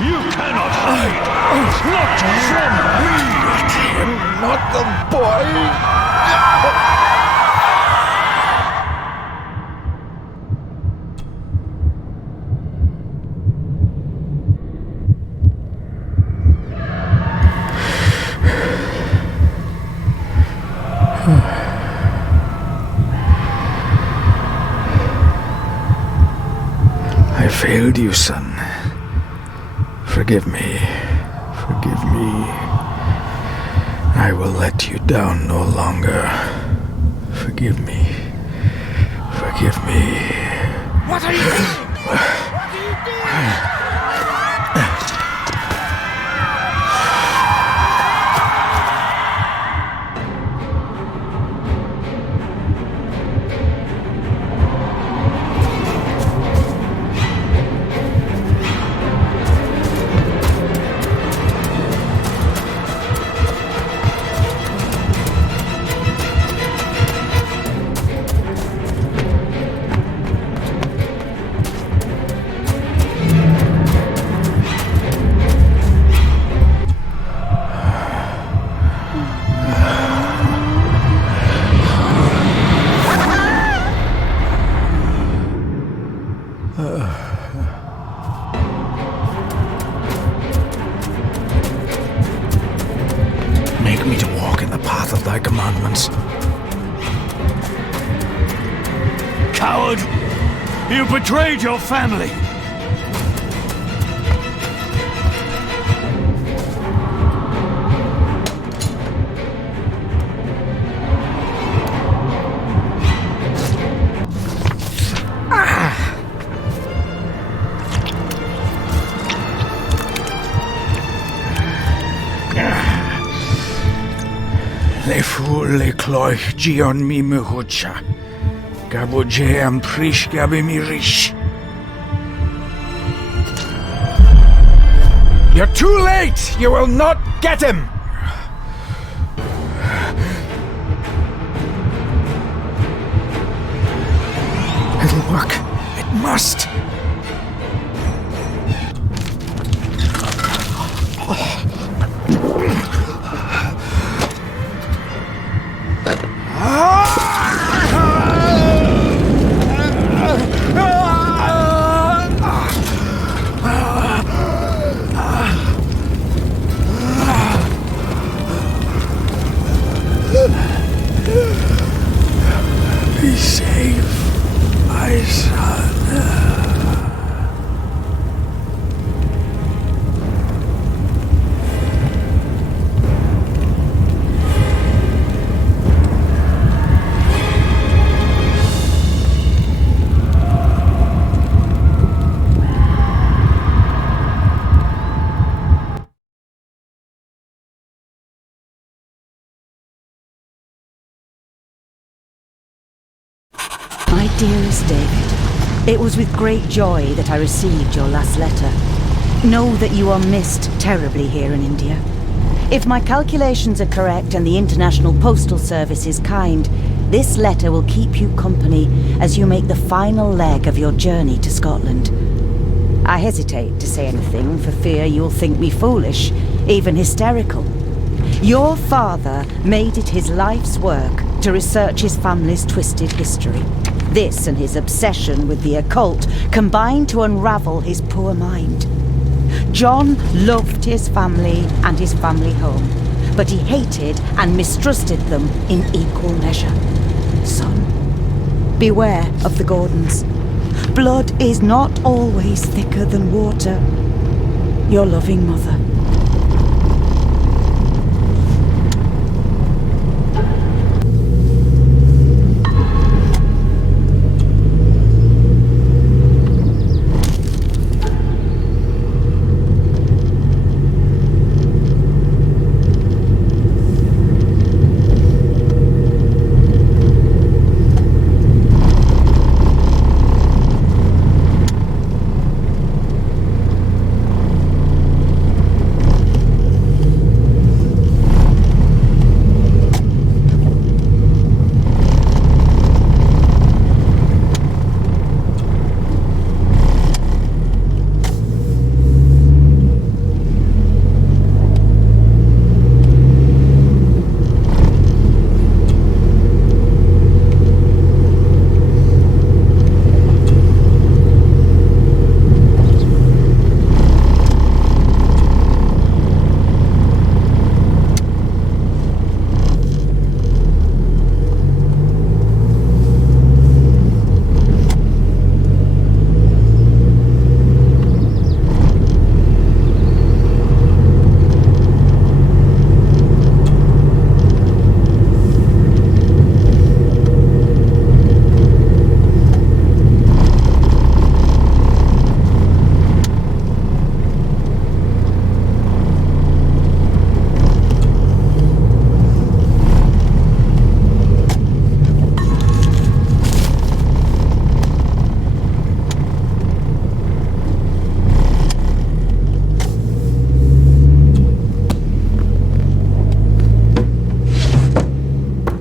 You cannot hide! Not from me! Not the boy! I failed you, son. Forgive me. Forgive me. I will let you down no longer. Forgive me. Forgive me. What are you doing? What are you doing? Make me to walk in the path of thy commandments. Coward! You betrayed your family! Le fu le cloich gion mi muhucha. Gaboje am prish gabi mi rish. You're too late! You will not get him! It'll work. It must. Be safe, my son. My dearest David, it was with great joy that I received your last letter. Know that you are missed terribly here in India. If my calculations are correct and the International Postal Service is kind, this letter will keep you company as you make the final leg of your journey to Scotland. I hesitate to say anything for fear you'll think me foolish, even hysterical. Your father made it his life's work to research his family's twisted history. This and his obsession with the occult combined to unravel his poor mind. John loved his family and his family home, but he hated and mistrusted them in equal measure. Son, beware of the Gordons. Blood is not always thicker than water. Your loving mother.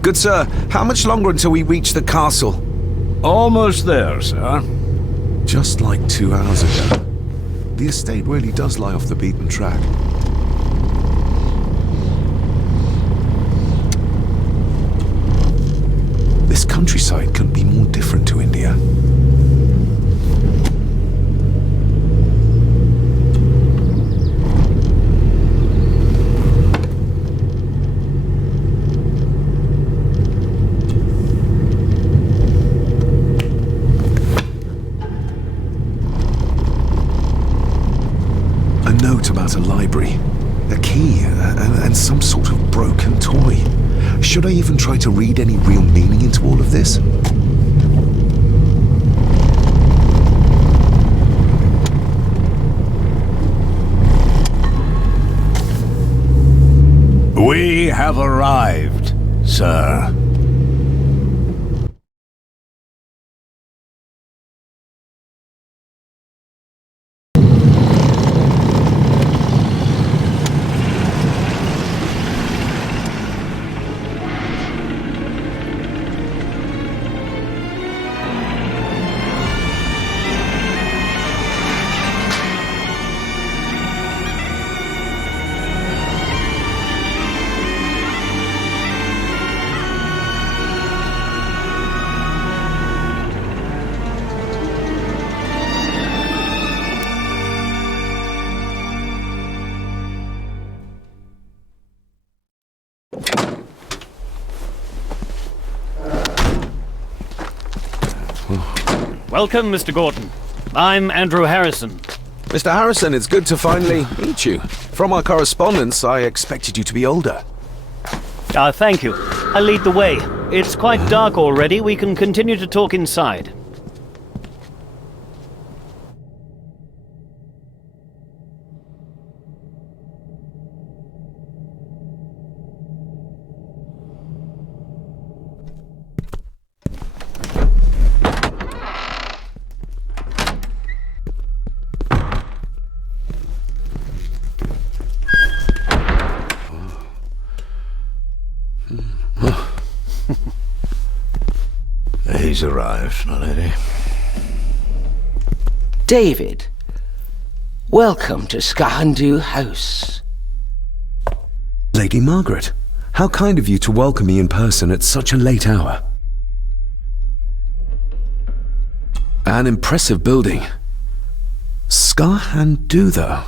Good sir, how much longer until we reach the castle? Almost there, sir. Just like 2 hours ago. The estate really does lie off the beaten track. This countryside couldn't be more different to India. A note about a library, a key, and some sort of broken toy. Should I even try to read any real meaning into all of this? We have arrived, sir. Welcome, Mr. Gordon. I'm Andrew Harrison. Mr. Harrison, it's good to finally meet you. From our correspondence, I expected you to be older. Thank you. I'll lead the way. It's quite dark already. We can continue to talk inside. He's arrived, my lady. David, welcome to Skahandu House. Lady Margaret, how kind of you to welcome me in person at such a late hour. An impressive building. Skahandu, though.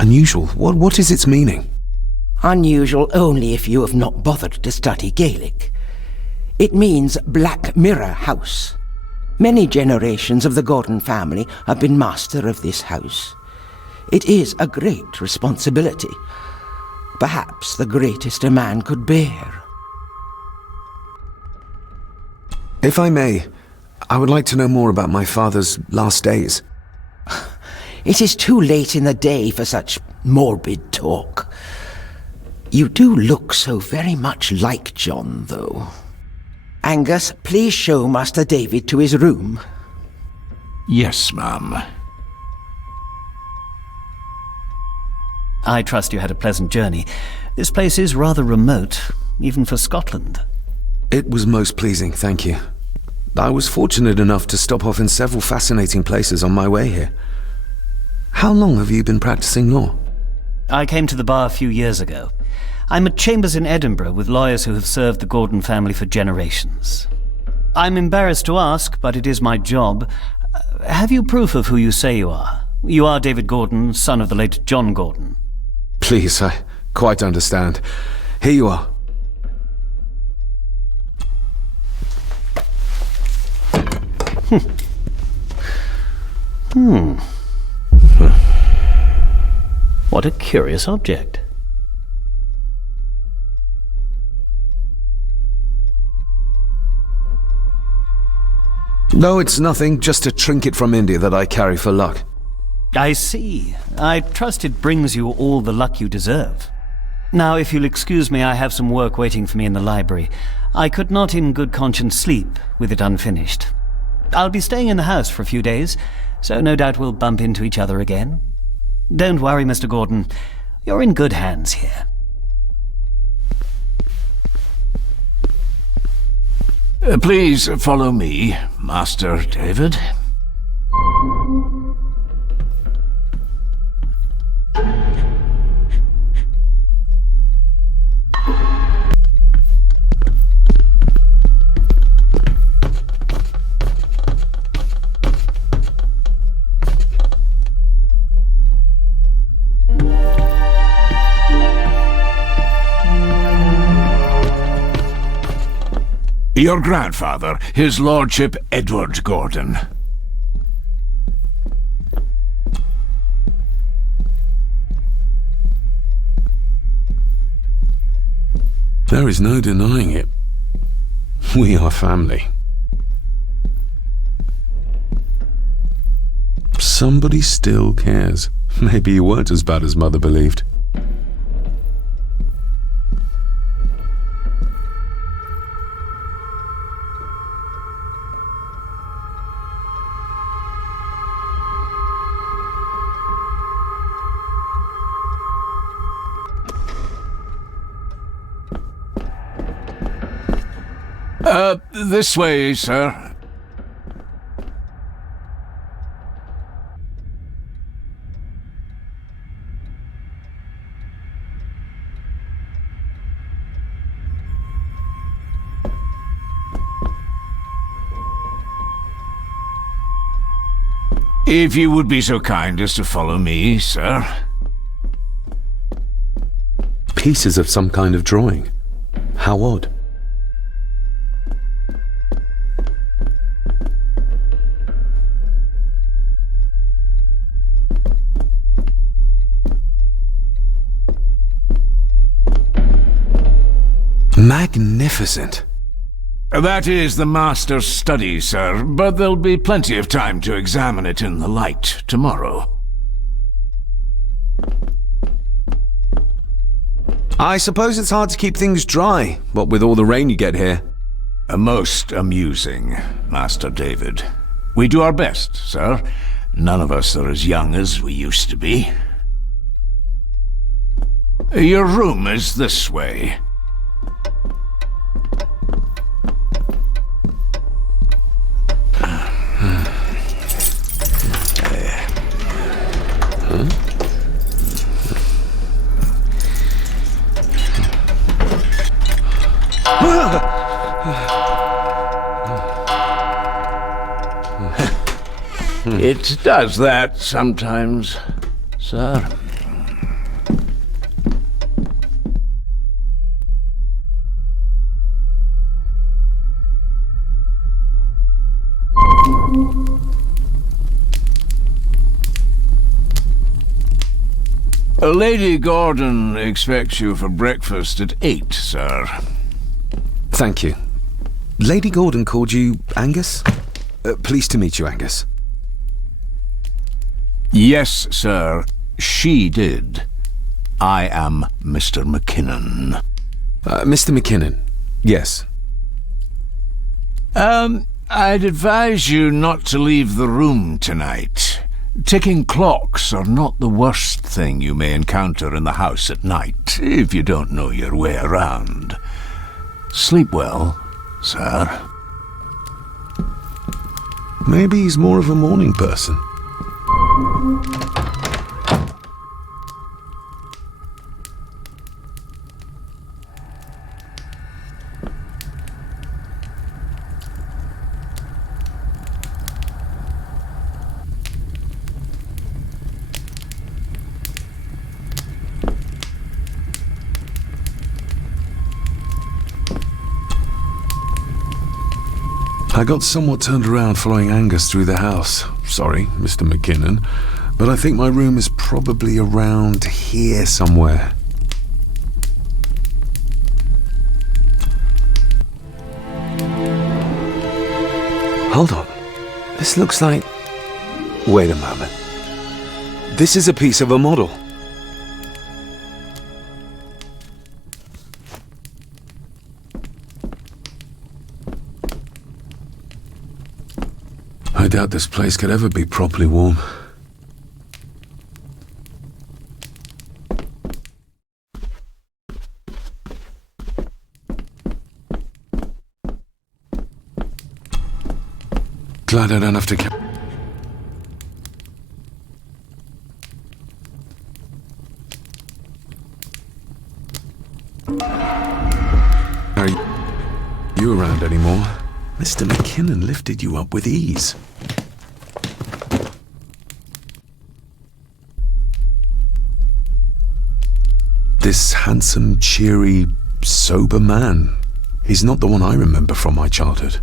Unusual. What is its meaning? Unusual only if you have not bothered to study Gaelic. It means Black Mirror House. Many generations of the Gordon family have been master of this house. It is a great responsibility. Perhaps the greatest a man could bear. If I may, I would like to know more about my father's last days. It is too late in the day for such morbid talk. You do look so very much like John, though. Angus, please show Master David to his room. Yes, ma'am. I trust you had a pleasant journey. This place is rather remote, even for Scotland. It was most pleasing, thank you. I was fortunate enough to stop off in several fascinating places on my way here. How long have you been practicing law? I came to the bar a few years ago. I'm at chambers in Edinburgh with lawyers who have served the Gordon family for generations. I'm embarrassed to ask, but it is my job. Have you proof of who you say you are? You are David Gordon, son of the late John Gordon. Please, I quite understand. Here you are. What a curious object. No, it's nothing, just a trinket from India that I carry for luck. I see. I trust it brings you all the luck you deserve. Now, if you'll excuse me, I have some work waiting for me in the library. I could not in good conscience sleep with it unfinished. I'll be staying in the house for a few days, so no doubt we'll bump into each other again. Don't worry, Mr. Gordon. You're in good hands here. Please follow me, Master David. Your grandfather, His Lordship Edward Gordon. There is no denying it. We are family. Somebody still cares. Maybe you weren't as bad as Mother believed. This way, sir. If you would be so kind as to follow me, sir. Pieces of some kind of drawing. How odd. Magnificent. That is the master's study, sir, but there'll be plenty of time to examine it in the light tomorrow. I suppose it's hard to keep things dry, what with all the rain you get here. Most amusing, Master David. We do our best, sir. None of us are as young as we used to be. Your room is this way. It does that sometimes, sir. Lady Gordon expects you for breakfast at 8, sir. Thank you. Lady Gordon called you Angus? Pleased to meet you, Angus. Yes, sir. She did. I am Mr. McKinnon. Mr. McKinnon. Yes. I'd advise you not to leave the room tonight. Ticking clocks are not the worst thing you may encounter in the house at night, if you don't know your way around. Sleep well, sir. Maybe he's more of a morning person. I got somewhat turned around following Angus through the house. Sorry, Mr. McKinnon, but I think my room is probably around here somewhere. Hold on. This looks like... Wait a moment. This is a piece of a model. I doubt this place could ever be properly warm. Glad I don't have to... Are you around anymore? Mr. McKinnon lifted you up with ease. This handsome, cheery, sober man. He's not the one I remember from my childhood.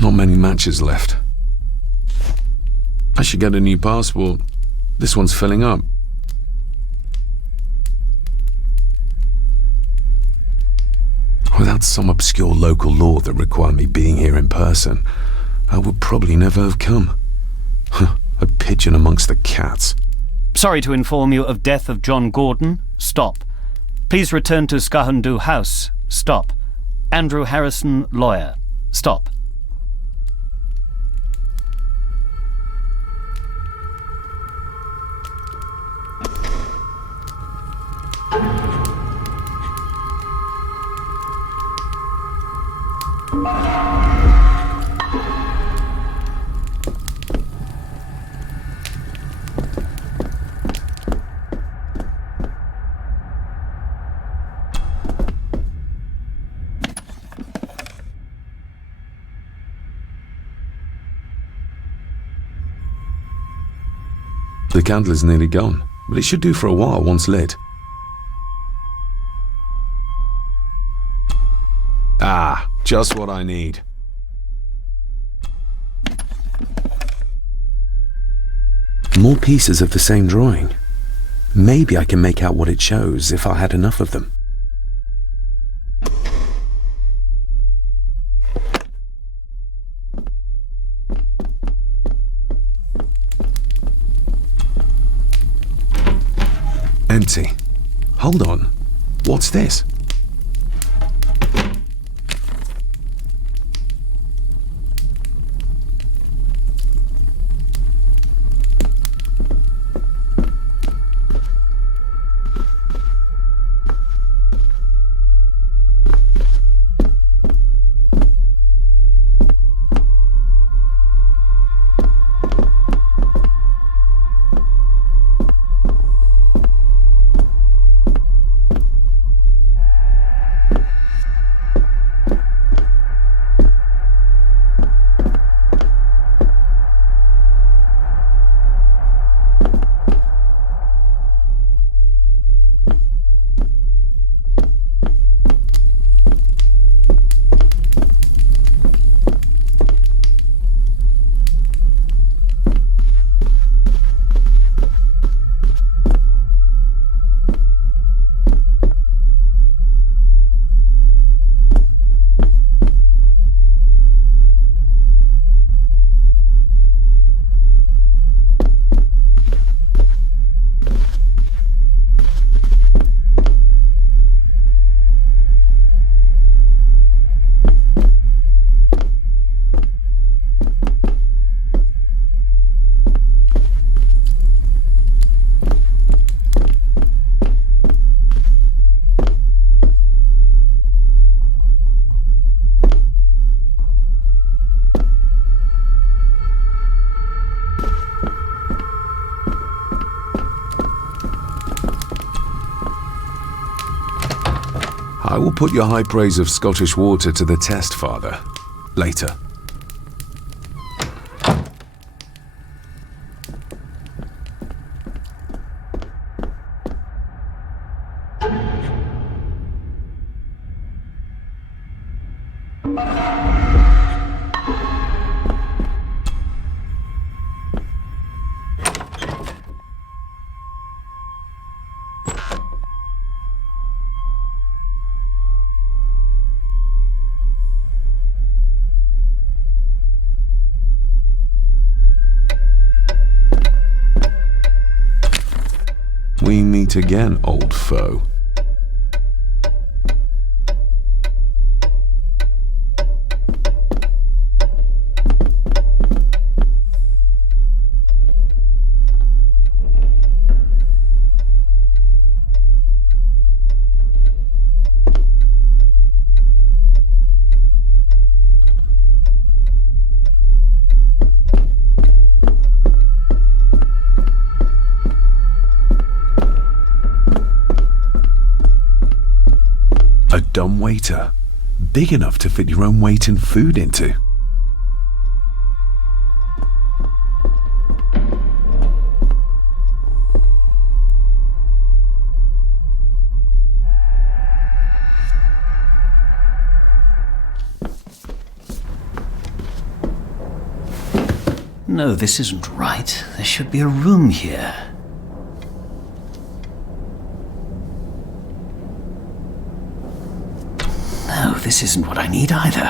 Not many matches left. I should get a new passport. This one's filling up. Without some obscure local law that required me being here in person, I would probably never have come. A pigeon amongst the cats. Sorry to inform you of death of John Gordon. Stop. Please return to Skahundu House. Stop. Andrew Harrison, lawyer. Stop. The candle is nearly gone, but it should do for a while once lit. Ah, just what I need. More pieces of the same drawing. Maybe I can make out what it shows if I had enough of them. Empty. Hold on. What's this? I will put your high praise of Scottish water to the test, Father. Later. We meet again, old foe. dumbwaiter. Big enough to fit your own weight in food into. No, this isn't right. There should be a room here. No, this isn't what I need either.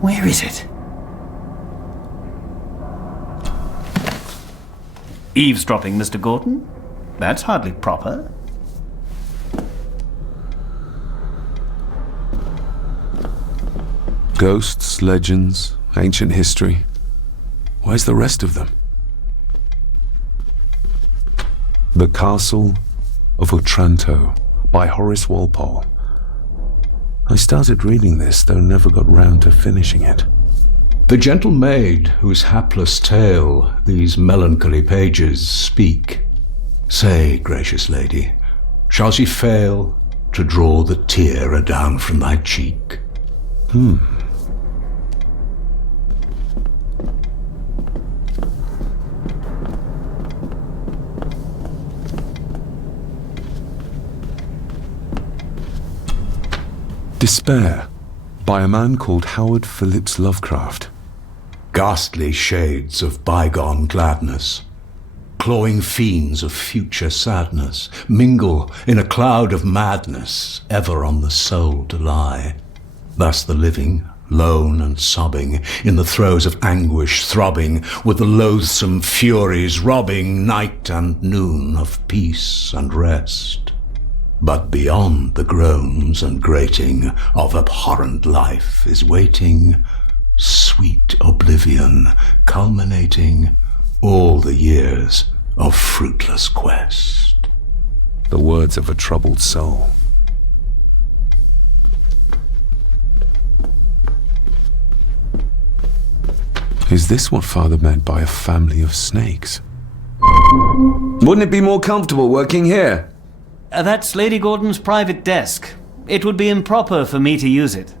Where is it? Eavesdropping, Mr. Gordon? That's hardly proper. Ghosts, legends, ancient history. Where's the rest of them? The Castle of Otranto by Horace Walpole. I started reading this, though never got round to finishing it. The gentle maid whose hapless tale these melancholy pages speak. Say, gracious lady, shall she fail to draw the tear adown from thy cheek? Despair, by a man called Howard Phillips Lovecraft. Ghastly shades of bygone gladness, clawing fiends of future sadness, mingle in a cloud of madness, ever on the soul to lie. Thus the living, lone and sobbing, in the throes of anguish throbbing, with the loathsome furies robbing night and noon of peace and rest. But beyond the groans and grating of abhorrent life is waiting sweet oblivion, culminating all the years of fruitless quest. The words of a troubled soul. Is this what Father meant by a family of snakes? Wouldn't it be more comfortable working here? That's Lady Gordon's private desk. It would be improper for me to use it.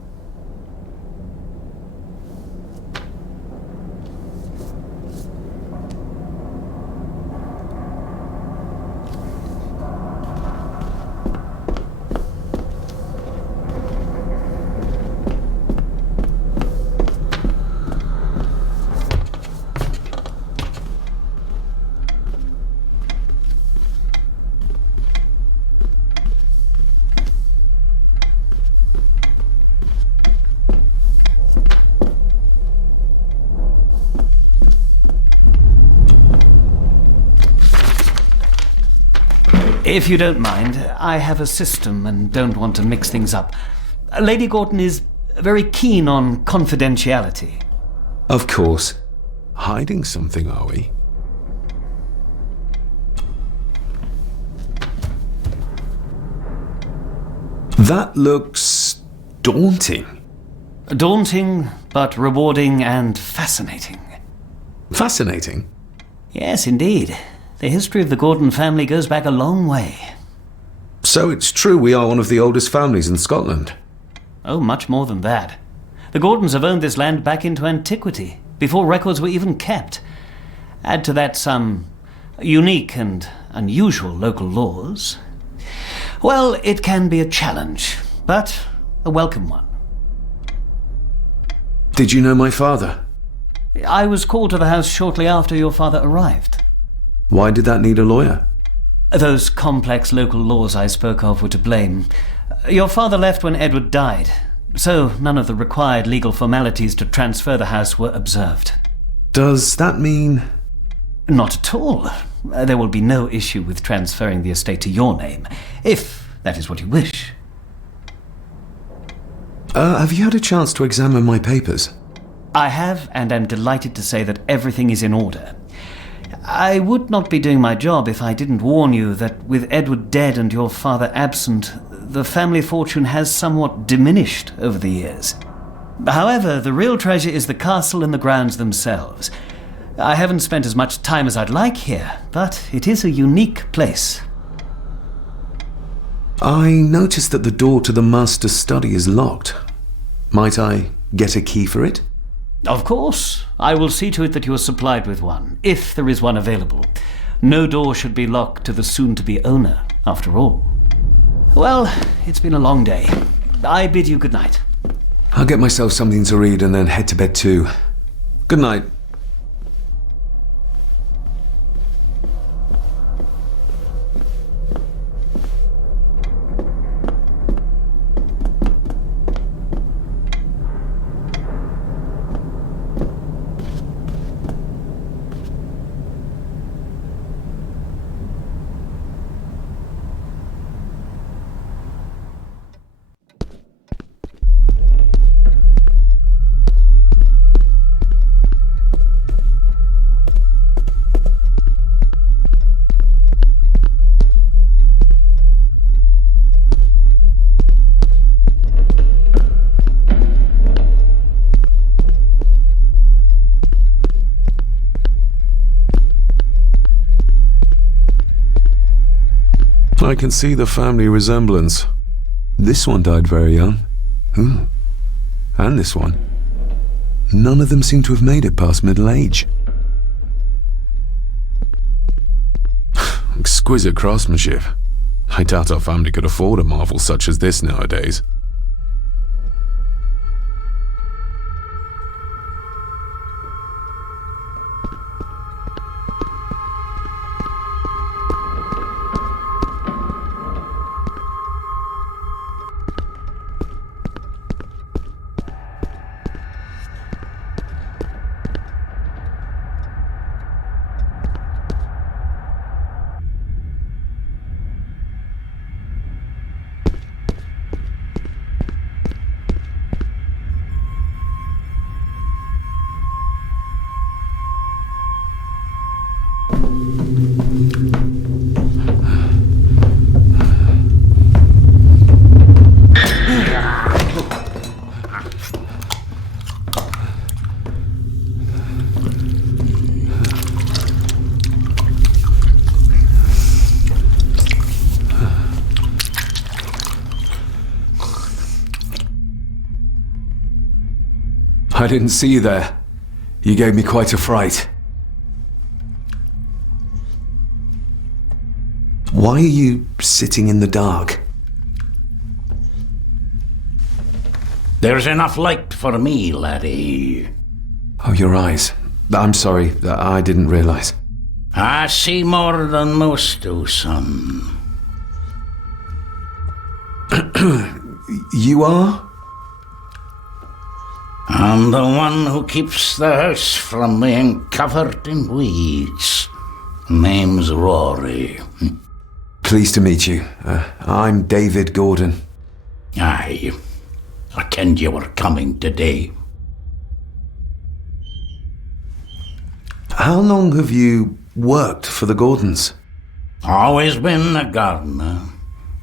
If you don't mind, I have a system and don't want to mix things up. Lady Gordon is very keen on confidentiality. Of course. Hiding something, are we? That looks daunting. Daunting, but rewarding and fascinating. Fascinating? Yes, indeed. The history of the Gordon family goes back a long way. So it's true we are one of the oldest families in Scotland. Oh, much more than that. The Gordons have owned this land back into antiquity, before records were even kept. Add to that some unique and unusual local laws. Well, it can be a challenge, but a welcome one. Did you know my father? I was called to the house shortly after your father arrived. Why did that need a lawyer? Those complex local laws I spoke of were to blame. Your father left when Edward died, so none of the required legal formalities to transfer the house were observed. Does that mean... Not at all. There will be no issue with transferring the estate to your name, if that is what you wish. Have you had a chance to examine my papers? I have, and am delighted to say that everything is in order. I would not be doing my job if I didn't warn you that with Edward dead and your father absent, the family fortune has somewhat diminished over the years. However, the real treasure is the castle and the grounds themselves. I haven't spent as much time as I'd like here, but it is a unique place. I noticed that the door to the master's study is locked. Might I get a key for it? Of course. I will see to it that you are supplied with one, if there is one available. No door should be locked to the soon-to-be owner, after all. Well, it's been a long day. I bid you good night. I'll get myself something to read and then head to bed too. Good night. I can see the family resemblance. This one died very young. And this one. None of them seem to have made it past middle age. Exquisite craftsmanship. I doubt our family could afford a marvel such as this nowadays. I didn't see you there. You gave me quite a fright. Why are you sitting in the dark? There's enough light for me, laddie. Oh, your eyes. I'm sorry, I didn't realize. I see more than most do, son. You are? I'm the one who keeps the house from being covered in weeds. Name's Rory. Pleased to meet you. I'm David Gordon. Aye. I kenned you were coming today. How long have you worked for the Gordons? Always been a gardener,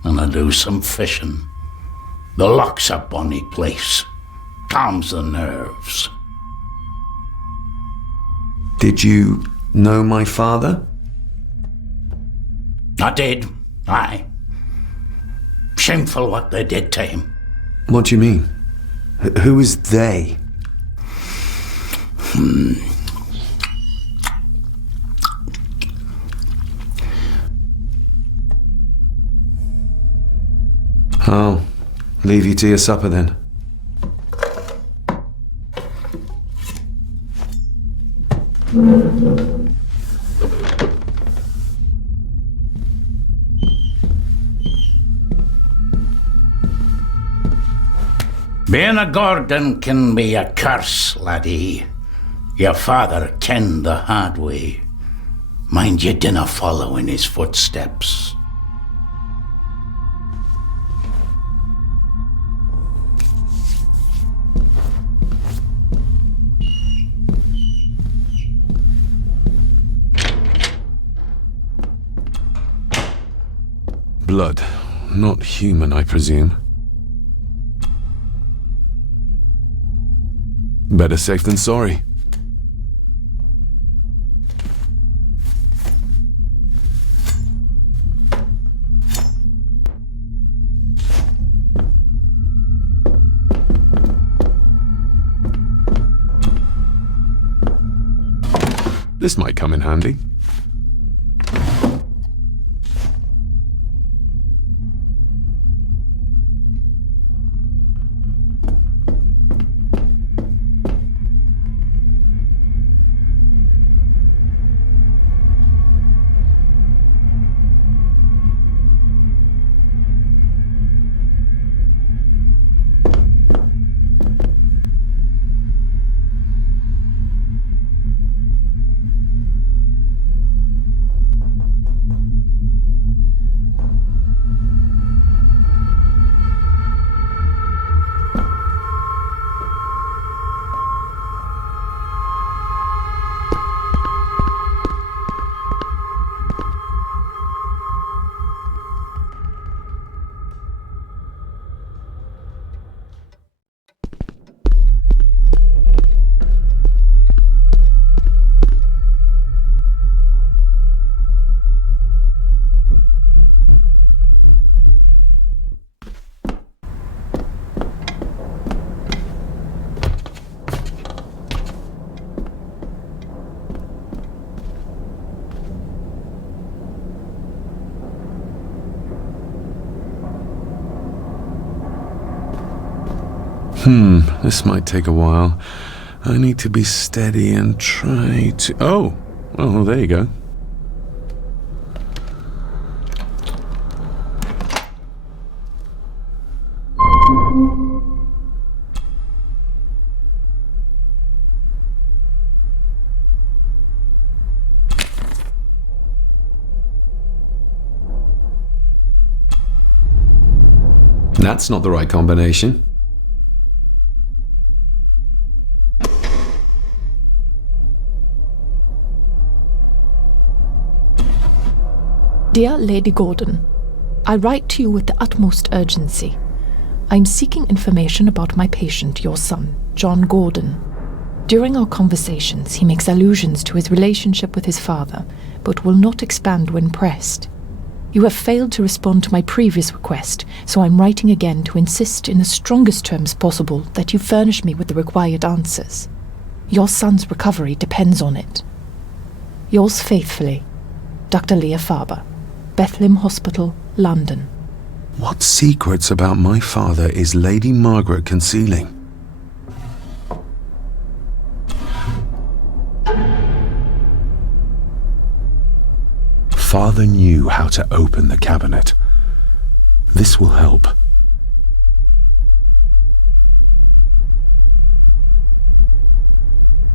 and I do some fishing. The loch's a bonny place. Calms the nerves. Did you know my father? I did, aye. Shameful what they did to him. What do you mean? Who is they? I'll leave you to your supper then. Being a Gordon can be a curse, laddie. Your father kenned the hard way. Mind you dinna follow in his footsteps. Blood. Not human, I presume. Better safe than sorry. This might come in handy. This might take a while. I need to be steady and try to... Oh, there you go. That's not the right combination. Dear Lady Gordon, I write to you with the utmost urgency. I am seeking information about my patient, your son, John Gordon. During our conversations, he makes allusions to his relationship with his father, but will not expand when pressed. You have failed to respond to my previous request, so I'm writing again to insist in the strongest terms possible that you furnish me with the required answers. Your son's recovery depends on it. Yours faithfully, Dr. Leah Farber, Bethlehem Hospital, London. What secrets about my father is Lady Margaret concealing? Father knew how to open the cabinet. This will help.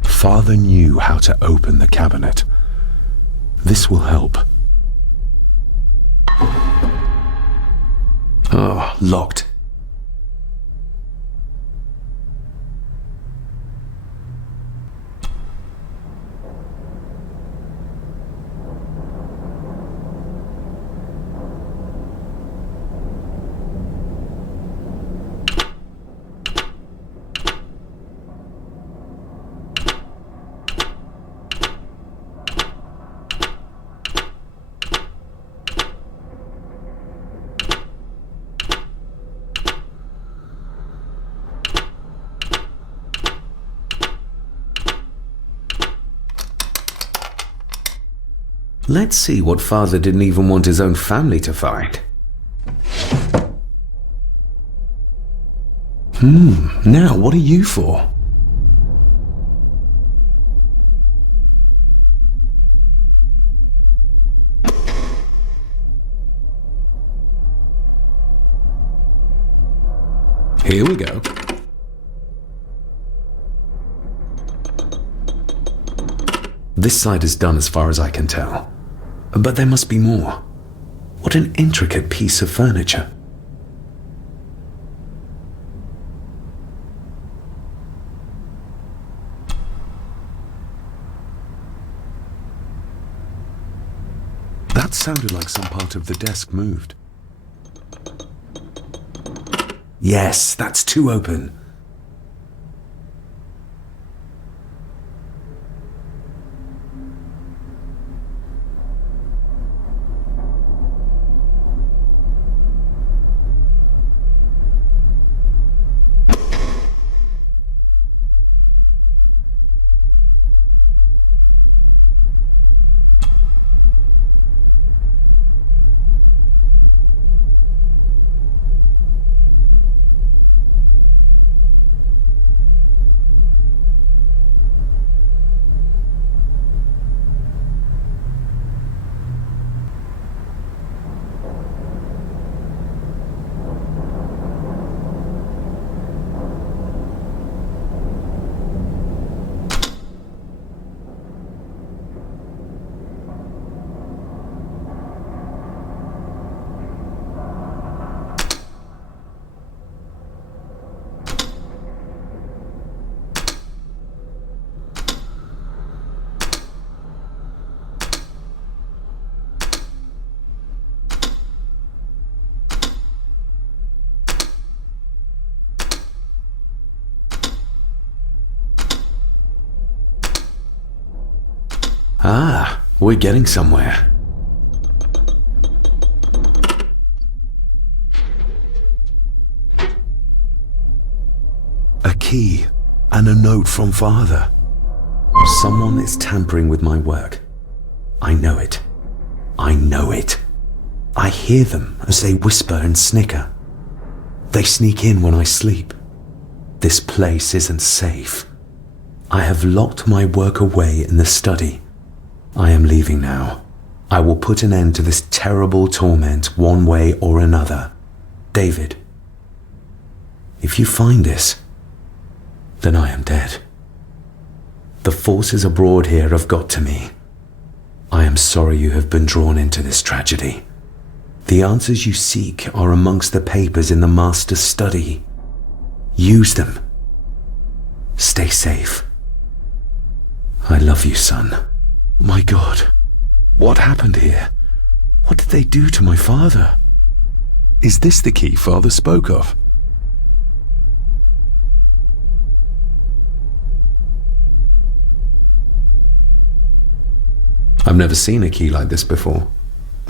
Father knew how to open the cabinet. This will help. Oh, locked. Let's see what Father didn't even want his own family to find. Now what are you for? Here we go. This side is done as far as I can tell. But there must be more. What an intricate piece of furniture. That sounded like some part of the desk moved. Yes, that's too open. Ah, we're getting somewhere. A key and a note from Father. Someone is tampering with my work. I know it. I know it. I hear them as they whisper and snicker. They sneak in when I sleep. This place isn't safe. I have locked my work away in the study. I am leaving now. I will put an end to this terrible torment one way or another. David, if you find this, then I am dead. The forces abroad here have got to me. I am sorry you have been drawn into this tragedy. The answers you seek are amongst the papers in the Master's study. Use them. Stay safe. I love you, son. My God, what happened here? What did they do to my father? Is this the key Father spoke of? I've never seen a key like this before.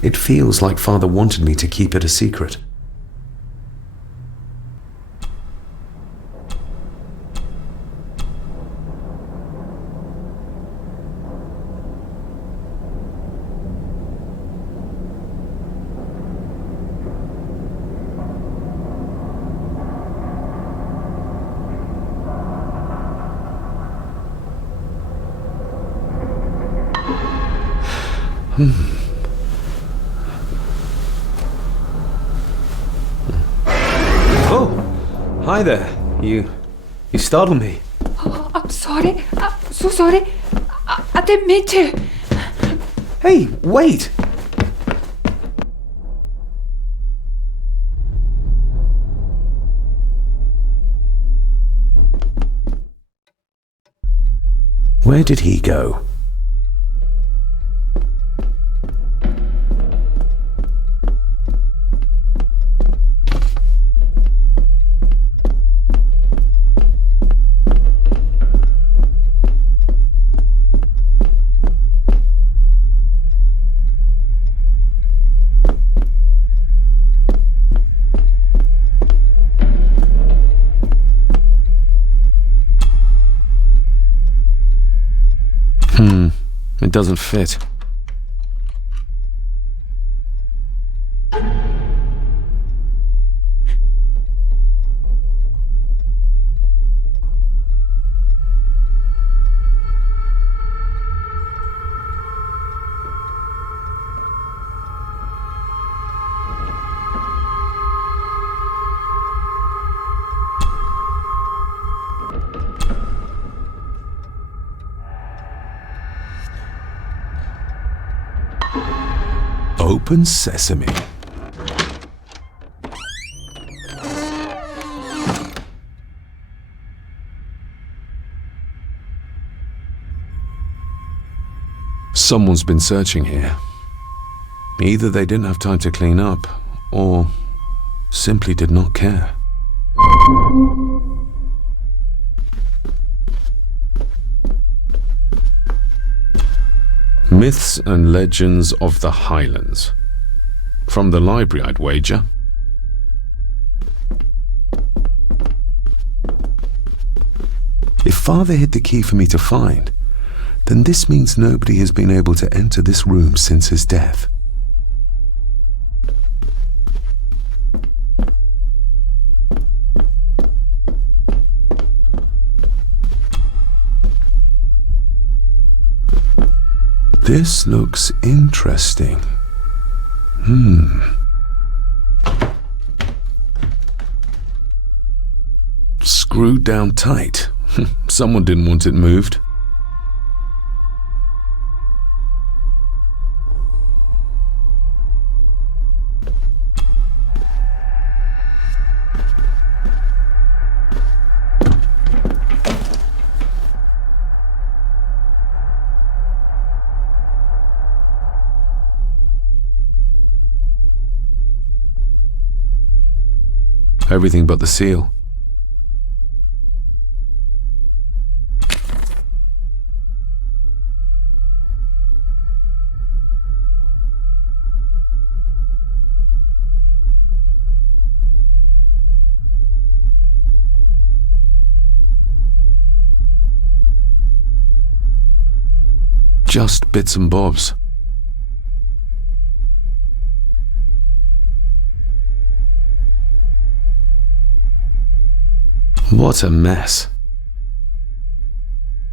It feels like Father wanted me to keep it a secret. Oh, hi there. You startled me. Oh, I'm sorry. I'm so sorry. I didn't mean to. Hey, wait! Where did he go? It doesn't fit. Open sesame. Someone's been searching here. Either they didn't have time to clean up, or simply did not care. Myths and Legends of the Highlands. From the library, I'd wager. If Father hid the key for me to find, then this means nobody has been able to enter this room since his death. This looks interesting. Screwed down tight. Someone didn't want it moved. Everything but the seal. Just bits and bobs. What a mess.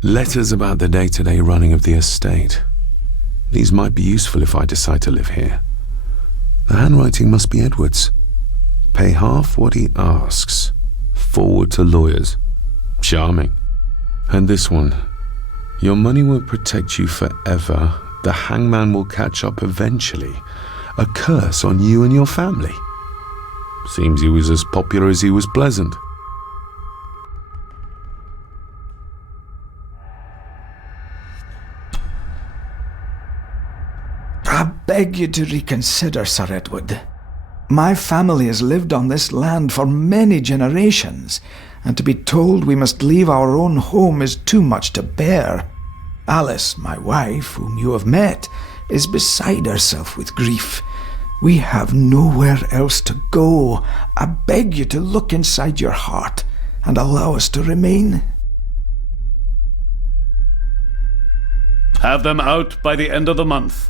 Letters about the day-to-day running of the estate. These might be useful if I decide to live here. The handwriting must be Edward's. Pay half what he asks. Forward to lawyers. Charming. And this one. Your money won't protect you forever. The hangman will catch up eventually. A curse on you and your family. Seems he was as popular as he was pleasant. I beg you to reconsider, Sir Edward. My family has lived on this land for many generations, and to be told we must leave our own home is too much to bear. Alice, my wife, whom you have met, is beside herself with grief. We have nowhere else to go. I beg you to look inside your heart and allow us to remain. Have them out by the end of the month.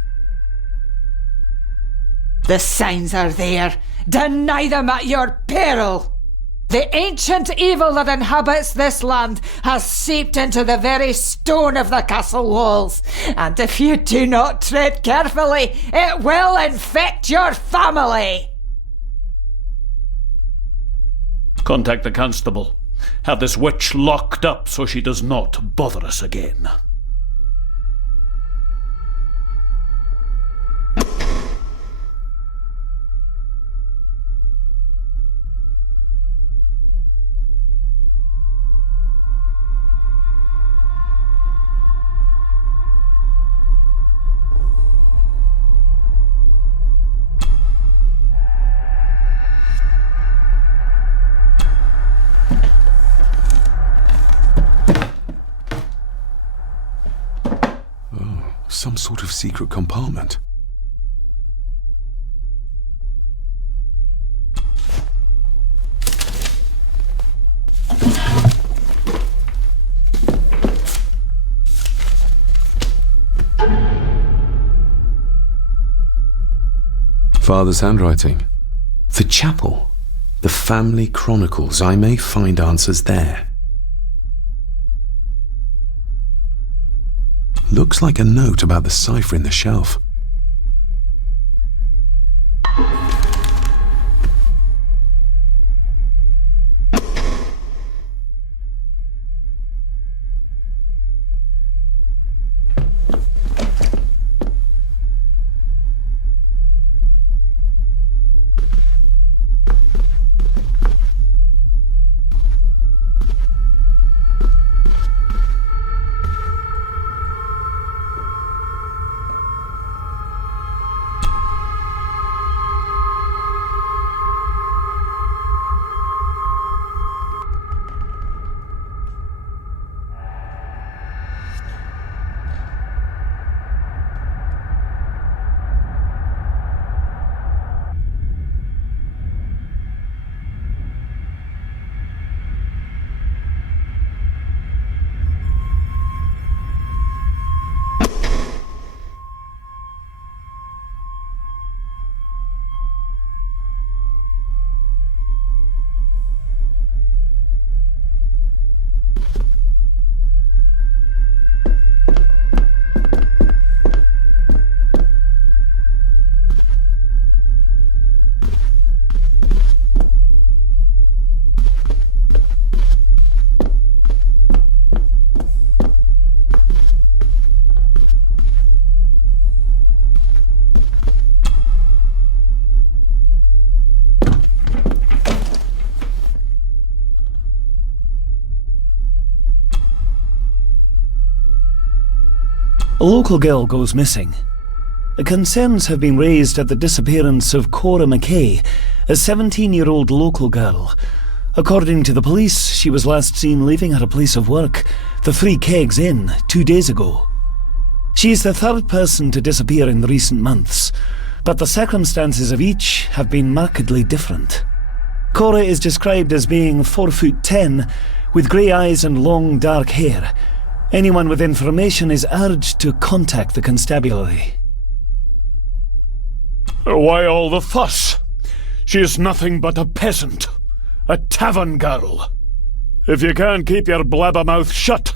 The signs are there. Deny them at your peril. The ancient evil that inhabits this land has seeped into the very stone of the castle walls, and if you do not tread carefully, it will infect your family. Contact the constable. Have this witch locked up so she does not bother us again. Some sort of secret compartment. Father's handwriting. The chapel. The family chronicles. I may find answers there. Looks like a note about the cipher in the shelf. A local girl goes missing. Concerns have been raised at the disappearance of Cora McKay, a 17-year-old local girl. According to the police, she was last seen leaving her place of work, the Three Kegs Inn, 2 days ago. She is the third person to disappear in recent months, but the circumstances of each have been markedly different. Cora is described as being 4'10", with grey eyes and long dark hair. Anyone with information is urged to contact the constabulary. Why all the fuss? She is nothing but a peasant. A tavern girl. If you can't keep your blabbermouth shut,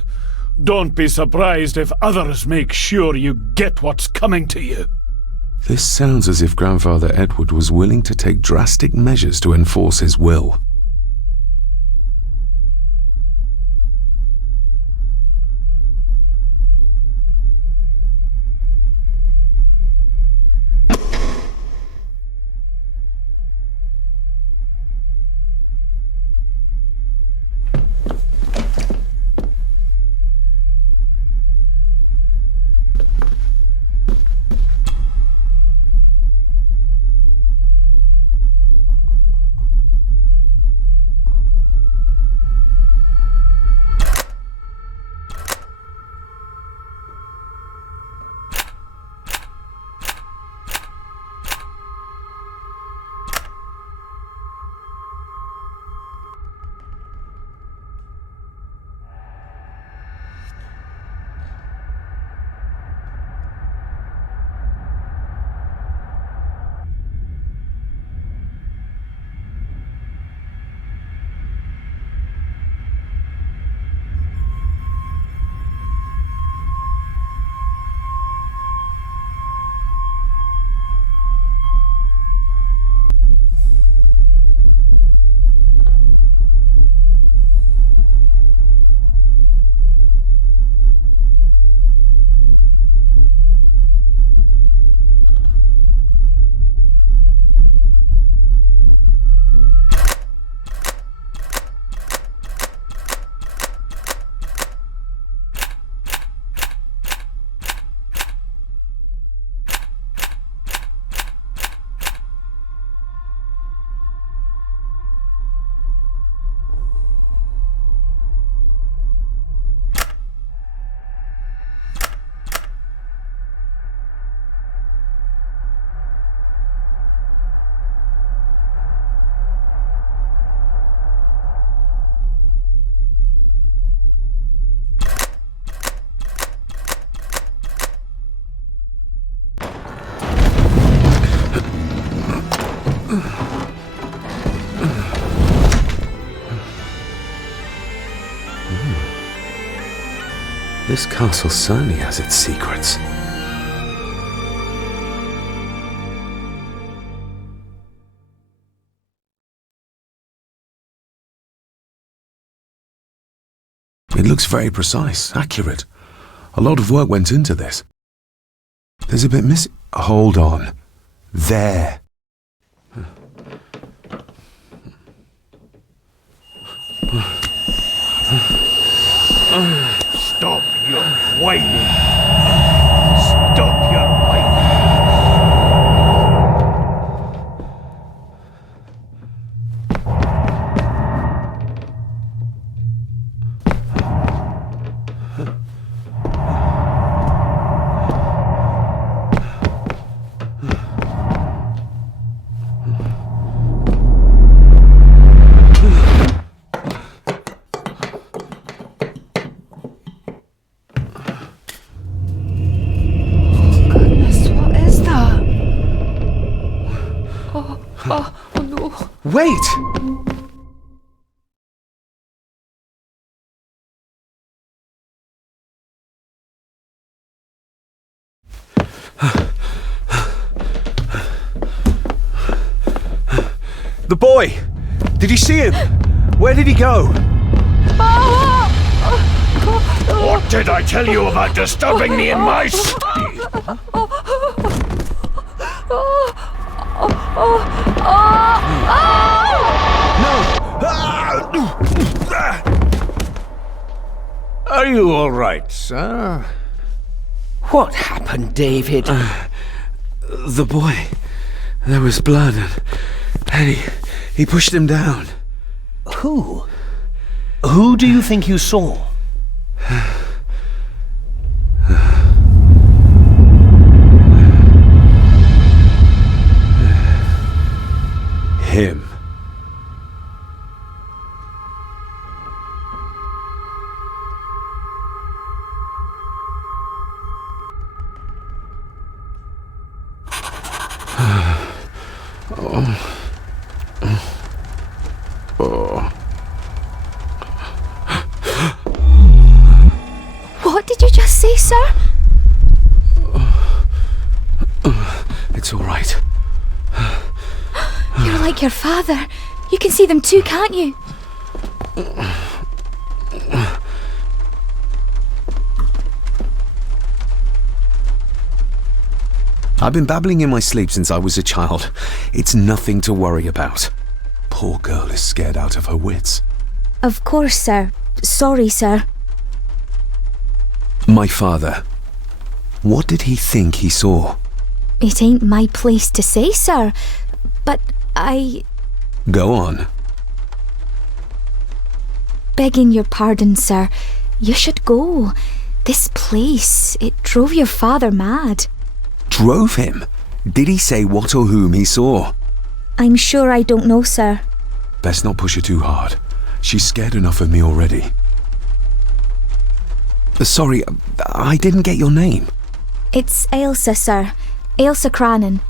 don't be surprised if others make sure you get what's coming to you. This sounds as if Grandfather Edward was willing to take drastic measures to enforce his will. This castle certainly has its secrets. It looks very precise, accurate. A lot of work went into this. There's a bit missing. Hold on. There. Stop your whining! Stop your whining! Wait! The boy! Did you see him? Where did he go? What did I tell you about disturbing me in my study? Are you all right, sir? What happened, David? The boy. There was blood and he pushed him down. Who? Who do you think you saw? Him. What did you just say, sir? It's all right. You're like your father. You can see them too, can't you? I've been babbling in my sleep since I was a child. It's nothing to worry about. Poor girl is scared out of her wits. Of course, sir. Sorry, sir. My father. What did he think he saw? It ain't my place to say, sir. But Go on. Begging your pardon, sir. You should go. This place, it drove your father mad. Drove him? Did he say what or whom he saw? I'm sure I don't know, sir. Best not push her too hard. She's scared enough of me already. Sorry, I didn't get your name. It's Ailsa, sir. Ailsa Crannan.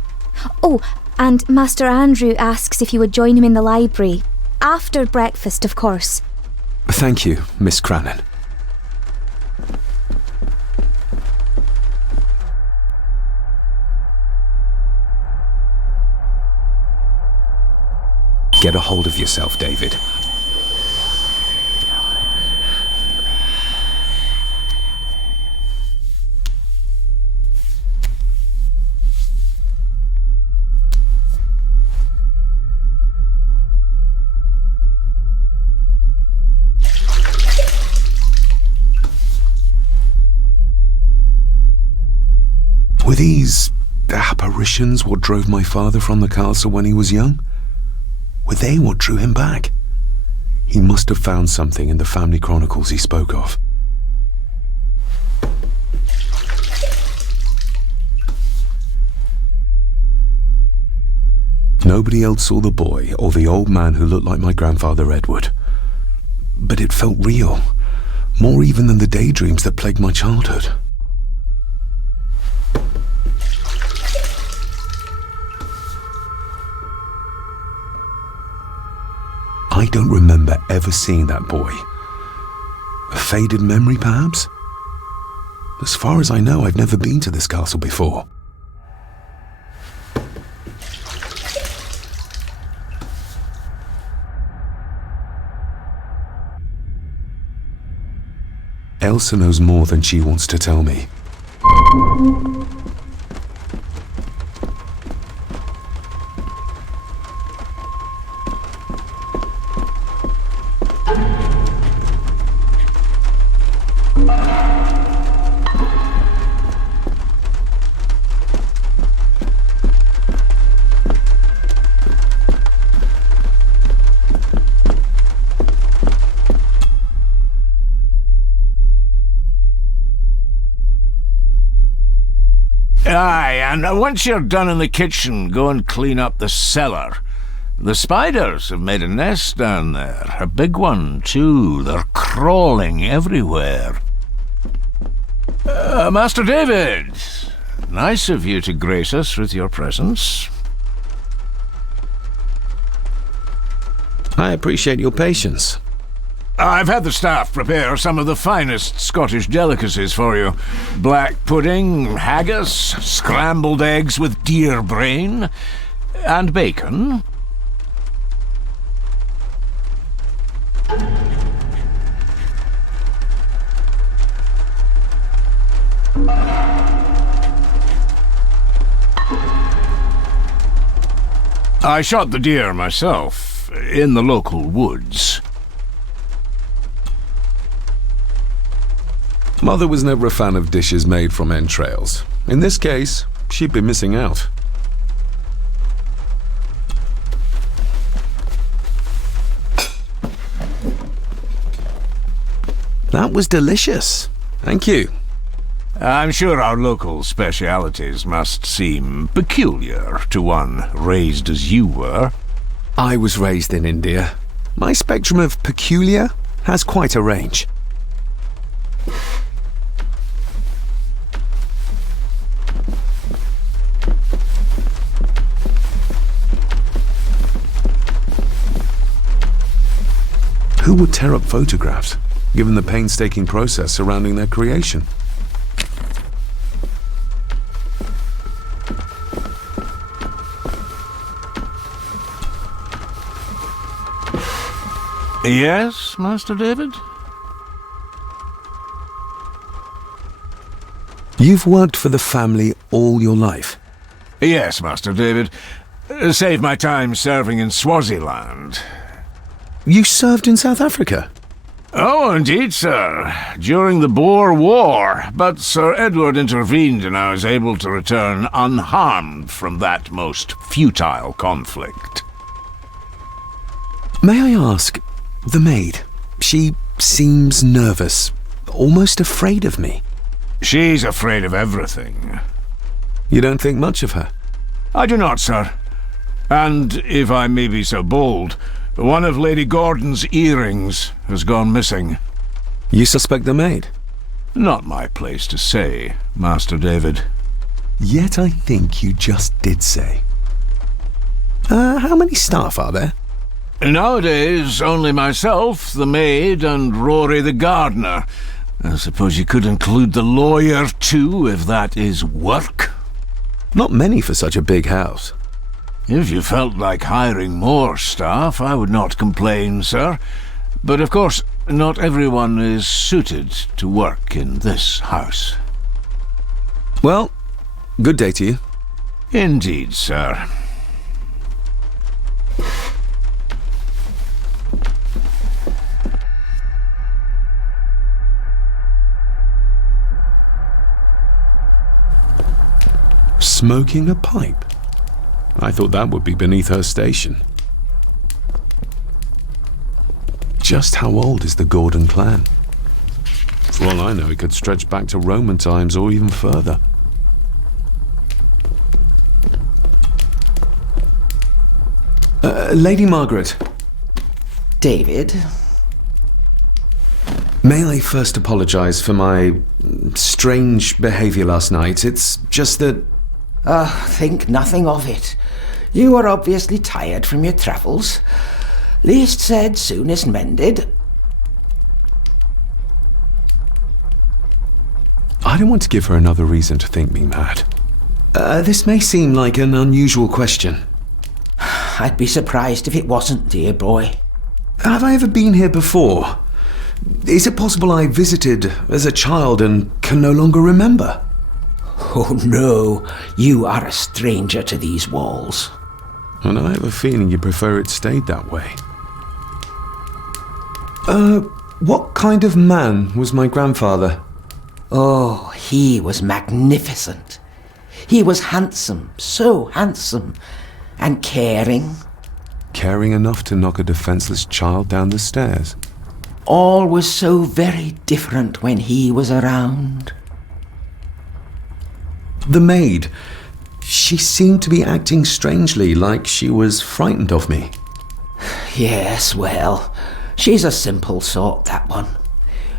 Oh, and Master Andrew asks if you would join him in the library. After breakfast, of course. Thank you, Miss Crannan. Get a hold of yourself, David. Were these apparitions what drove my father from the castle when he was young? Were they what drew him back? He must have found something in the family chronicles he spoke of. Nobody else saw the boy or the old man who looked like my grandfather Edward. But it felt real, more even than the daydreams that plagued my childhood. I don't remember ever seeing that boy. A faded memory, perhaps? As far as I know, I've never been to this castle before. Elsa knows more than she wants to tell me. Aye, and once you're done in the kitchen, go and clean up the cellar. The spiders have made a nest down there. A big one, too. They're crawling everywhere. Master David, nice of you to grace us with your presence. I appreciate your patience. I've had the staff prepare some of the finest Scottish delicacies for you. Black pudding, haggis, scrambled eggs with deer brain, and bacon. I shot the deer myself, in the local woods. Mother was never a fan of dishes made from entrails. In this case, she'd be missing out. That was delicious. Thank you. I'm sure our local specialities must seem peculiar to one raised as you were. I was raised in India. My spectrum of peculiar has quite a range. Who would tear up photographs, given the painstaking process surrounding their creation? Yes, Master David? You've worked for the family all your life? Yes, Master David. Saved my time serving in Swaziland. You served in South Africa? Oh, indeed, sir. During the Boer War. But Sir Edward intervened and I was able to return unharmed from that most futile conflict. May I ask, the maid, she seems nervous, almost afraid of me. She's afraid of everything. You don't think much of her? I do not, sir. And, if I may be so bold, one of Lady Gordon's earrings has gone missing. You suspect the maid? Not my place to say, Master David. Yet I think you just did say. How many staff are there? Nowadays, only myself, the maid, and Rory the gardener. I suppose you could include the lawyer, too, if that is work. Not many for such a big house. If you felt like hiring more staff, I would not complain, sir. But of course, not everyone is suited to work in this house. Well, good day to you. Indeed, sir. Smoking a pipe? I thought that would be beneath her station. Just how old is the Gordon clan? For all I know, it could stretch back to Roman times or even further. Lady Margaret. David? May I first apologize for my strange behavior last night? It's just that... Think nothing of it. You were obviously tired from your travels. Least said, soonest mended. I don't want to give her another reason to think me mad. This may seem like an unusual question. I'd be surprised if it wasn't, dear boy. Have I ever been here before? Is it possible I visited as a child and can no longer remember? Oh no, you are a stranger to these walls. And I have a feeling you prefer it stayed that way. What kind of man was my grandfather? Oh, he was magnificent. He was handsome, so handsome, and caring. Caring enough to knock a defenseless child down the stairs. All was so very different when he was around. The maid, she seemed to be acting strangely, like she was frightened of me. Yes, well, she's a simple sort, that one.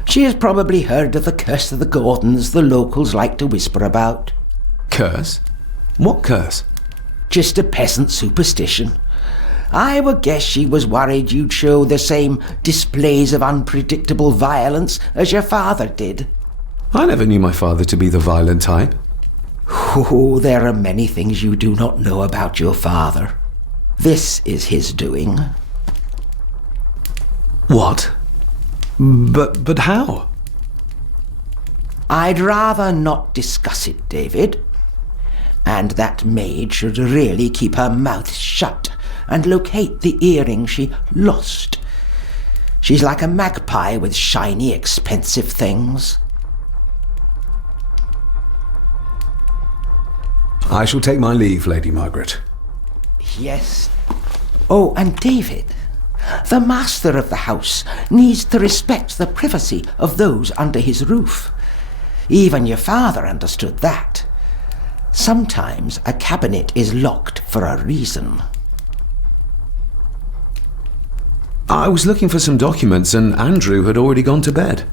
She has probably heard of the curse of the Gordons the locals like to whisper about. Curse? What curse? Just a peasant superstition. I would guess she was worried you'd show the same displays of unpredictable violence as your father did. I never knew my father to be the violent type. Oh, there are many things you do not know about your father. This is his doing. What? But how? I'd rather not discuss it, David. And that maid should really keep her mouth shut and locate the earring she lost. She's like a magpie with shiny, expensive things. I shall take my leave, Lady Margaret. Yes. Oh, and David, the master of the house needs to respect the privacy of those under his roof. Even your father understood that. Sometimes a cabinet is locked for a reason. I was looking for some documents and Andrew had already gone to bed.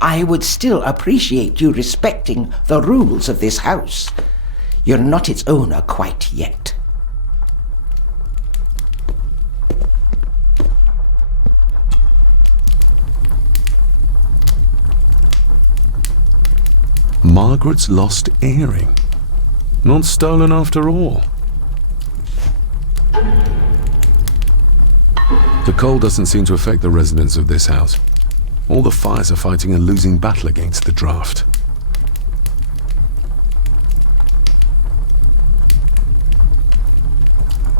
I would still appreciate you respecting the rules of this house. You're not its owner quite yet. Margaret's lost earring. Not stolen after all. The cold doesn't seem to affect the residents of this house. All the fires are fighting a losing battle against the draft.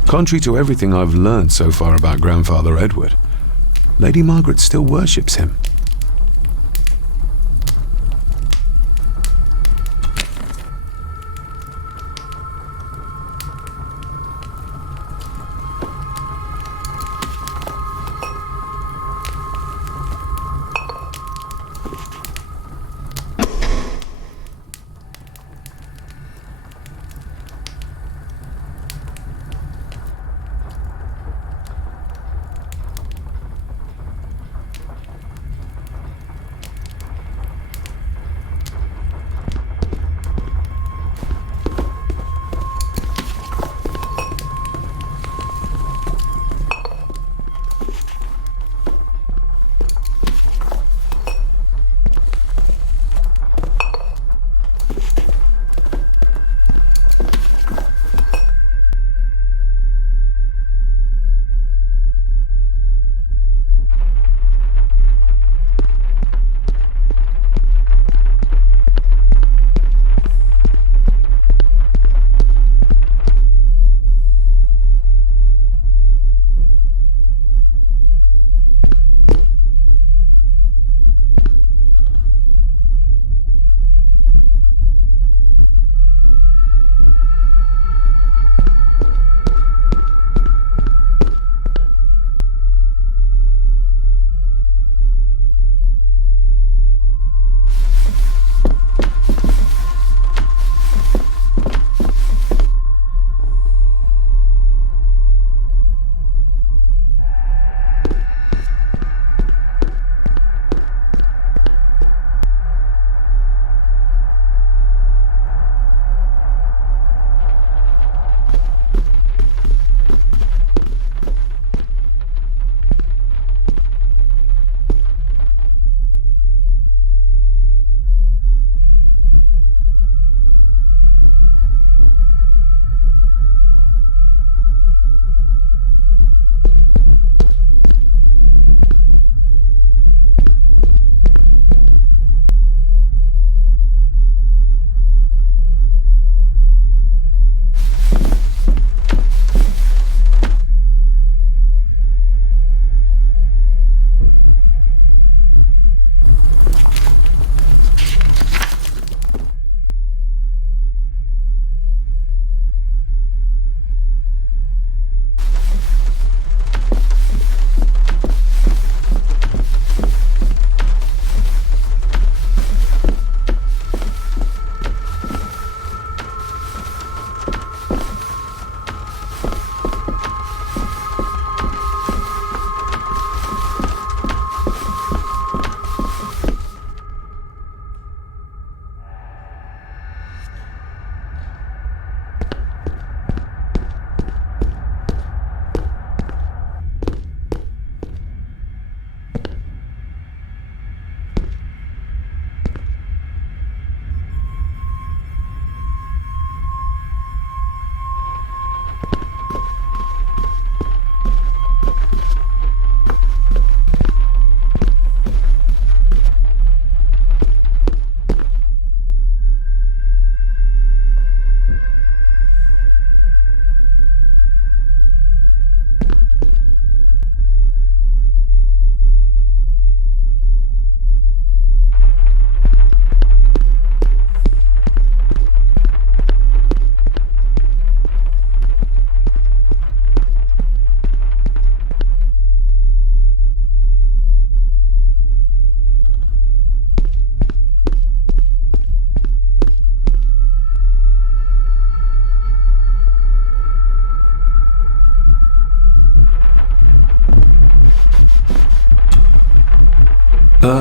Contrary to everything I've learned so far about Grandfather Edward, Lady Margaret still worships him.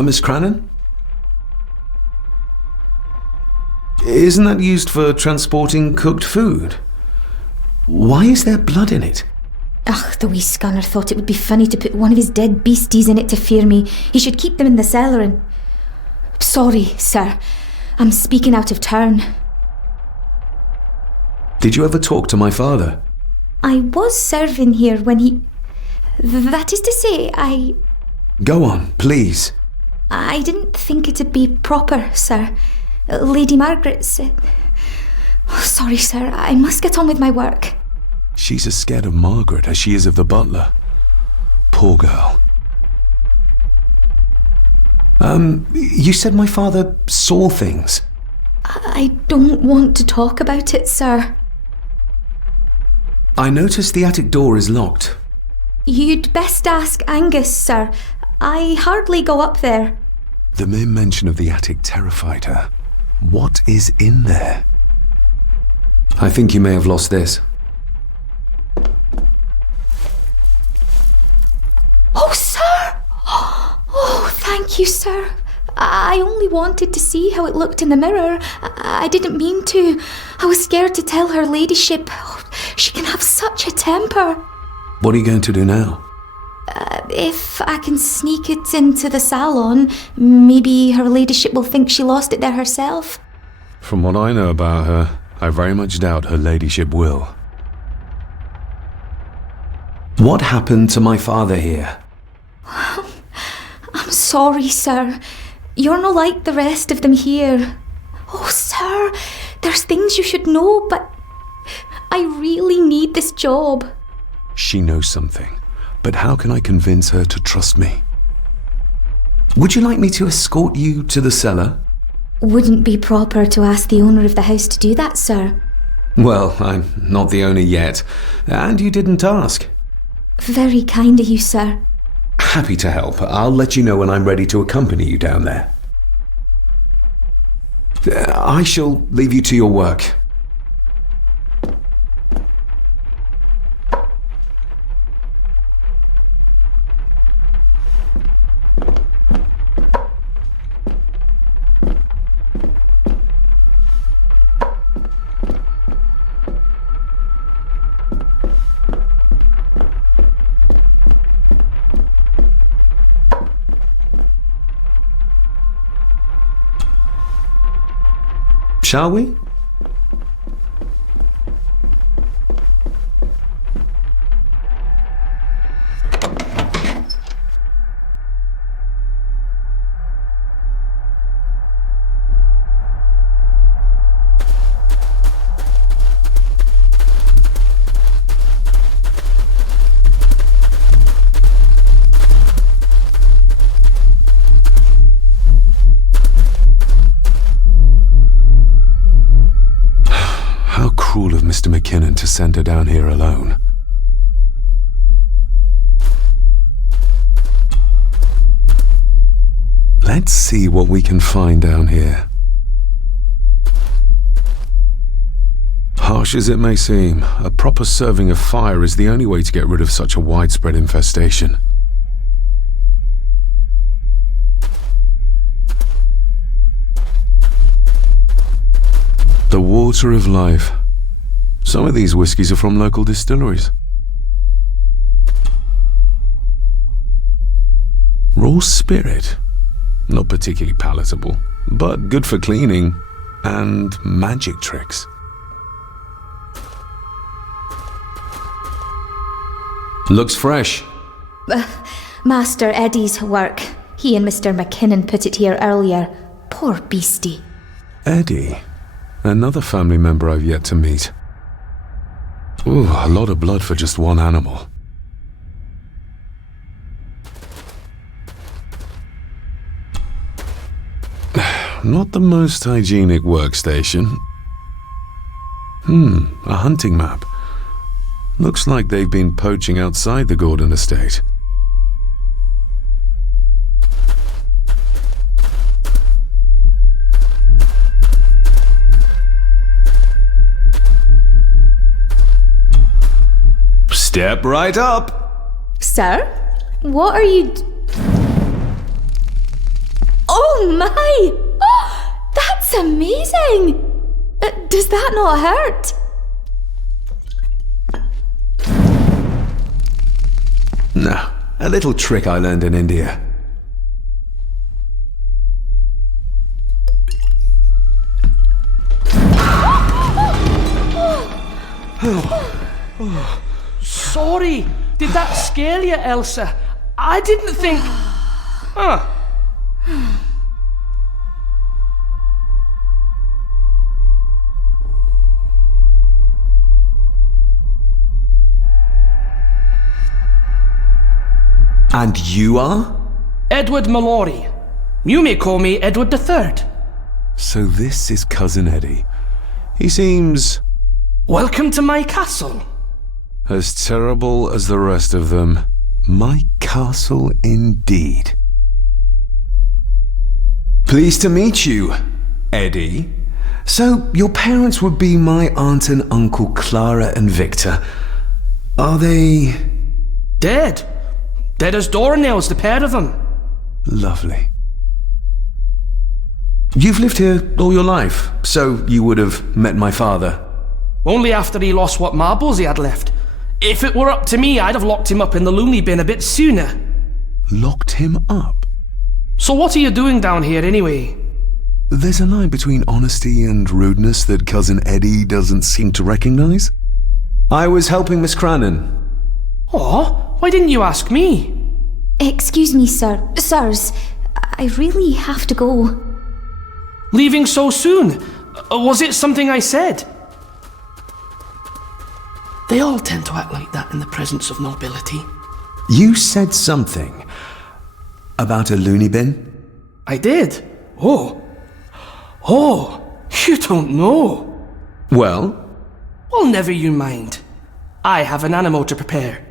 Miss Crannan? Isn't that used for transporting cooked food? Why is there blood in it? Ugh, the wee scunner thought it would be funny to put one of his dead beasties in it to fear me. He should keep them in the cellar and... Sorry, sir. I'm speaking out of turn. Did you ever talk to my father? I was serving here when he... That is to say, Go on, please. I didn't think it'd be proper, sir. Lady Margaret's... Sorry, sir. I must get on with my work. She's as scared of Margaret as she is of the butler. Poor girl. You said my father saw things. I don't want to talk about it, sir. I noticed the attic door is locked. You'd best ask Angus, sir. I hardly go up there. The mere mention of the attic terrified her. What is in there? I think you may have lost this. Oh, sir! Oh, thank you, sir. I only wanted to see how it looked in the mirror. I didn't mean to. I was scared to tell her ladyship. Oh, she can have such a temper. What are you going to do now? If I can sneak it into the salon, maybe her ladyship will think she lost it there herself. From what I know about her, I very much doubt her ladyship will. What happened to my father here? I'm sorry, sir. You're no like the rest of them here. Oh, sir, there's things you should know, but I really need this job. She knows something, but how can I convince her to trust me? Would you like me to escort you to the cellar? Wouldn't be proper to ask the owner of the house to do that, sir. Well, I'm not the owner yet, and you didn't ask. Very kind of you, sir. Happy to help. I'll let you know when I'm ready to accompany you down there. I shall leave you to your work. Shall we? Cruel of Mr. McKinnon to send her down here alone. Let's see what we can find down here. Harsh as it may seem, a proper serving of fire is the only way to get rid of such a widespread infestation. The water of life. Some of these whiskies are from local distilleries. Raw spirit. Not particularly palatable, but good for cleaning and magic tricks. Looks fresh. Master Eddie's work. He and Mr. McKinnon put it here earlier. Poor beastie. Eddie? Another family member I've yet to meet. Ooh, a lot of blood for just one animal. Not the most hygienic workstation. A hunting map. Looks like they've been poaching outside the Gordon estate. Step right up! Sir? What are you Oh my! Oh, that's amazing! Does that not hurt? No, a little trick I learned in India. Sorry. Did that scare you, Elsa? I didn't think... And you are? Edward Mallory. You may call me Edward III. So this is Cousin Eddie. He seems... Welcome to my castle. as terrible as the rest of them. My castle indeed. Pleased to meet you, Eddie. So, your parents would be my aunt and uncle Clara and Victor. Are they... Dead. Dead as doornails, the pair of them. Lovely. You've lived here all your life, so you would have met my father. Only after he lost what marbles he had left. If it were up to me, I'd have locked him up in the loony bin a bit sooner. Locked him up? So what are you doing down here anyway? There's a line between honesty and rudeness that Cousin Eddie doesn't seem to recognize. I was helping Miss Crannan. Oh, why didn't you ask me? Excuse me, sirs. I really have to go. Leaving so soon? Was it something I said? They all tend to act like that in the presence of nobility. You said something about a loony bin? I did. Oh, you don't know. Well? Well, never you mind. I have an animal to prepare.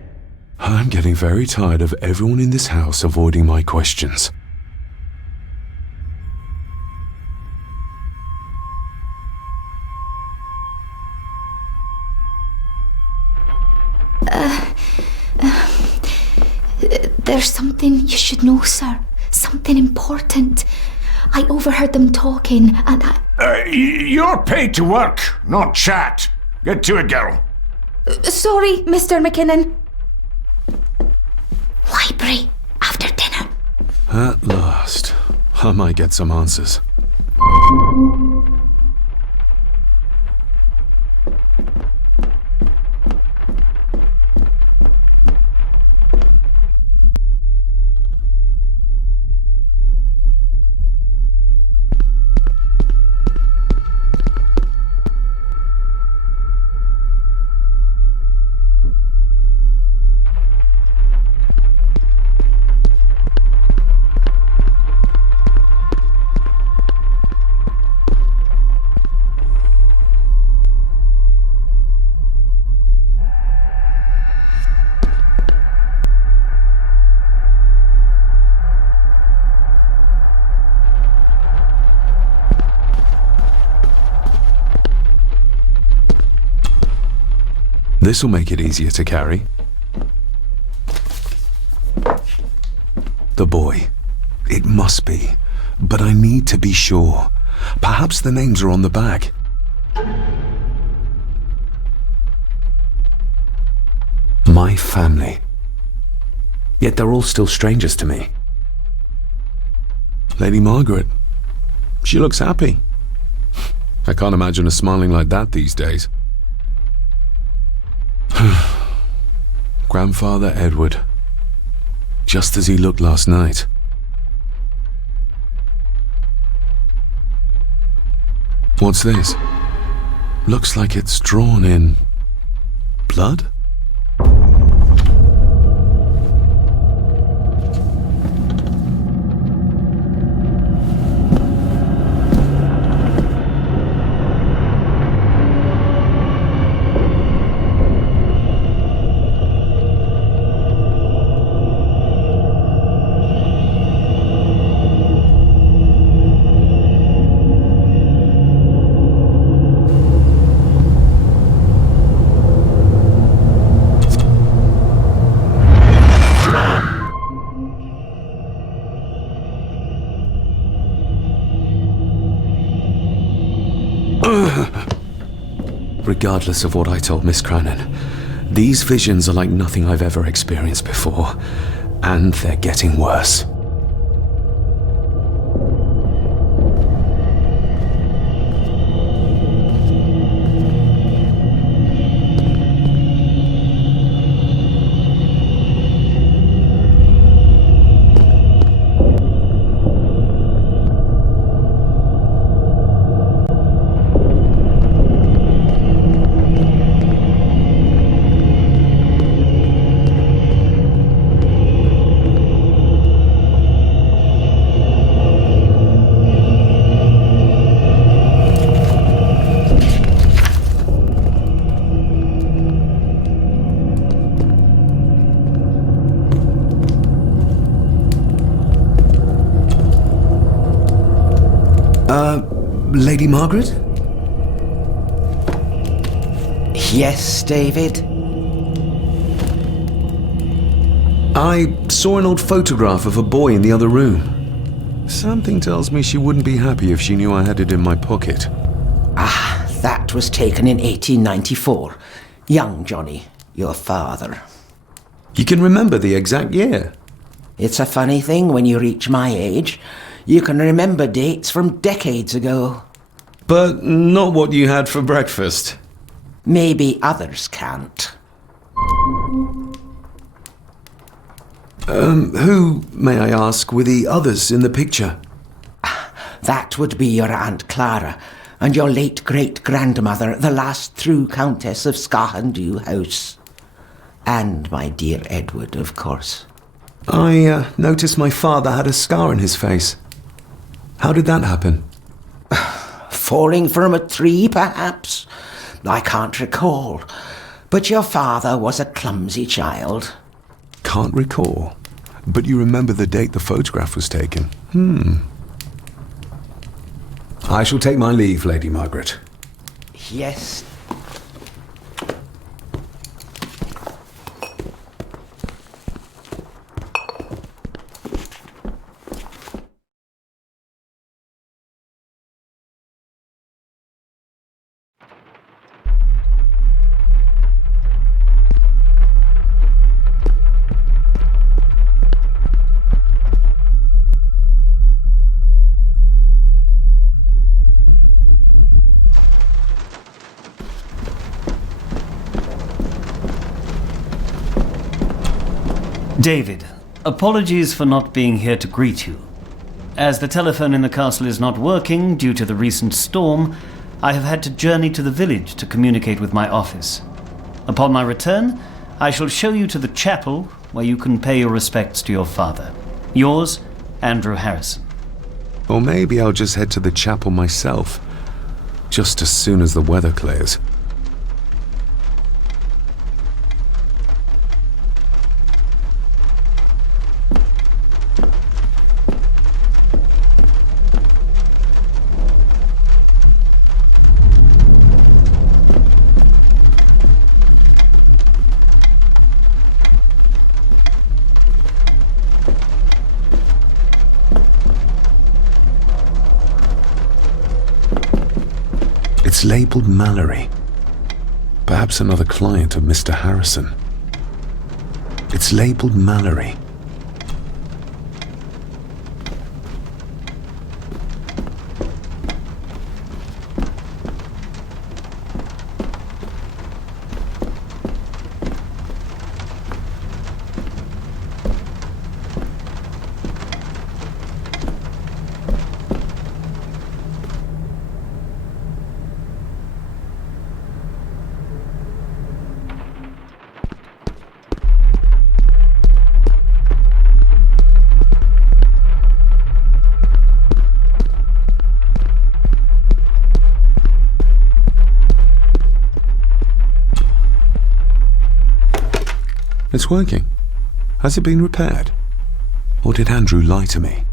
I'm getting very tired of everyone in this house avoiding my questions. There's something you should know, sir. Something important. I overheard them talking, and You're paid to work, not chat. Get to it, girl. Sorry, Mr. McKinnon. Library, after dinner. At last. I might get some answers. This'll make it easier to carry. The boy. It must be. But I need to be sure. Perhaps the names are on the back. My family. Yet they're all still strangers to me. Lady Margaret. She looks happy. I can't imagine her smiling like that these days. Grandfather Edward. Just as he looked last night. What's this? Looks like it's drawn in blood? Regardless of what I told Miss Crannan, these visions are like nothing I've ever experienced before, and they're getting worse. Lady Margaret? Yes, David? I saw an old photograph of a boy in the other room. Something tells me she wouldn't be happy if she knew I had it in my pocket. Ah, that was taken in 1894. Young Johnny, your father. You can remember the exact year? It's a funny thing when you reach my age. You can remember dates from decades ago. But not what you had for breakfast. Maybe others can't. Who, may I ask, were the others in the picture? That would be your Aunt Clara and your late great-grandmother, the last true Countess of Scahandew House. And my dear Edward, of course. I noticed my father had a scar on his face. How did that happen? Falling from a tree, perhaps? I can't recall. But your father was a clumsy child. Can't recall. But you remember the date the photograph was taken? I shall take my leave, Lady Margaret. Yes. David, apologies for not being here to greet you. As the telephone in the castle is not working due to the recent storm, I have had to journey to the village to communicate with my office. Upon my return, I shall show you to the chapel where you can pay your respects to your father. Yours, Andrew Harrison. Or maybe I'll just head to the chapel myself, just as soon as the weather clears. It's labelled Mallory. Perhaps another client of Mr. Harrison. It's labelled Mallory. It's working. Has it been repaired? Or did Andrew lie to me?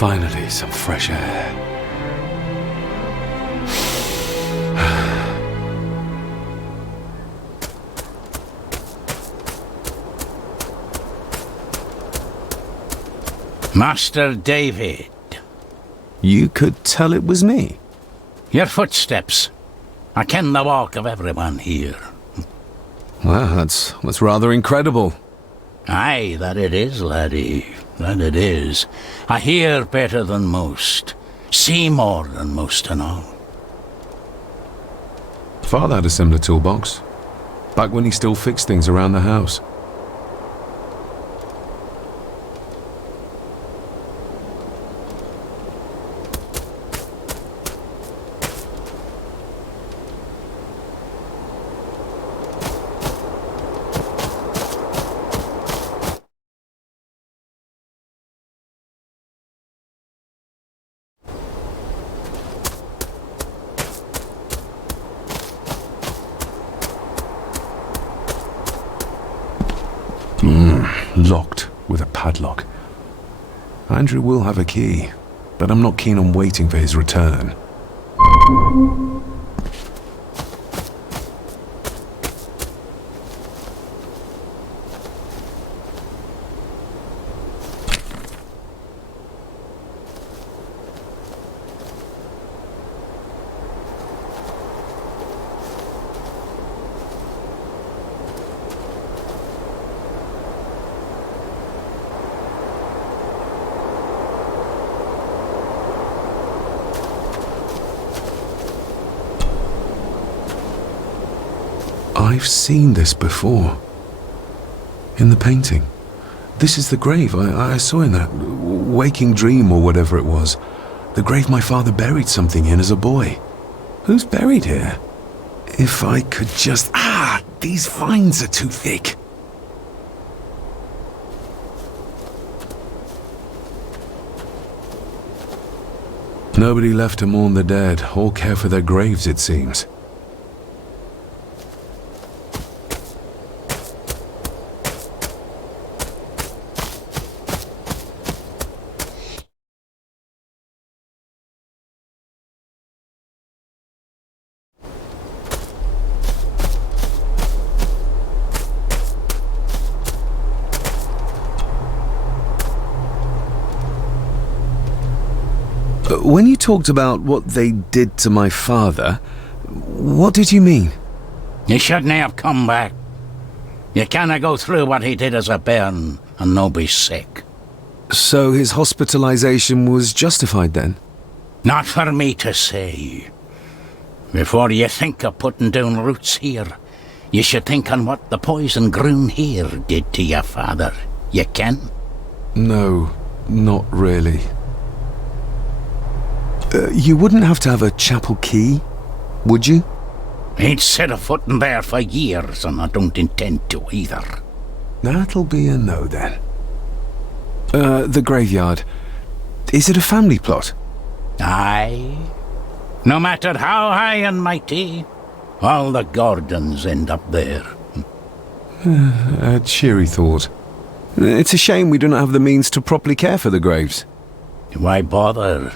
Finally, some fresh air. Master David. You could tell it was me. Your footsteps. I ken the walk of everyone here. Well, that's rather incredible. Aye, that it is, laddie. That it is. I hear better than most. See more than most and all. Father had a similar toolbox. Back when he still fixed things around the house. Locked with a padlock. Andrew will have a key, but I'm not keen on waiting for his return. I've seen this before. In the painting. This is the grave I saw in that waking dream or whatever it was. The grave my father buried something in as a boy. Who's buried here? If I could just... these vines are too thick. Nobody left to mourn the dead or care for their graves, it seems. When you talked about what they did to my father, what did you mean? You shouldn't have come back. You canna go through what he did as a bairn and no be sick. So his hospitalization was justified then? Not for me to say. Before you think of putting down roots here, you should think on what the poison grown here did to your father. You can? No, not really. You wouldn't have to have a chapel key, would you? Ain't set a foot in there for years, and I don't intend to either. That'll be a no then. The graveyard. Is it a family plot? Aye. No matter how high and mighty, all the Gordons end up there. A cheery thought. It's a shame we don't have the means to properly care for the graves. Why bother?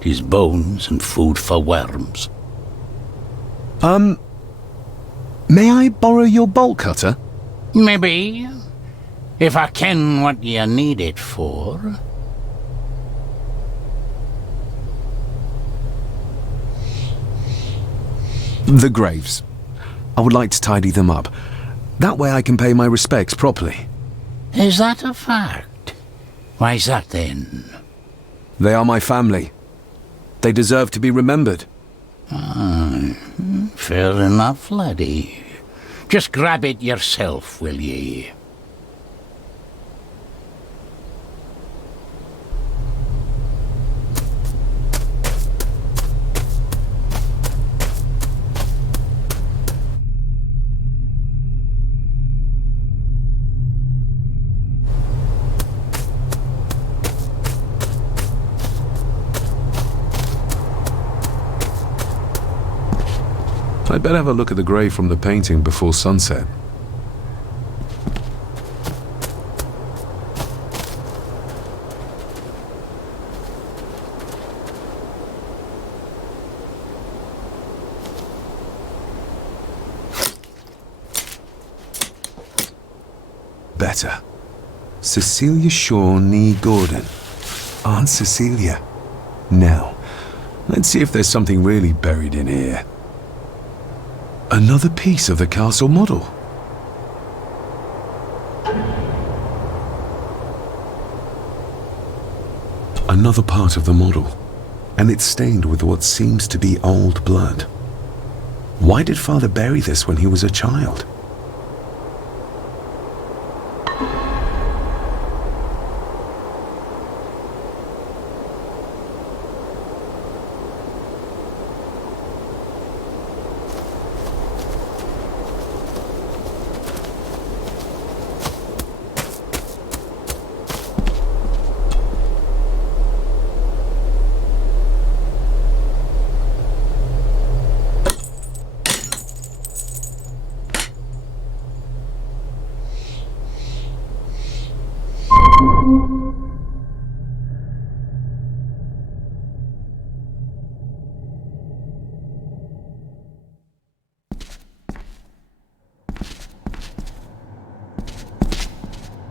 His bones and food for worms. May I borrow your bolt cutter? Maybe. If I ken what you need it for. The graves. I would like to tidy them up. That way I can pay my respects properly. Is that a fact? Why's that then? They are my family. They deserve to be remembered. Fair enough, laddie. Just grab it yourself, will ye? I'd better have a look at the grave from the painting before sunset. Better. Cecilia Shaw Nee Gordon. Aunt Cecilia. Now, let's see if there's something really buried in here. Another piece of the castle model. Another part of the model, and it's stained with what seems to be old blood. Why did Father bury this when he was a child?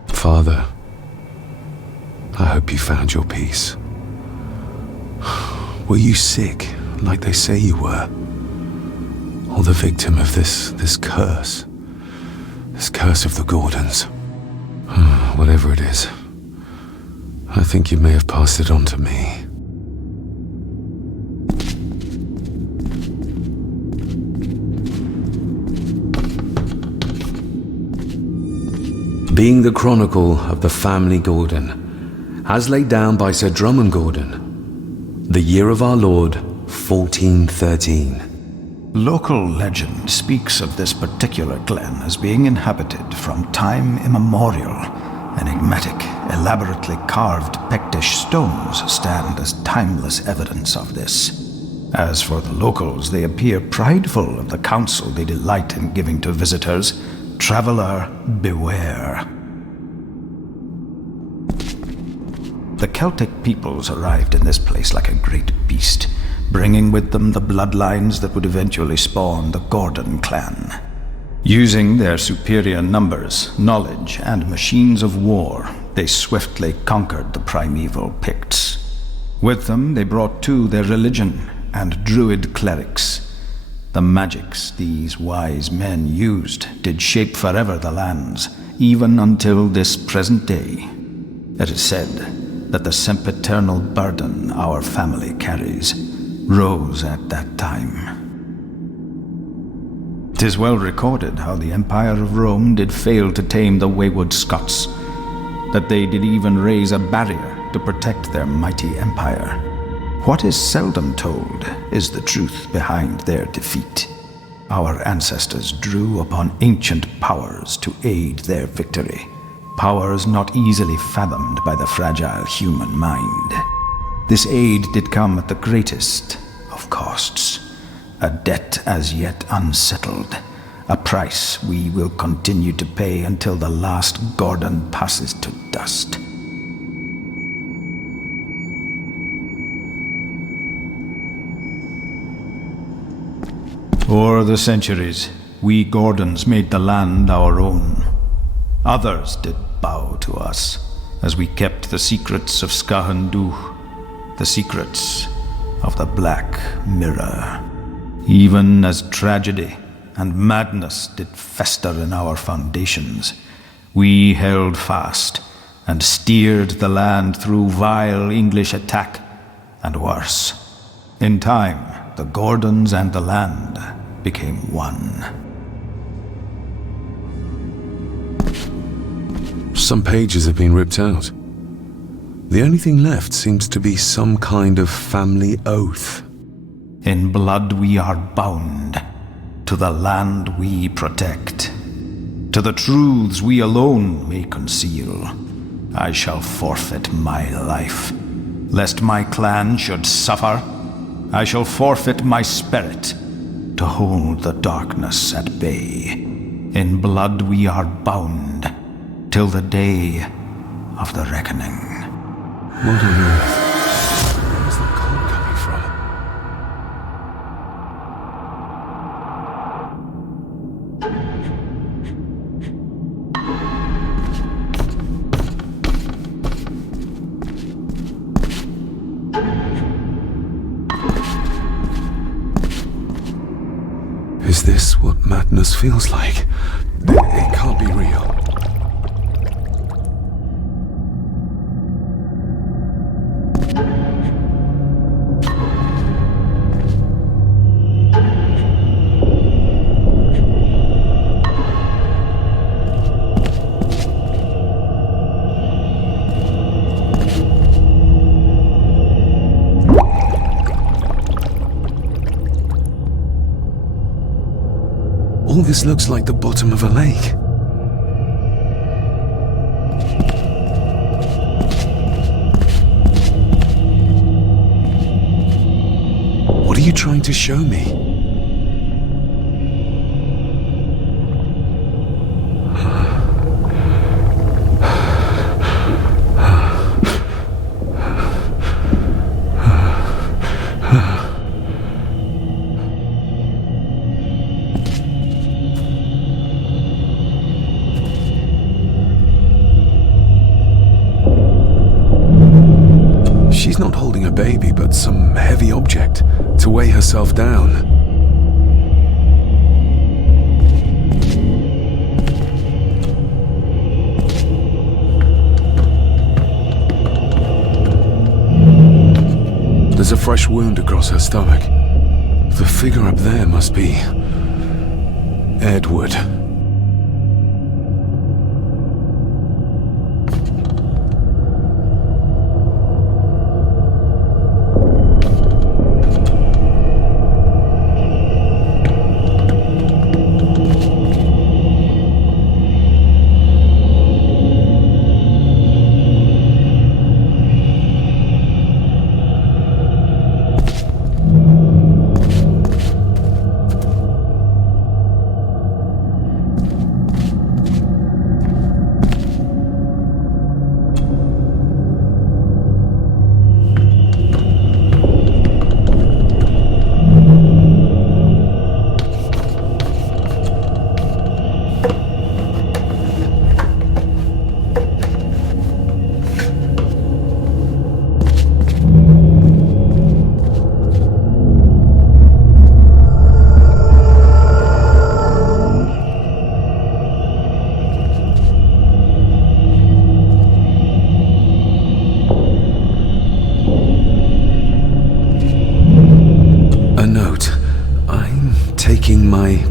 Father, I hope you found your peace. Were you sick, like they say you were? Or the victim of this curse? This curse of the Gordons? Whatever it is, I think you may have passed it on to me. Being the chronicle of the family Gordon, as laid down by Sir Drummond Gordon, the year of our Lord, 1413. Local legend speaks of this particular glen as being inhabited from time immemorial. Enigmatic, elaborately carved Pictish stones stand as timeless evidence of this. As for the locals, they appear prideful of the counsel they delight in giving to visitors. Traveler, beware. The Celtic peoples arrived in this place like a great beast, bringing with them the bloodlines that would eventually spawn the Gordon clan. Using their superior numbers, knowledge, and machines of war, they swiftly conquered the primeval Picts. With them, they brought too their religion and druid clerics. The magics these wise men used did shape forever the lands, even until this present day. It is said that the sempiternal burden our family carries rose at that time. 'Tis well recorded how the Empire of Rome did fail to tame the wayward Scots, that they did even raise a barrier to protect their mighty empire. What is seldom told is the truth behind their defeat. Our ancestors drew upon ancient powers to aid their victory, powers not easily fathomed by the fragile human mind. This aid did come at the greatest of costs, a debt as yet unsettled, a price we will continue to pay until the last Gordon passes to dust. O'er the centuries, we Gordons made the land our own. Others did bow to us, as we kept the secrets of Scahandu, the secrets of the Black Mirror. Even as tragedy and madness did fester in our foundations, we held fast and steered the land through vile English attack and worse. In time, the Gordons and the land became one. Some pages have been ripped out. The only thing left seems to be some kind of family oath. In blood we are bound to the land we protect, to the truths we alone may conceal. I shall forfeit my life, lest my clan should suffer. I shall forfeit my spirit to hold the darkness at bay. In blood we are bound till the day of the reckoning. What on earth? Where's the cold coming from? Is this what madness feels like? It can't be real. All this looks like the bottom of a lake. What are you trying to show me? She's not holding a baby, but some heavy object to weigh herself down. There's a fresh wound across her stomach. The figure up there must be Edward.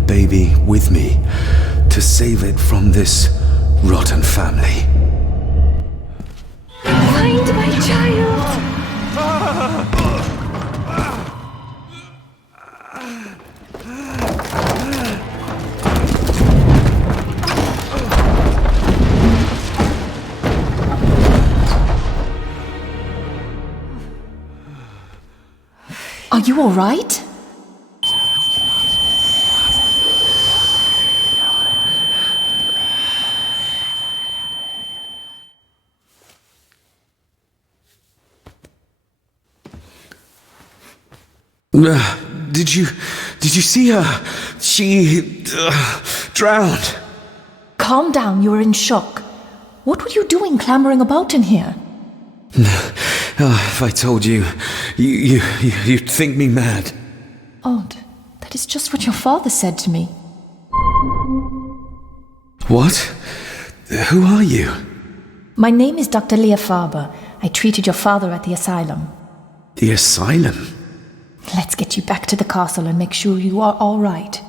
Baby with me to save it from this rotten family. Find my child! Are you all right? Did you see her? She drowned. Calm down, you were in shock. What were you doing clambering about in here? If I told you, you'd think me mad. Odd. That is just what your father said to me. What? Who are you? My name is Dr. Leah Farber. I treated your father at the asylum. The asylum? Let's get you back to the castle and make sure you are all right.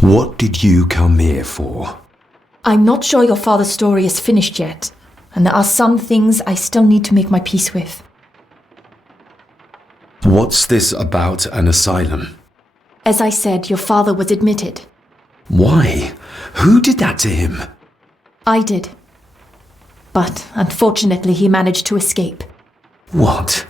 What did you come here for? I'm not sure your father's story is finished yet, and there are some things I still need to make my peace with. What's this about an asylum? As I said, your father was admitted. Why? Who did that to him? I did. But unfortunately, he managed to escape. What?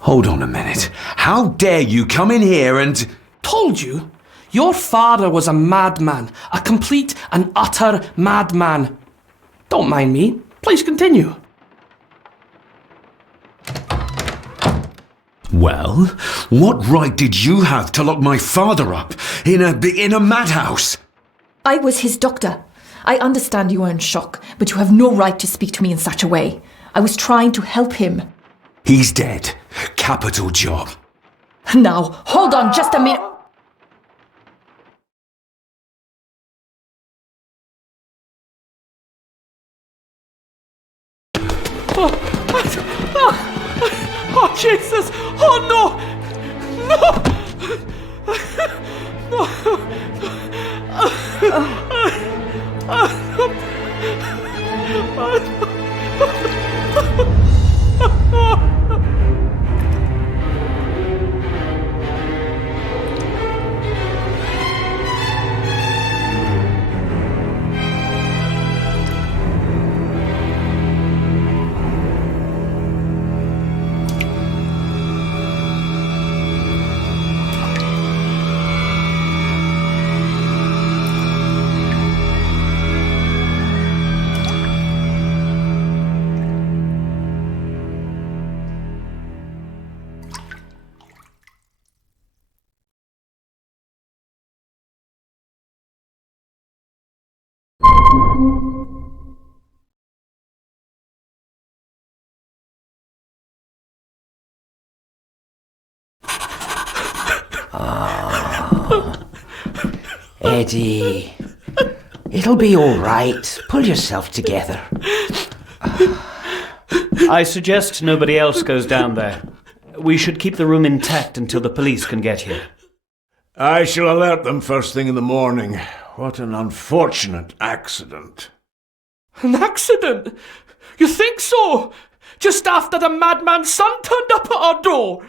Hold on a minute. How dare you come in here and... Told you? Your father was a madman. A complete and utter madman. Don't mind me. Please continue. Well, what right did you have to lock my father up in a madhouse? I was his doctor. I understand you are in shock, but you have no right to speak to me in such a way. I was trying to help him. He's dead. Capital job. Now, hold on just a minute. Oh, Jesus! Oh, no! No! Eddie, it'll be all right. Pull yourself together. I suggest nobody else goes down there. We should keep the room intact until the police can get here. I shall alert them first thing in the morning. What an unfortunate accident. An accident? You think so? Just after the madman's son turned up at our door?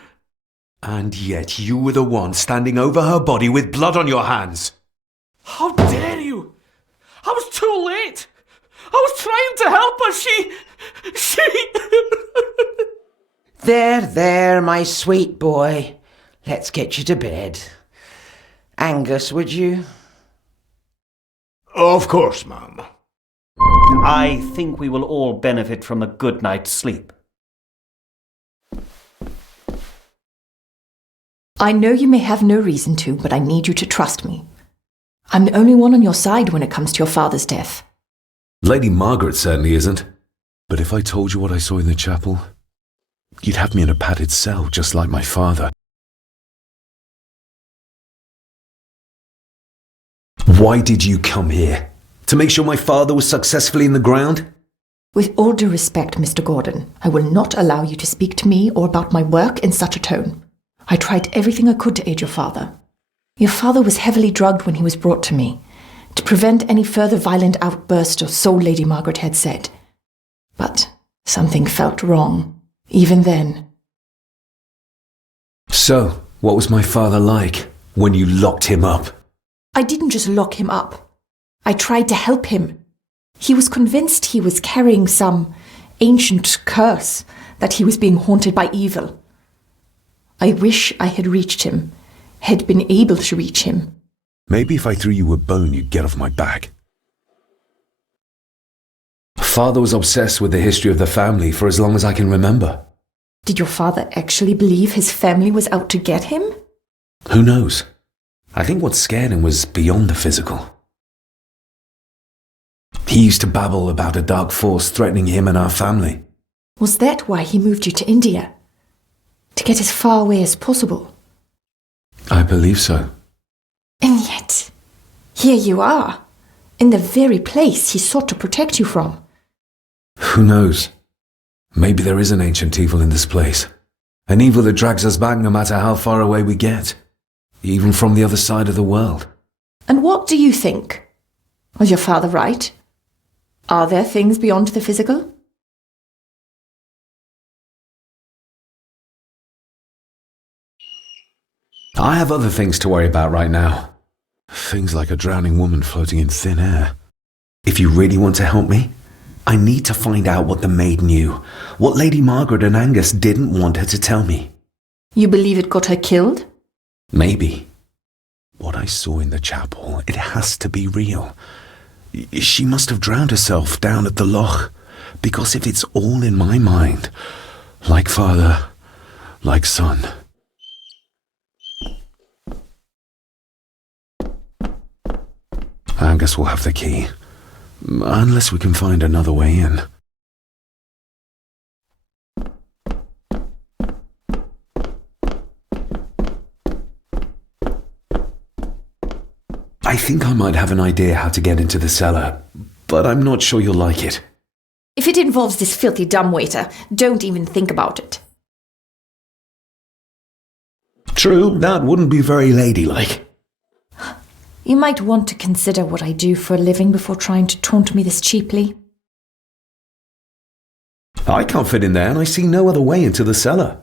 And yet you were the one standing over her body with blood on your hands. How dare you! I was too late! I was trying to help her, she... There, my sweet boy. Let's get you to bed. Angus, would you? Of course, ma'am. I think we will all benefit from a good night's sleep. I know you may have no reason to, but I need you to trust me. I'm the only one on your side when it comes to your father's death. Lady Margaret certainly isn't. But if I told you what I saw in the chapel, you'd have me in a padded cell, just like my father. Why did you come here? To make sure my father was successfully in the ground? With all due respect, Mr. Gordon, I will not allow you to speak to me or about my work in such a tone. I tried everything I could to aid your father. Your father was heavily drugged when he was brought to me, to prevent any further violent outburst, or so Lady Margaret had said. But something felt wrong, even then. So, what was my father like when you locked him up? I didn't just lock him up. I tried to help him. He was convinced he was carrying some ancient curse, that he was being haunted by evil. I wish I had reached him, had been able to reach him. Maybe if I threw you a bone, you'd get off my back. Father was obsessed with the history of the family for as long as I can remember. Did your father actually believe his family was out to get him? Who knows? I think what scared him was beyond the physical. He used to babble about a dark force threatening him and our family. Was that why he moved you to India? To get as far away as possible? I believe so. And yet, here you are, in the very place he sought to protect you from. Who knows? Maybe there is an ancient evil in this place. An evil that drags us back no matter how far away we get. Even from the other side of the world. And what do you think? Was your father right? Are there things beyond the physical? I have other things to worry about right now. Things like a drowning woman floating in thin air. If you really want to help me, I need to find out what the maid knew. What Lady Margaret and Angus didn't want her to tell me. You believe it got her killed? Maybe. What I saw in the chapel, it has to be real. She must have drowned herself down at the loch. Because if it's all in my mind, like father, like son. Angus will have the key. Unless we can find another way in. I think I might have an idea how to get into the cellar, but I'm not sure you'll like it. If it involves this filthy dumbwaiter, don't even think about it. True, that wouldn't be very ladylike. You might want to consider what I do for a living before trying to taunt me this cheaply. I can't fit in there, and I see no other way into the cellar.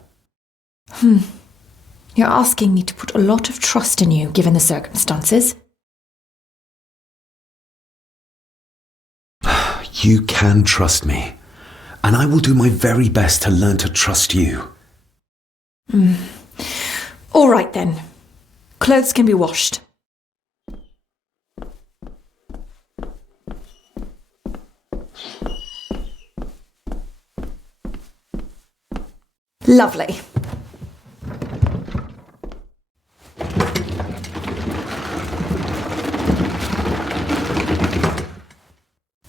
You're asking me to put a lot of trust in you, given the circumstances. You can trust me, and I will do my very best to learn to trust you. All right then. Clothes can be washed. Lovely.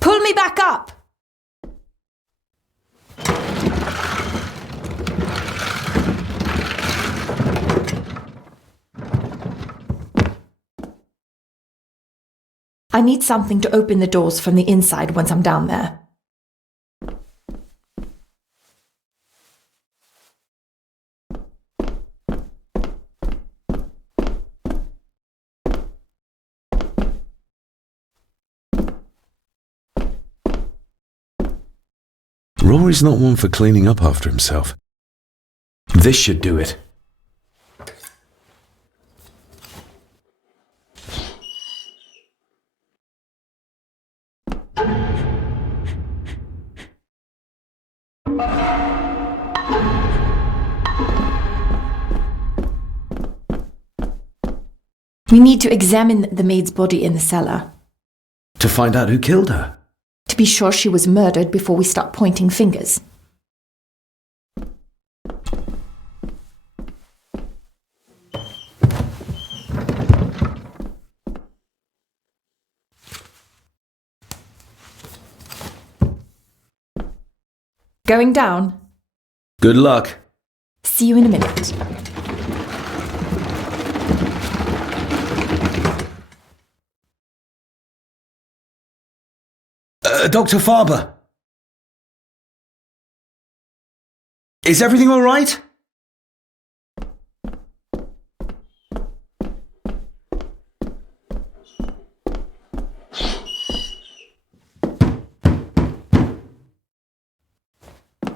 Pull me back up! I need something to open the doors from the inside once I'm down there. Rory's not one for cleaning up after himself. This should do it. We need to examine the maid's body in the cellar. To find out who killed her. To be sure she was murdered before we start pointing fingers. Going down. Good luck. See you in a minute. Dr. Farber. Is everything all right?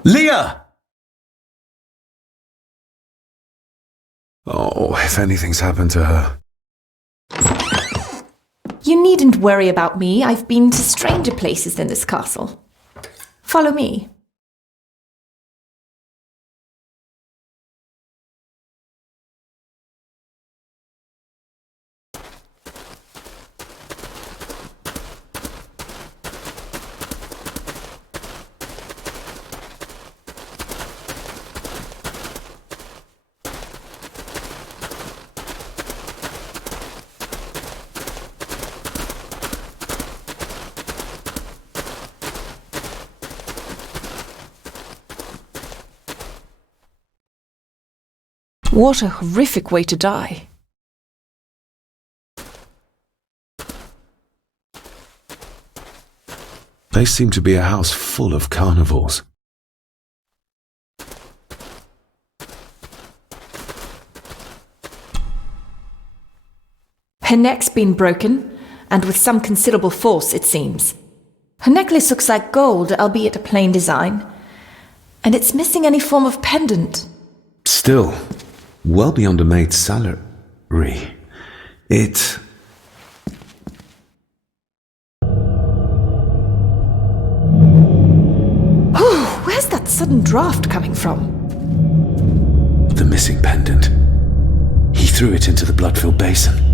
Leah! Oh, if anything's happened to her. You needn't worry about me. I've been to stranger places than this castle. Follow me. What a horrific way to die. They seem to be a house full of carnivores. Her neck's been broken, and with some considerable force, it seems. Her necklace looks like gold, albeit a plain design, and it's missing any form of pendant. Still, well beyond a maid's salary. It... Oh, where's that sudden draft coming from? The missing pendant. He threw it into the blood-filled basin.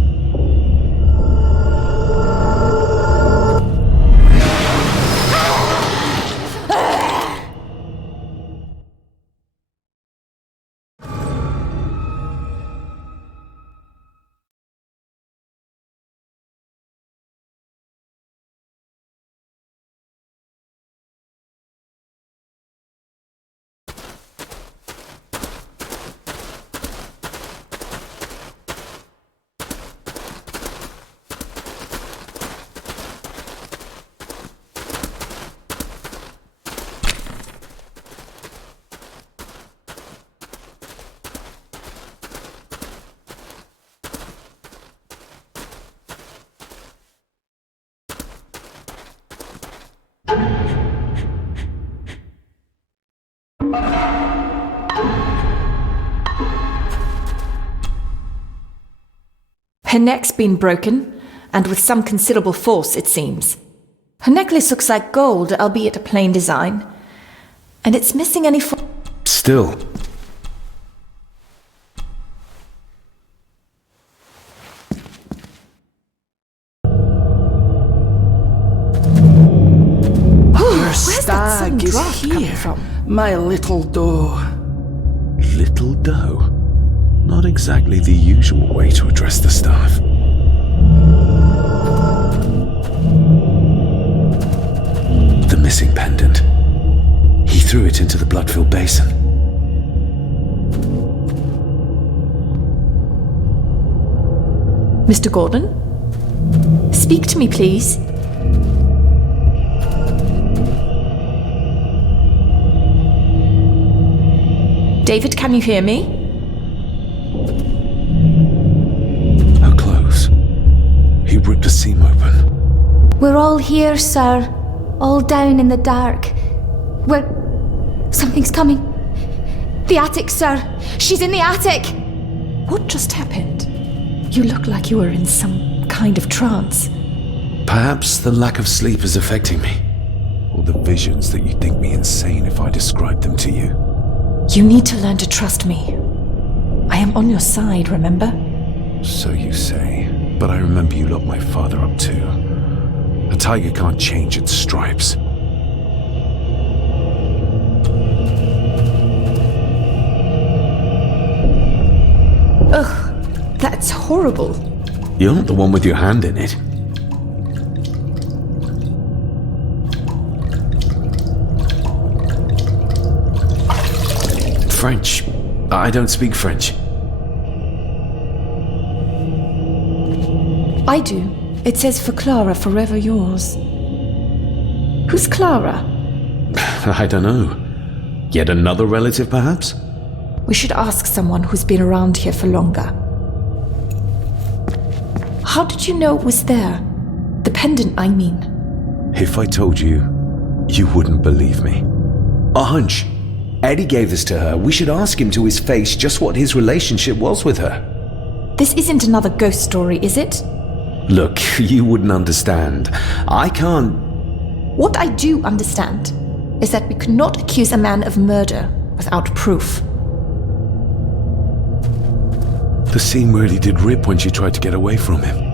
Her neck's been broken, and with some considerable force, it seems. Her necklace looks like gold, albeit a plain design. And it's missing any Still. Where's that sudden draft coming from? My little doe. Little doe? Not exactly the usual way to address the staff. The missing pendant. He threw it into the blood-filled basin. Mr. Gordon? Speak to me, please. David, can you hear me? Her clothes. He ripped a seam open. We're all here, sir. All down in the dark. Something's coming. The attic, sir. She's in the attic. What just happened? You look like you were in some kind of trance. Perhaps the lack of sleep is affecting me. Or the visions that you'd think me insane if I described them to you. You need to learn to trust me. I am on your side, remember? So you say. But I remember you locked my father up too. A tiger can't change its stripes. Ugh, that's horrible. You're not the one with your hand in it. French. I don't speak French. I do. It says for Clara, forever yours. Who's Clara? I don't know. Yet another relative, perhaps? We should ask someone who's been around here for longer. How did you know it was there? The pendant, I mean. If I told you, you wouldn't believe me. A hunch. Eddie gave this to her. We should ask him to his face just what his relationship was with her. This isn't another ghost story, is it? Look, you wouldn't understand. I can't... What I do understand is that we could not accuse a man of murder without proof. The seam really did rip when she tried to get away from him.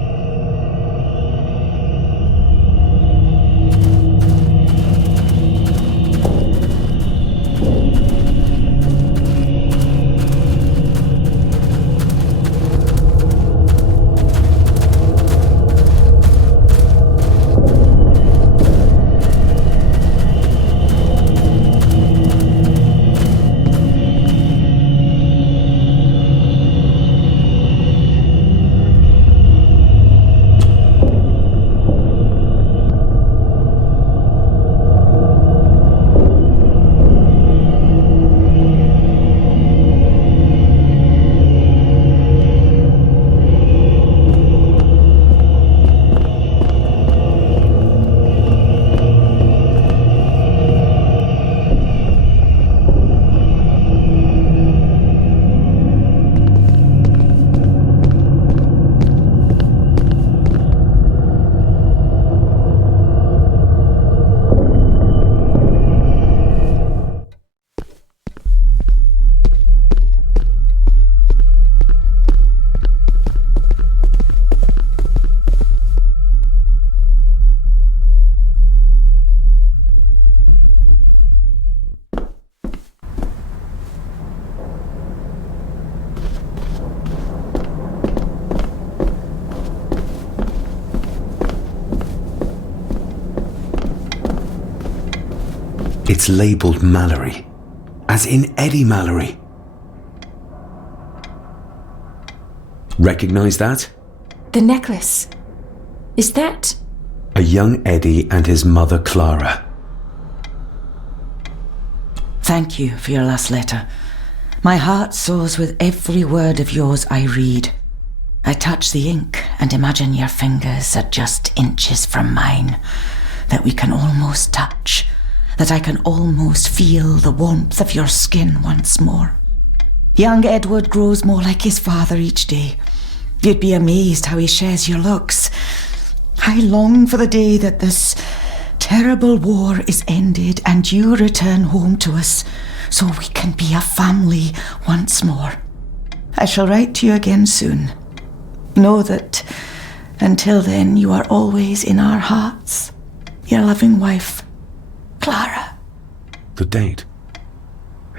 It's labelled Mallory. As in Eddie Mallory. Recognize that? The necklace. Is that... A young Eddie and his mother Clara. Thank you for your last letter. My heart soars with every word of yours I read. I touch the ink and imagine your fingers are just inches from mine, that we can almost touch, that I can almost feel the warmth of your skin once more. Young Edward grows more like his father each day. You'd be amazed how he shares your looks. I long for the day that this terrible war is ended and you return home to us so we can be a family once more. I shall write to you again soon. Know that until then you are always in our hearts. Your loving wife, Clara. The date.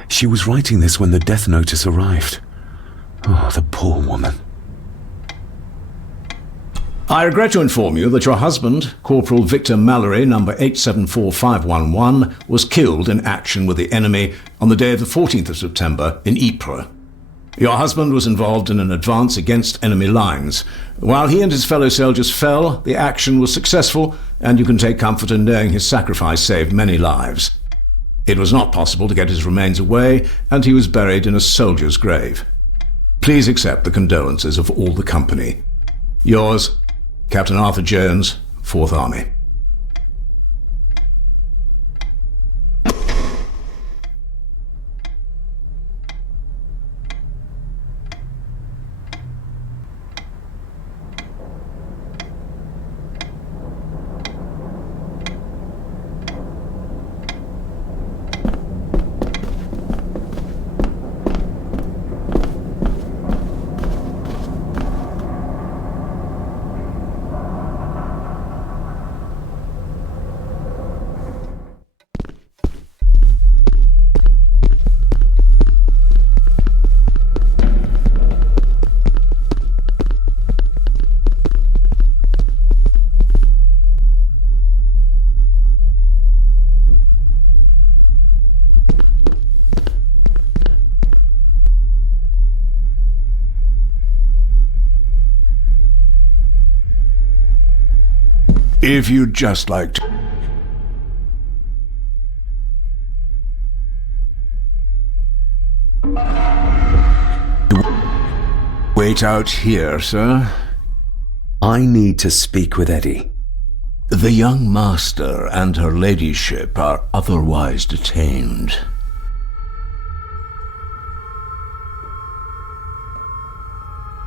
She was writing this when the death notice arrived. Oh, the poor woman. I regret to inform you that your husband, Corporal Victor Mallory, number 874511, was killed in action with the enemy on the day of the 14th of September in Ypres. Your husband was involved in an advance against enemy lines. While he and his fellow soldiers fell, the action was successful, and you can take comfort in knowing his sacrifice saved many lives. It was not possible to get his remains away, and he was buried in a soldier's grave. Please accept the condolences of all the company. Yours, Captain Arthur Jones, 4th Army. If you'd just like to... Wait out here, sir. I need to speak with Eddie. The young master and her ladyship are otherwise detained.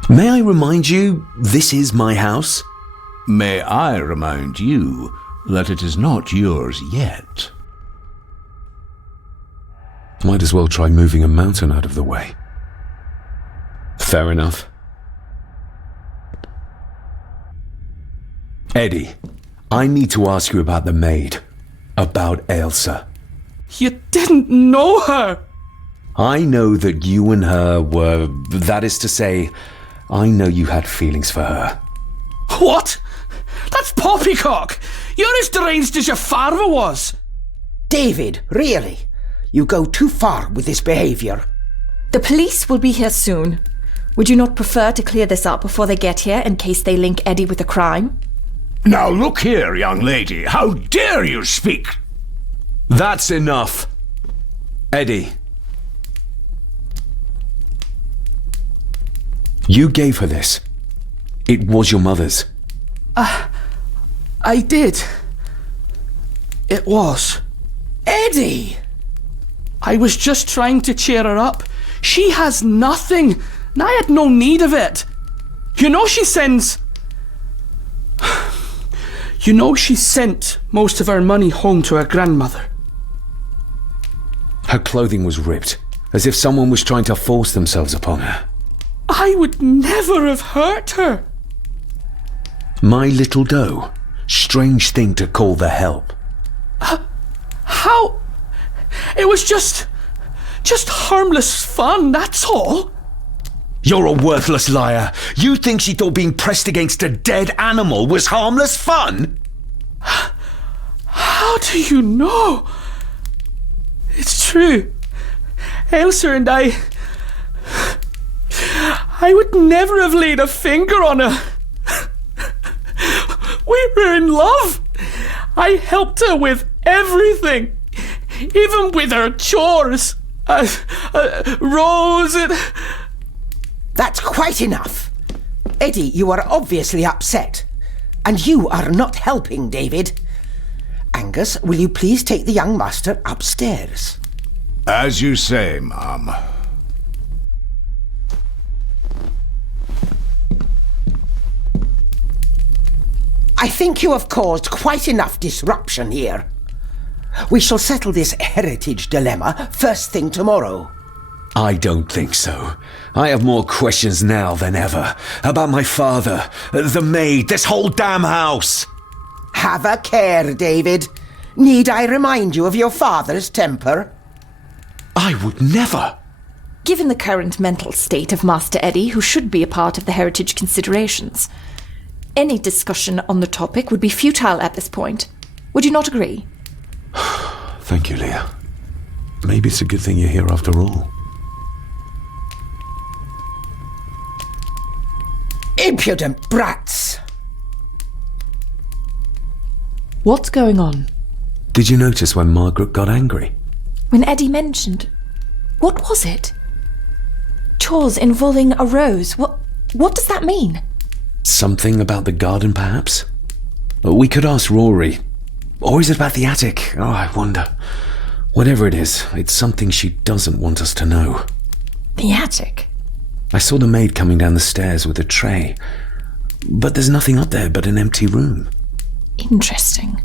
May I remind you, this is my house? May I remind you that it is not yours yet. Might as well try moving a mountain out of the way. Fair enough. Eddie, I need to ask you about the maid. About Ailsa. You didn't know her! I know that you and her were... That is to say, I know you had feelings for her. What? That's poppycock! You're as deranged as your father was! David, really? You go too far with this behaviour. The police will be here soon. Would you not prefer to clear this up before they get here in case they link Eddie with the crime? Now look here, young lady. How dare you speak? That's enough. Eddie. You gave her this. It was your mother's. I did. It was. Eddie! I was just trying to cheer her up. She has nothing, and I had no need of it. You know she sends... You know she sent most of her money home to her grandmother. Her clothing was ripped, as if someone was trying to force themselves upon her. I would never have hurt her. My little doe. Strange thing to call the help. How? It was just harmless fun, that's all. You're a worthless liar. You think she thought being pressed against a dead animal was harmless fun? How do you know? It's true. Ailsa and I would never have laid a finger on her. We were in love. I helped her with everything, even with her chores. Rose and... That's quite enough. Eddie, you are obviously upset. And you are not helping, David. Angus, will you please take the young master upstairs? As you say, ma'am. I think you have caused quite enough disruption here. We shall settle this heritage dilemma first thing tomorrow. I don't think so. I have more questions now than ever. About my father, the maid, this whole damn house. Have a care, David. Need I remind you of your father's temper? I would never. Given the current mental state of Master Eddie, who should be a part of the heritage considerations, any discussion on the topic would be futile at this point. Would you not agree? Thank you, Leah. Maybe it's a good thing you're here after all. Impudent brats! What's going on? Did you notice when Margaret got angry? When Eddie mentioned... What was it? Chores involving a rose. What does that mean? Something about the garden, perhaps? We could ask Rory. Or is it about the attic? Oh, I wonder. Whatever it is, it's something she doesn't want us to know. The attic? I saw the maid coming down the stairs with a tray. But there's nothing up there but an empty room. Interesting.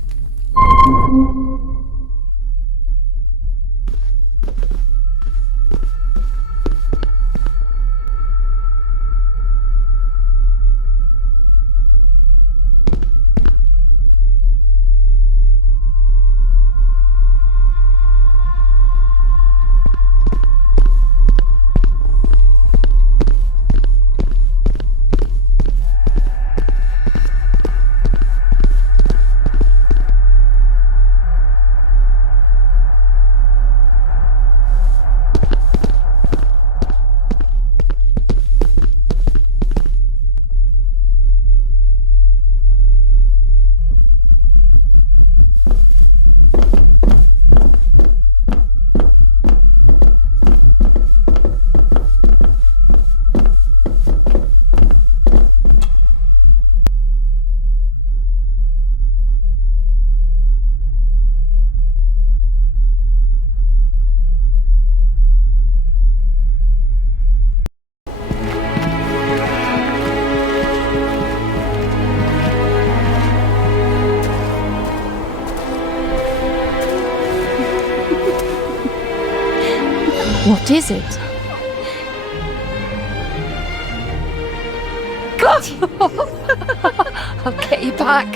What is it? I'll get you back.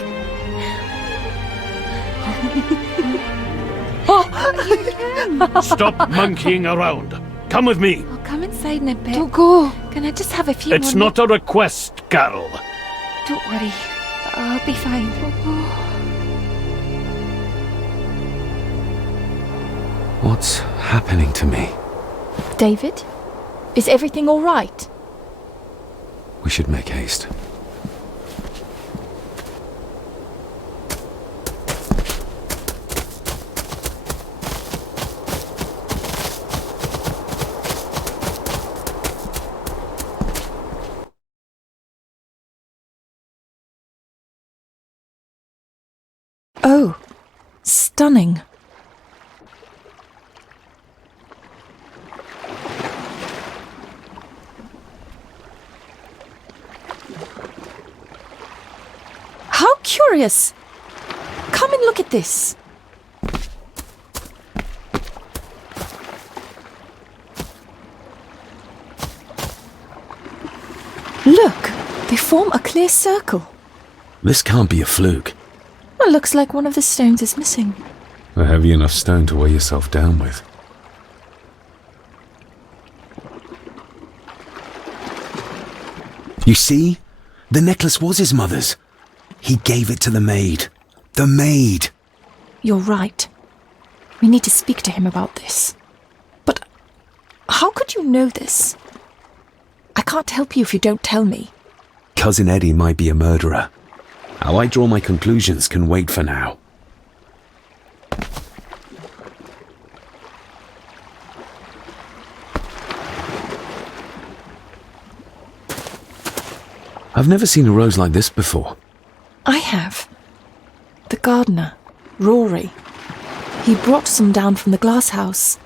Stop monkeying around. Come with me. I'll come inside in a bit. Don't go. Can I just have a few It's not a request, Carol. Don't worry. I'll be fine. What's happening to me? David? Is everything all right? We should make haste. Oh, stunning. How curious! Come and look at this. Look, they form a clear circle. This can't be a fluke. It looks like one of the stones is missing. A heavy enough stone to weigh yourself down with. You see? The necklace was his mother's. He gave it to the maid. The maid! You're right. We need to speak to him about this. But how could you know this? I can't help you if you don't tell me. Cousin Eddie might be a murderer. How I draw my conclusions can wait for now. I've never seen a rose like this before. I have. The gardener, Rory. He brought some down from the glass house.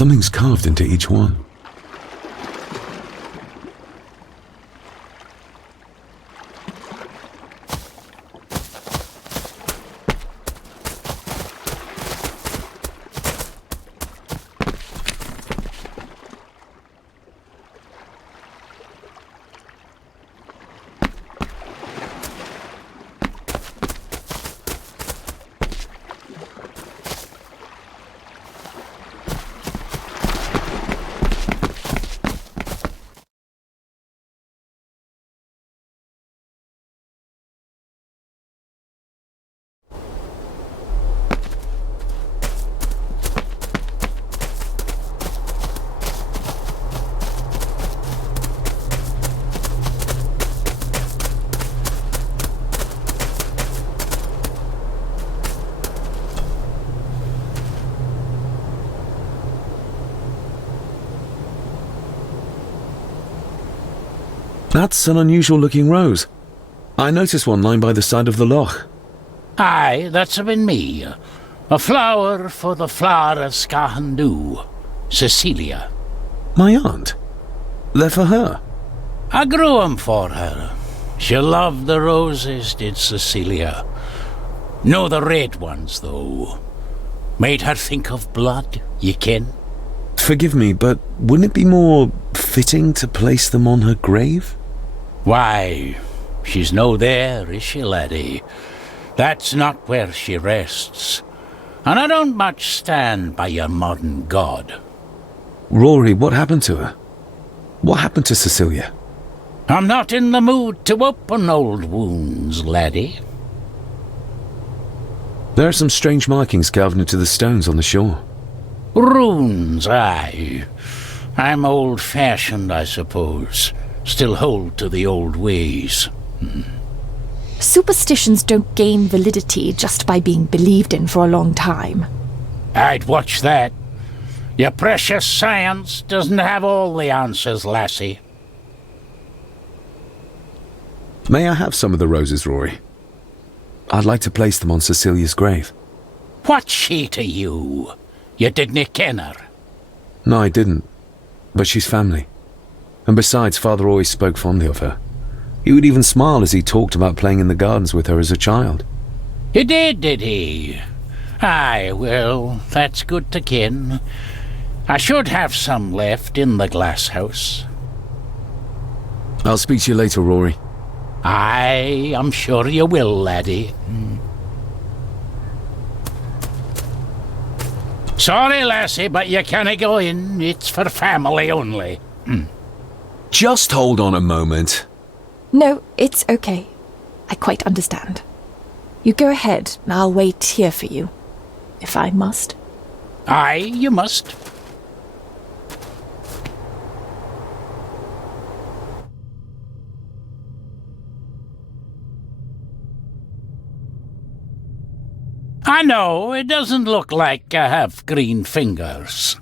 Something's carved into each one. That's an unusual-looking rose. I noticed one lying by the side of the loch. Aye, that's been me. A flower for the flower of Scahandu, Cecilia. My aunt? They're for her? I grew 'em for her. She loved the roses, did Cecilia. No the red ones, though. Made her think of blood, ye ken. Forgive me, but wouldn't it be more fitting to place them on her grave? Why, she's no there, is she, laddie? That's not where she rests. And I don't much stand by your modern god. Rory, what happened to her? What happened to Cecilia? I'm not in the mood to open old wounds, laddie. There are some strange markings carved into the stones on the shore. Runes, aye. I'm old-fashioned, I suppose. Still hold to the old ways. Superstitions don't gain validity just by being believed in for a long time. I'd watch that. Your precious science doesn't have all the answers, lassie. May I have some of the roses, Rory? I'd like to place them on Cecilia's grave. What's she to you? You didn't ken her? No, I didn't. But she's family. And besides, Father always spoke fondly of her. He would even smile as he talked about playing in the gardens with her as a child. He did he? Aye, well, that's good to ken. I should have some left in the glass house. I'll speak to you later, Rory. Aye, I'm sure you will, laddie. Sorry, lassie, but you can't go in. It's for family only. Just hold on a moment. No, it's okay. I quite understand. You go ahead, and I'll wait here for you, if I must. Aye, you must. I know, it doesn't look like I have green fingers.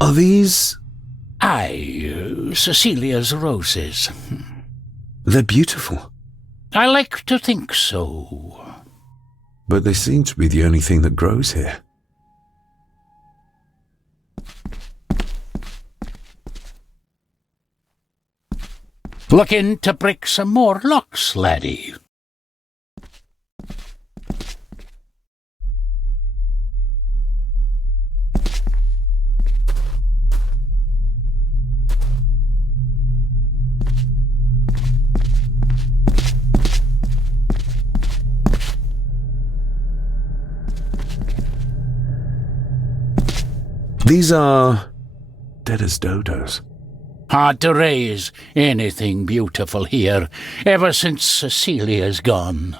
Are these... Aye, Cecilia's roses. They're beautiful. I like to think so. But they seem to be the only thing that grows here. Looking to break some more locks, laddie. These are... dead as dodos. Hard to raise anything beautiful here, ever since Cecilia's gone.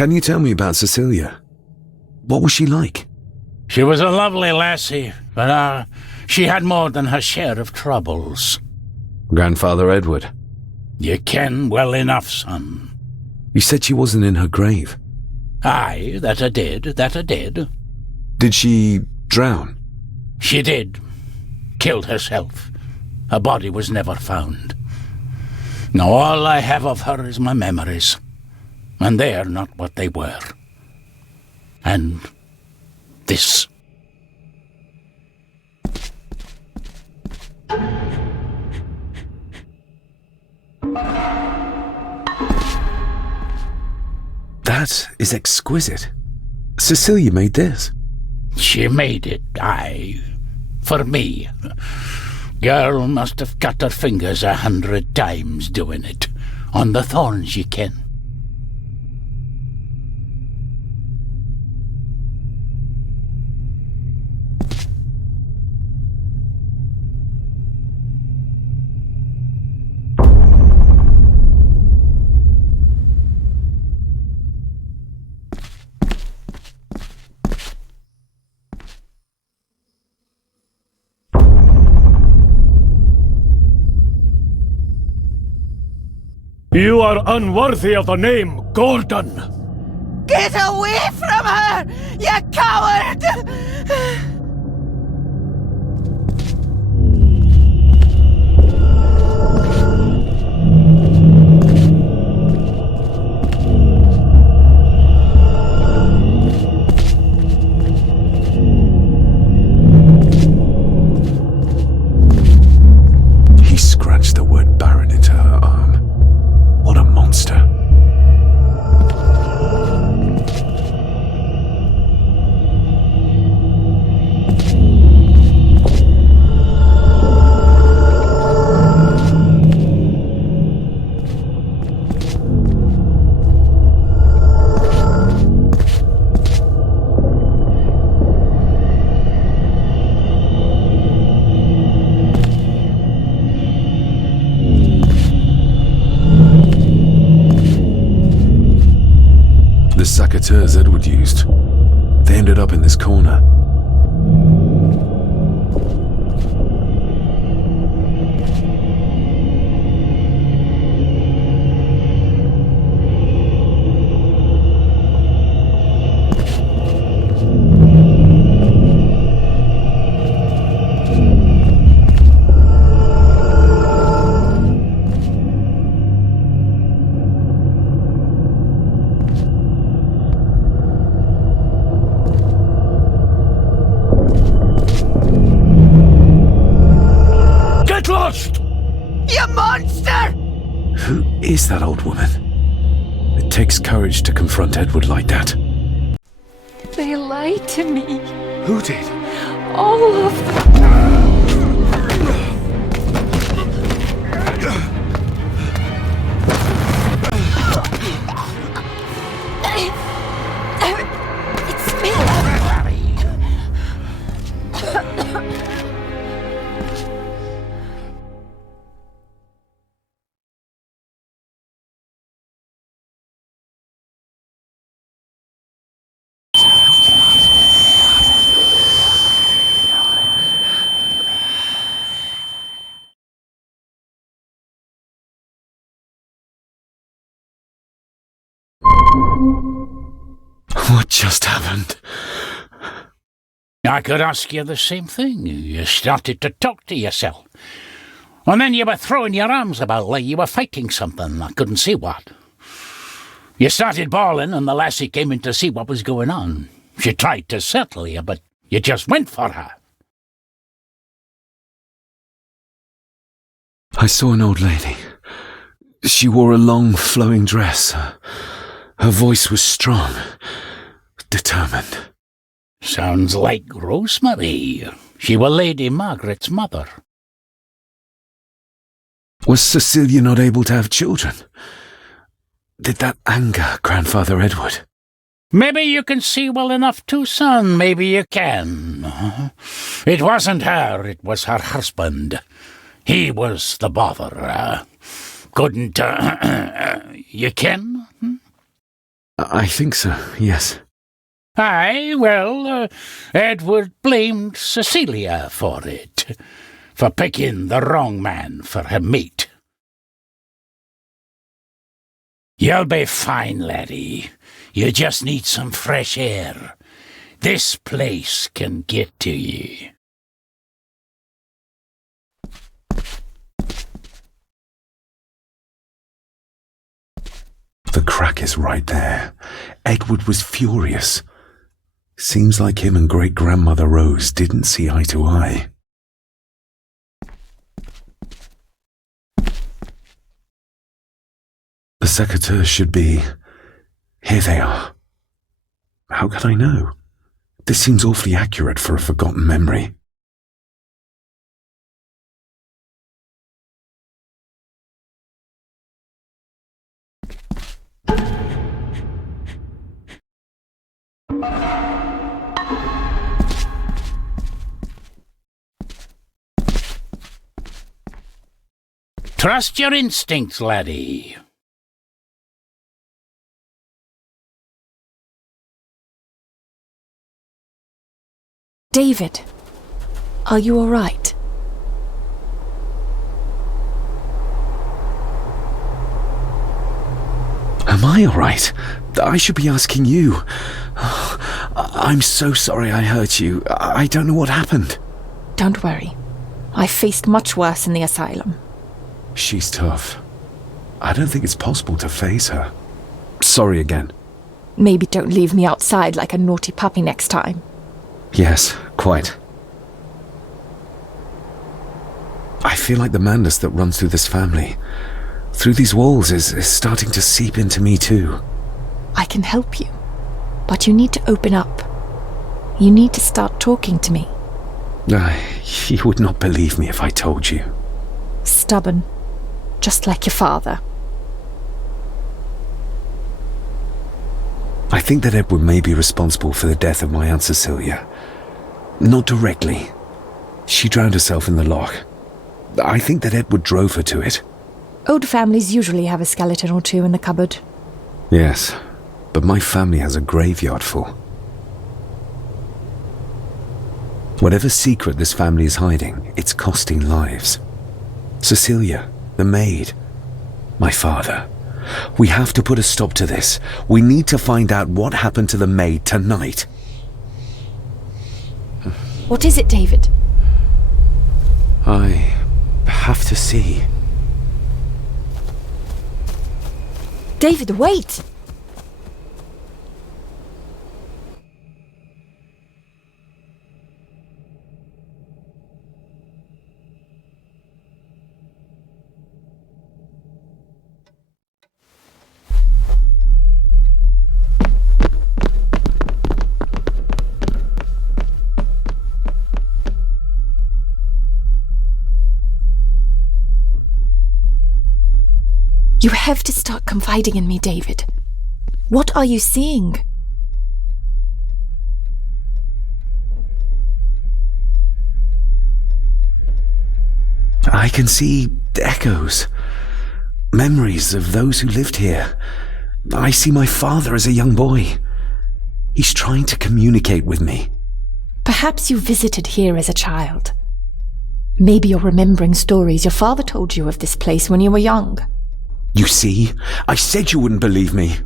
Can you tell me about Cecilia? What was she like? She was a lovely lassie, but she had more than her share of troubles. Grandfather Edward. You ken well enough, son. You said she wasn't in her grave. Aye, that I did. Did she drown? She did. Killed herself. Her body was never found. Now all I have of her is my memories. And they are not what they were. And this. That is exquisite. Cecilia made this. She made it, aye. For me. Girl must have cut her fingers 100 times doing it. On the thorns, ye ken. You are unworthy of the name Gordon. Get away from her, you coward! He scratched the word Baron into her arm. What a monster. The saboteurs Edward used. They ended up in this corner. You monster! Who is that old woman? It takes courage to confront Edward like that. They lied to me. Who did? All of them. It's me! What just happened? I could ask you the same thing. You started to talk to yourself. And then you were throwing your arms about like you were fighting something. I couldn't see what. You started bawling and the lassie came in to see what was going on. She tried to settle you, but you just went for her. I saw an old lady. She wore a long, flowing dress. Her voice was strong, determined. Sounds like Rosemary. She was Lady Margaret's mother. Was Cecilia not able to have children? Did that anger Grandfather Edward? Maybe you can see well enough too, son. Maybe you can. It wasn't her, it was her husband. He was the bother. Couldn't, you ken? I think so, yes. Aye, well, Edward blamed Cecilia for it, for picking the wrong man for her mate. You'll be fine, laddie. You just need some fresh air. This place can get to you. The crack is right there. Edward was furious. Seems like him and great-grandmother Rose didn't see eye to eye. The secateurs should be... Here they are. How could I know? This seems awfully accurate for a forgotten memory. Trust your instincts, laddie. David, are you all right? Am I all right? I should be asking you. I'm so sorry I hurt you. I don't know what happened. Don't worry. I faced much worse in the asylum. She's tough. I don't think it's possible to face her. Sorry again. Maybe don't leave me outside like a naughty puppy next time. Yes, quite. I feel like the madness that runs through this family, through these walls, is starting to seep into me too. I can help you, but you need to open up. You need to start talking to me. You would not believe me if I told you. Stubborn, just like your father. I think that Edward may be responsible for the death of my Aunt Cecilia. Not directly. She drowned herself in the loch. I think that Edward drove her to it. Old families usually have a skeleton or two in the cupboard. Yes, but my family has a graveyard full. Whatever secret this family is hiding, it's costing lives. Cecilia, the maid, my father. We have to put a stop to this. We need to find out what happened to the maid tonight. What is it, David? I have to see. David, wait! You have to start confiding in me, David. What are you seeing? I can see echoes, memories of those who lived here. I see my father as a young boy. He's trying to communicate with me. Perhaps you visited here as a child. Maybe you're remembering stories your father told you of this place when you were young. You see? I said you wouldn't believe me.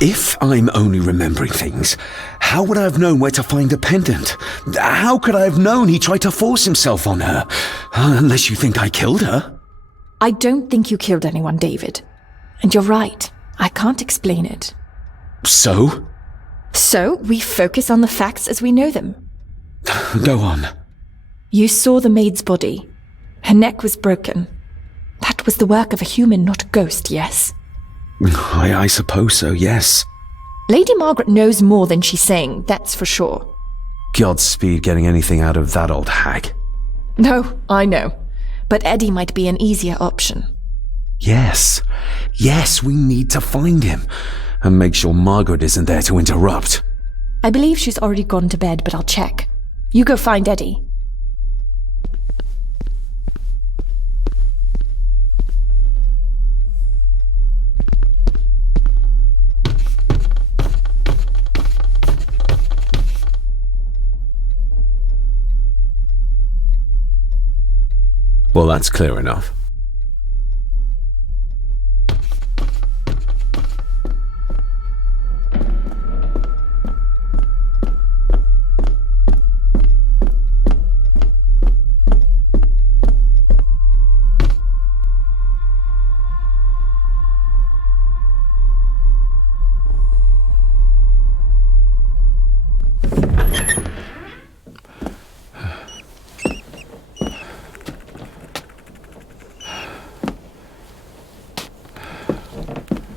If I'm only remembering things, how would I have known where to find the pendant? How could I have known he tried to force himself on her? Unless you think I killed her. I don't think you killed anyone, David. And you're right. I can't explain it. So? So, we focus on the facts as we know them. Go on. You saw the maid's body. Her neck was broken. That was the work of a human, not a ghost, yes? I suppose so, yes. Lady Margaret knows more than she's saying, that's for sure. Godspeed getting anything out of that old hag. No, I know. But Eddie might be an easier option. Yes. Yes, we need to find him. And make sure Margaret isn't there to interrupt. I believe she's already gone to bed, but I'll check. You go find Eddie. Well, that's clear enough.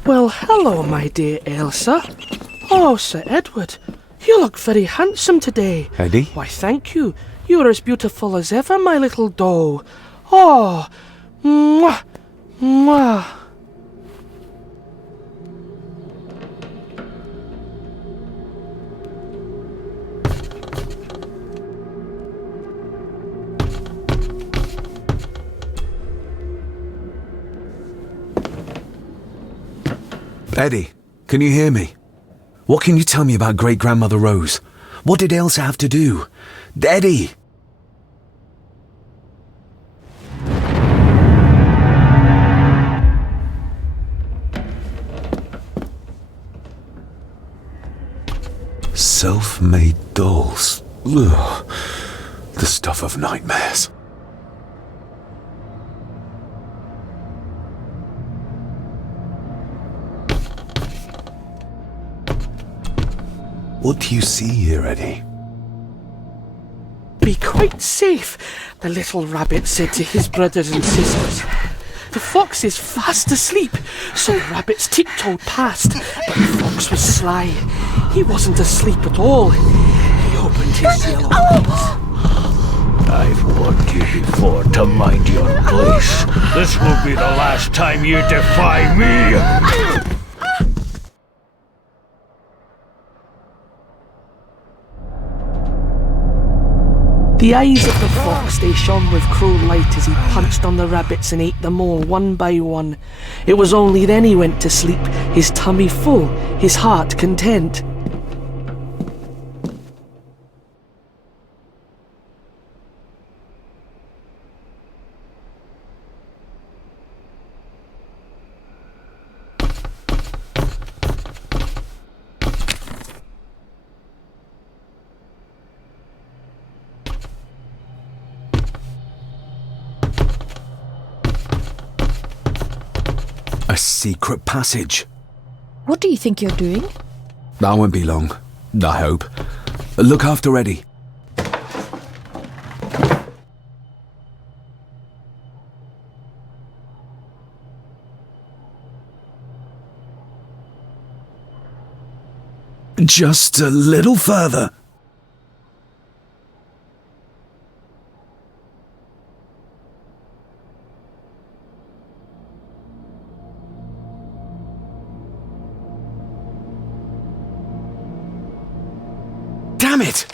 Well, hello, my dear Elsa. Oh, Sir Edward, you look very handsome today. Eddie? Why, thank you. You're as beautiful as ever, my little doll. Oh, mwah, mwah. Eddie, can you hear me? What can you tell me about great-grandmother Rose? What did Elsa have to do? Eddie! Self-made dolls. Ugh. The stuff of nightmares. What do you see here, Eddie? Be quite safe, the little rabbit said to his brothers and sisters. The fox is fast asleep, so the rabbits tiptoed past, but the fox was sly. He wasn't asleep at all. He opened his yellow eyes. I've warned you before to mind your place. This will be the last time you defy me! The eyes of the fox, they shone with cruel light as he punched on the rabbits and ate them all one by one. It was only then he went to sleep, his tummy full, his heart content. A secret passage. What do you think you're doing? That won't be long, I hope. Look after Eddie. Just a little further. Damn it!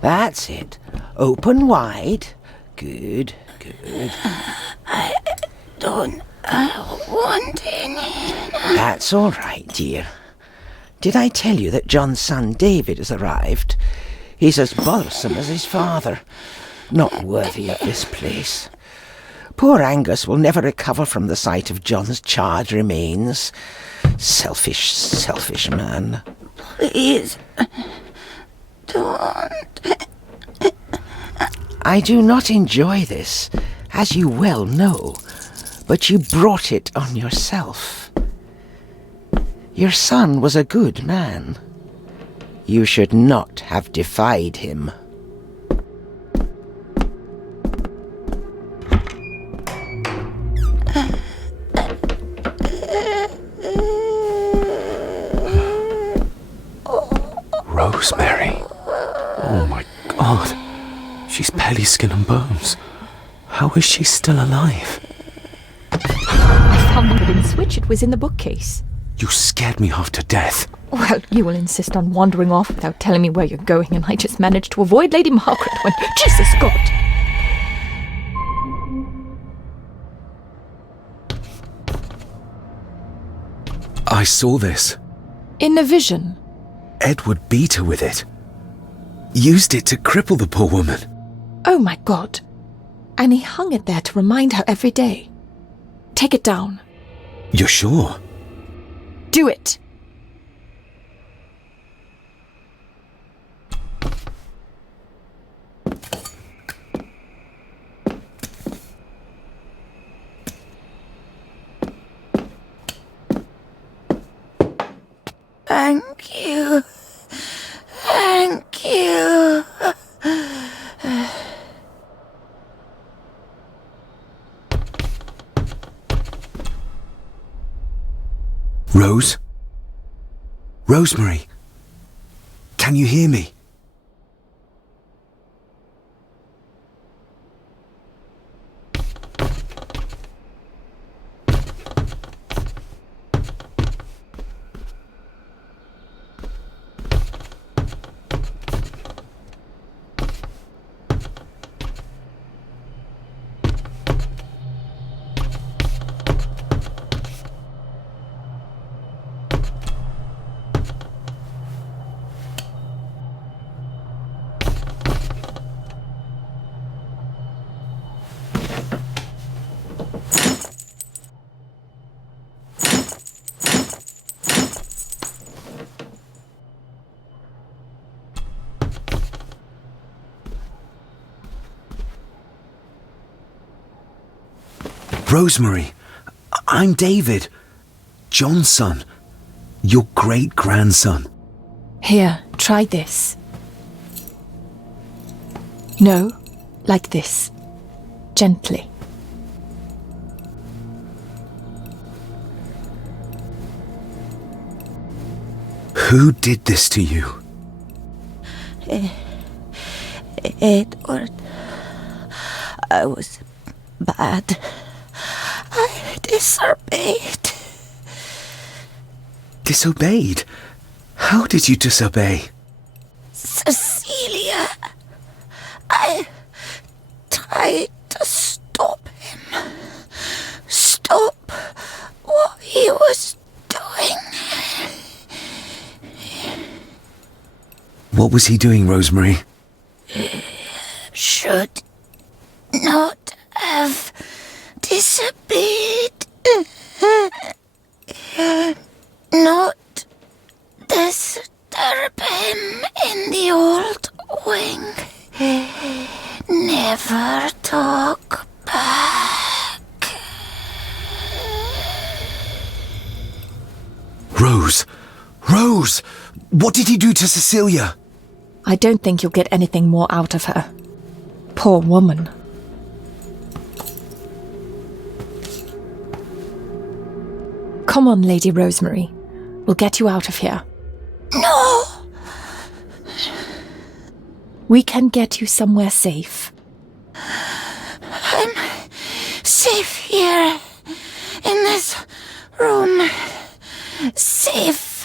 That's it. Open wide. Good, good. I don't want any. That's all right, dear. Did I tell you that John's son David has arrived? He's as bothersome as his father. Not worthy of this place. Poor Angus will never recover from the sight of John's charred remains. Selfish, selfish man. Please, don't. I do not enjoy this, as you well know, but you brought it on yourself. Your son was a good man. You should not have defied him. Rosemary. Oh my God. She's barely skin and bones. How is she still alive? I found the wooden switch. It was in the bookcase. You scared me half to death. Well, you will insist on wandering off without telling me where you're going, and I just managed to avoid Lady Margaret when... Jesus God! I saw this. In a vision? Edward beat her with it. Used it to cripple the poor woman. Oh my God. And he hung it there to remind her every day. Take it down. You're sure? Do it! Thank you. Thank you. Rose? Rosemary? Can you hear me? Rosemary, I'm David, John's son, your great-grandson. Here, try this. No, like this. Gently. Who did this to you? Edward. I was bad. I disobeyed. Disobeyed? How did you disobey? Cecilia. I tried to stop him. Stop what he was doing. What was he doing, Rosemary? Should not have disobeyed. Not disturb him in the old wing. Never talk back. Rose! Rose! What did he do to Cecilia? I don't think you'll get anything more out of her. Poor woman. Come on, Lady Rosemary. We'll get you out of here. No! We can get you somewhere safe. I'm safe here, in this room. Safe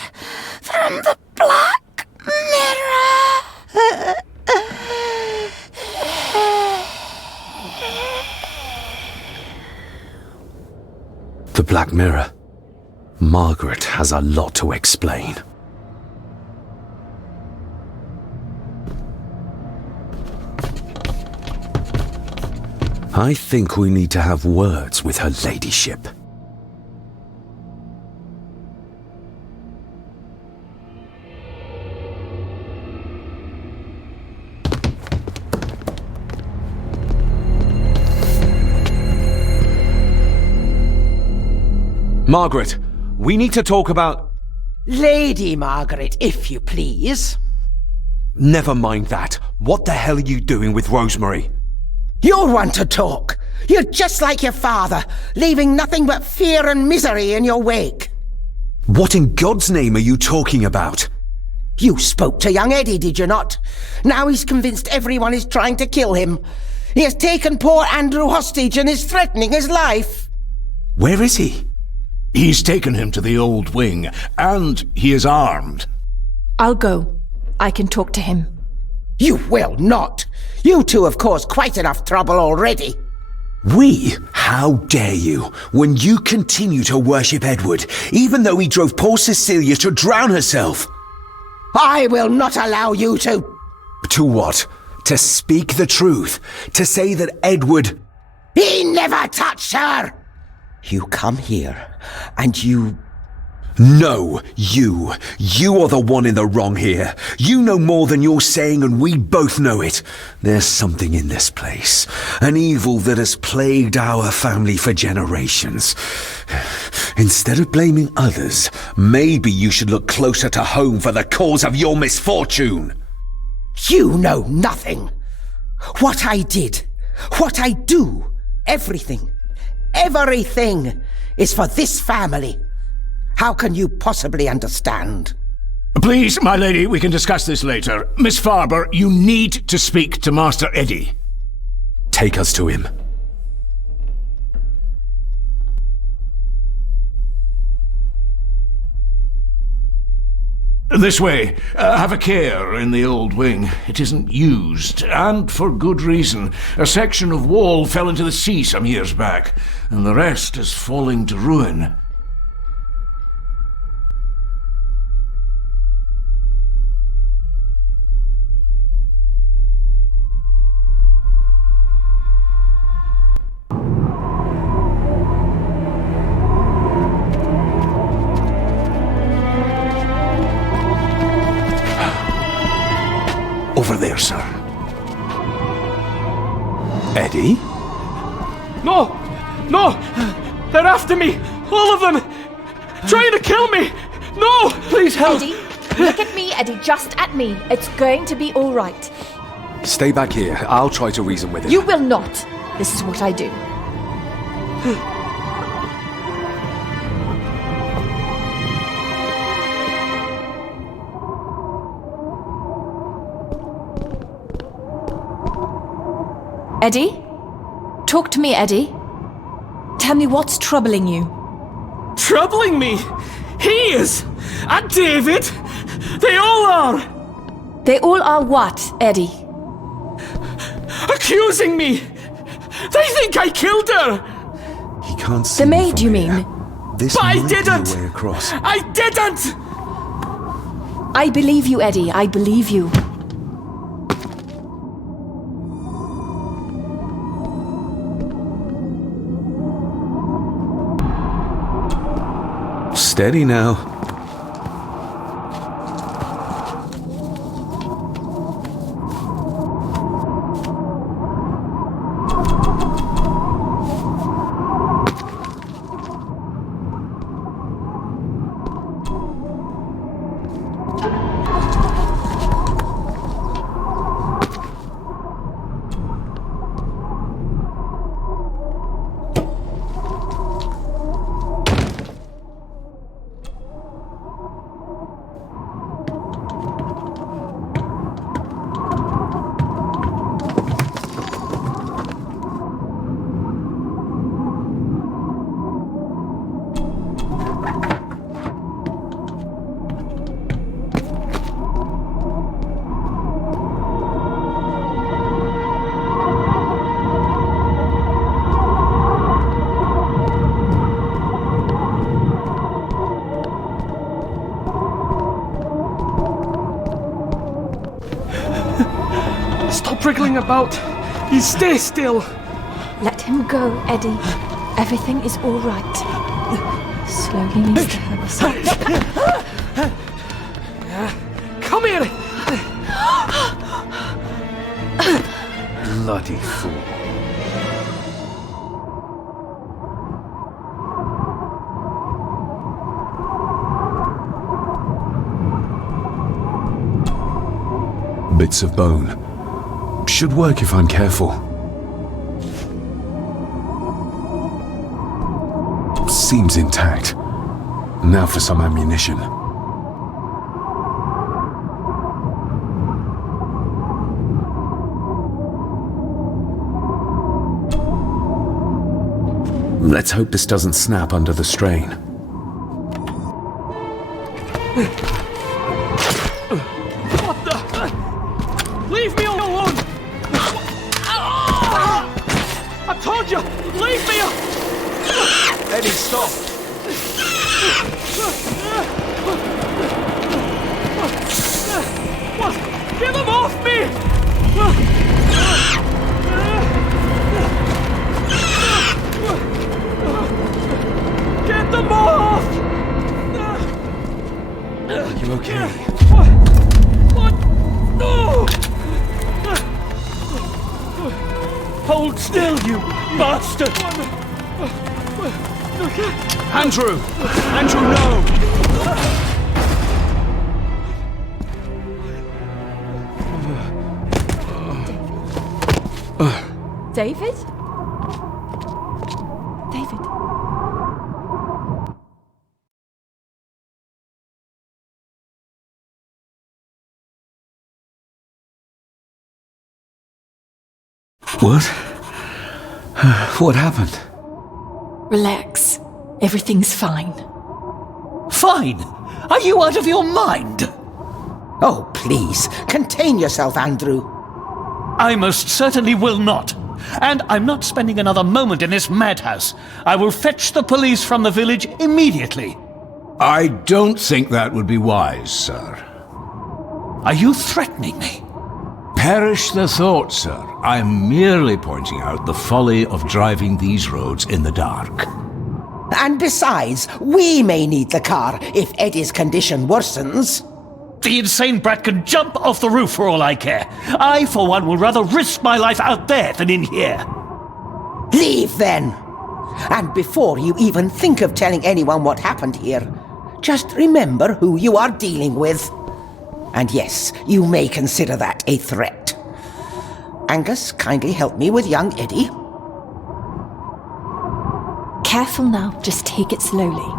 from the Black Mirror. The Black Mirror. Margaret has a lot to explain. I think we need to have words with her ladyship. Margaret, we need to talk about... Lady Margaret, if you please. Never mind that. What the hell are you doing with Rosemary? You're one to talk. You're just like your father, leaving nothing but fear and misery in your wake. What in God's name are you talking about? You spoke to young Eddie, did you not? Now he's convinced everyone is trying to kill him. He has taken poor Andrew hostage and is threatening his life. Where is he? He's taken him to the old wing, and he is armed. I'll go. I can talk to him. You will not. You two have caused quite enough trouble already. We? How dare you, when you continue to worship Edward, even though he drove poor Cecilia to drown herself? I will not allow you to... To what? To speak the truth? To say that Edward... He never touched her! You come here, and you... No, you. You are the one in the wrong here. You know more than you're saying, and we both know it. There's something in this place. An evil that has plagued our family for generations. Instead of blaming others, maybe you should look closer to home for the cause of your misfortune. You know nothing. What I did, what I do, everything is for this family. How can you possibly understand? Please, my lady, we can discuss this later. Miss Farber, you need to speak to Master Eddie. Take us to him. This way. Have a care in the old wing. It isn't used, and for good reason. A section of wall fell into the sea some years back, and the rest is falling to ruin. Over there, sir. Eddie? No! No! They're after me! All of them! Trying to kill me! No! Please help! Eddie, look at me, Eddie, just at me. It's going to be all right. Stay back here. I'll try to reason with him. You will not. This is what I do. Eddie? Talk to me, Eddie. Tell me what's troubling you. Troubling me? He is! And David! They all are! They all are what, Eddie? Accusing me! They think I killed her! He can't see the maid, you mean? This but I might didn't! be a way across. I didn't! I believe you, Eddie. I believe you. Steady now. Stop wriggling about. You stay still. Let him go, Eddie. Everything is all right. Slowly leads to her. Come here. Bloody fool. Bits of bone. Should work if I'm careful. Seems intact. Now for some ammunition. Let's hope this doesn't snap under the strain. What the? Leave me alone! I told you, leave me alone! Eddie, stop! What? Get them off me! Get them off! You okay? What? No! Hold still, you bastard! Andrew! Andrew, no! David? David? What? What happened? Relax. Everything's fine. Fine? Are you out of your mind? Oh, please, contain yourself, Andrew. I most certainly will not. And I'm not spending another moment in this madhouse. I will fetch the police from the village immediately. I don't think that would be wise, sir. Are you threatening me? Perish the thought, sir. I'm merely pointing out the folly of driving these roads in the dark. And besides, we may need the car if Eddie's condition worsens. The insane brat can jump off the roof for all I care. I, for one, will rather risk my life out there than in here. Leave, then. And before you even think of telling anyone what happened here, just remember who you are dealing with. And yes, you may consider that a threat. Angus, kindly help me with young Eddie. Careful now, just take it slowly.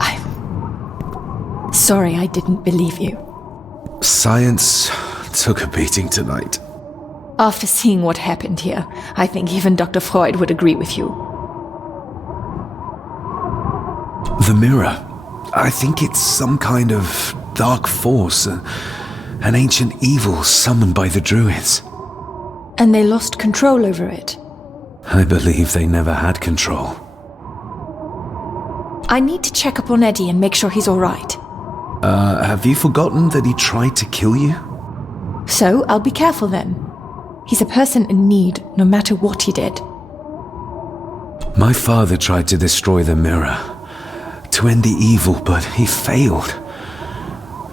I'm sorry I didn't believe you. Science took a beating tonight. After seeing what happened here, I think even Dr. Freud would agree with you. The mirror. I think it's some kind of dark force, an ancient evil summoned by the druids. And they lost control over it. I believe they never had control. I need to check up on Eddie and make sure he's alright. Have you forgotten that he tried to kill you? So, I'll be careful then. He's a person in need, no matter what he did. My father tried to destroy the mirror, to end the evil, but he failed.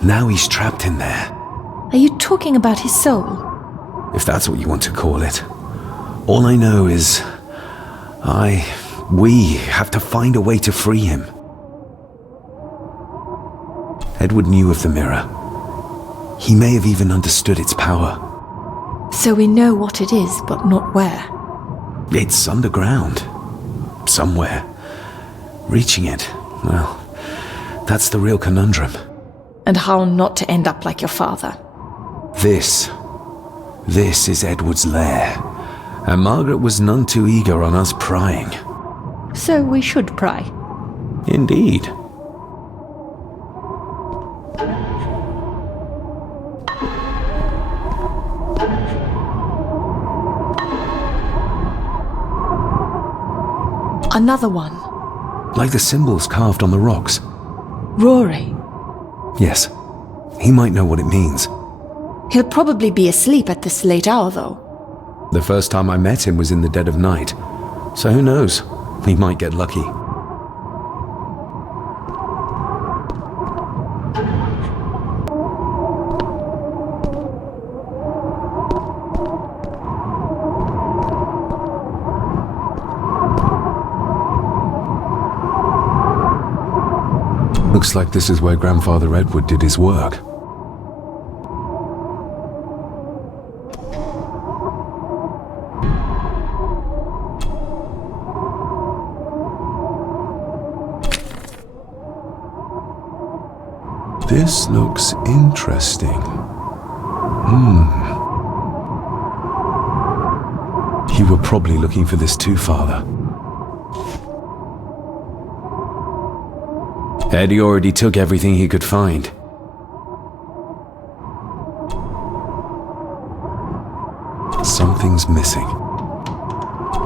Now he's trapped in there. Are you talking about his soul? If that's what you want to call it. All I know is... we have to find a way to free him. Edward knew of the mirror. He may have even understood its power. So we know what it is, but not where. It's underground. Somewhere. Reaching it, well, that's the real conundrum. And how not to end up like your father. This is Edward's lair. And Margaret was none too eager on us prying. So we should pry. Indeed. Another one. Like the symbols carved on the rocks. Rory. Yes. He might know what it means. He'll probably be asleep at this late hour, though. The first time I met him was in the dead of night. So who knows? We might get lucky. Looks like this is where Grandfather Edward did his work. This looks interesting. You were probably looking for this too, Father. Eddie already took everything he could find. Something's missing.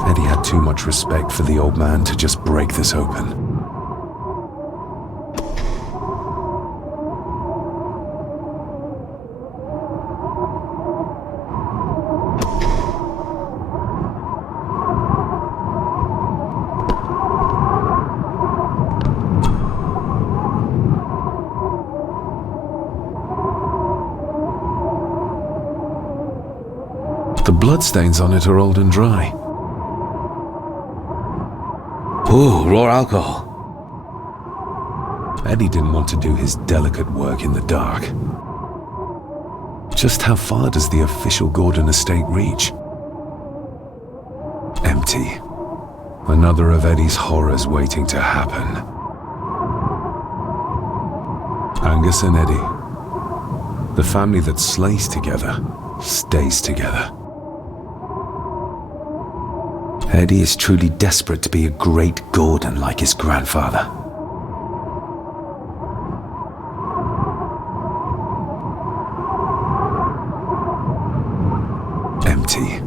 Eddie had too much respect for the old man to just break this open. The bloodstains on it are old and dry. Ooh, raw alcohol. Eddie didn't want to do his delicate work in the dark. Just how far does the official Gordon estate reach? Empty. Another of Eddie's horrors waiting to happen. Angus and Eddie. The family that slays together, stays together. Eddie is truly desperate to be a great Gordon like his grandfather. Empty.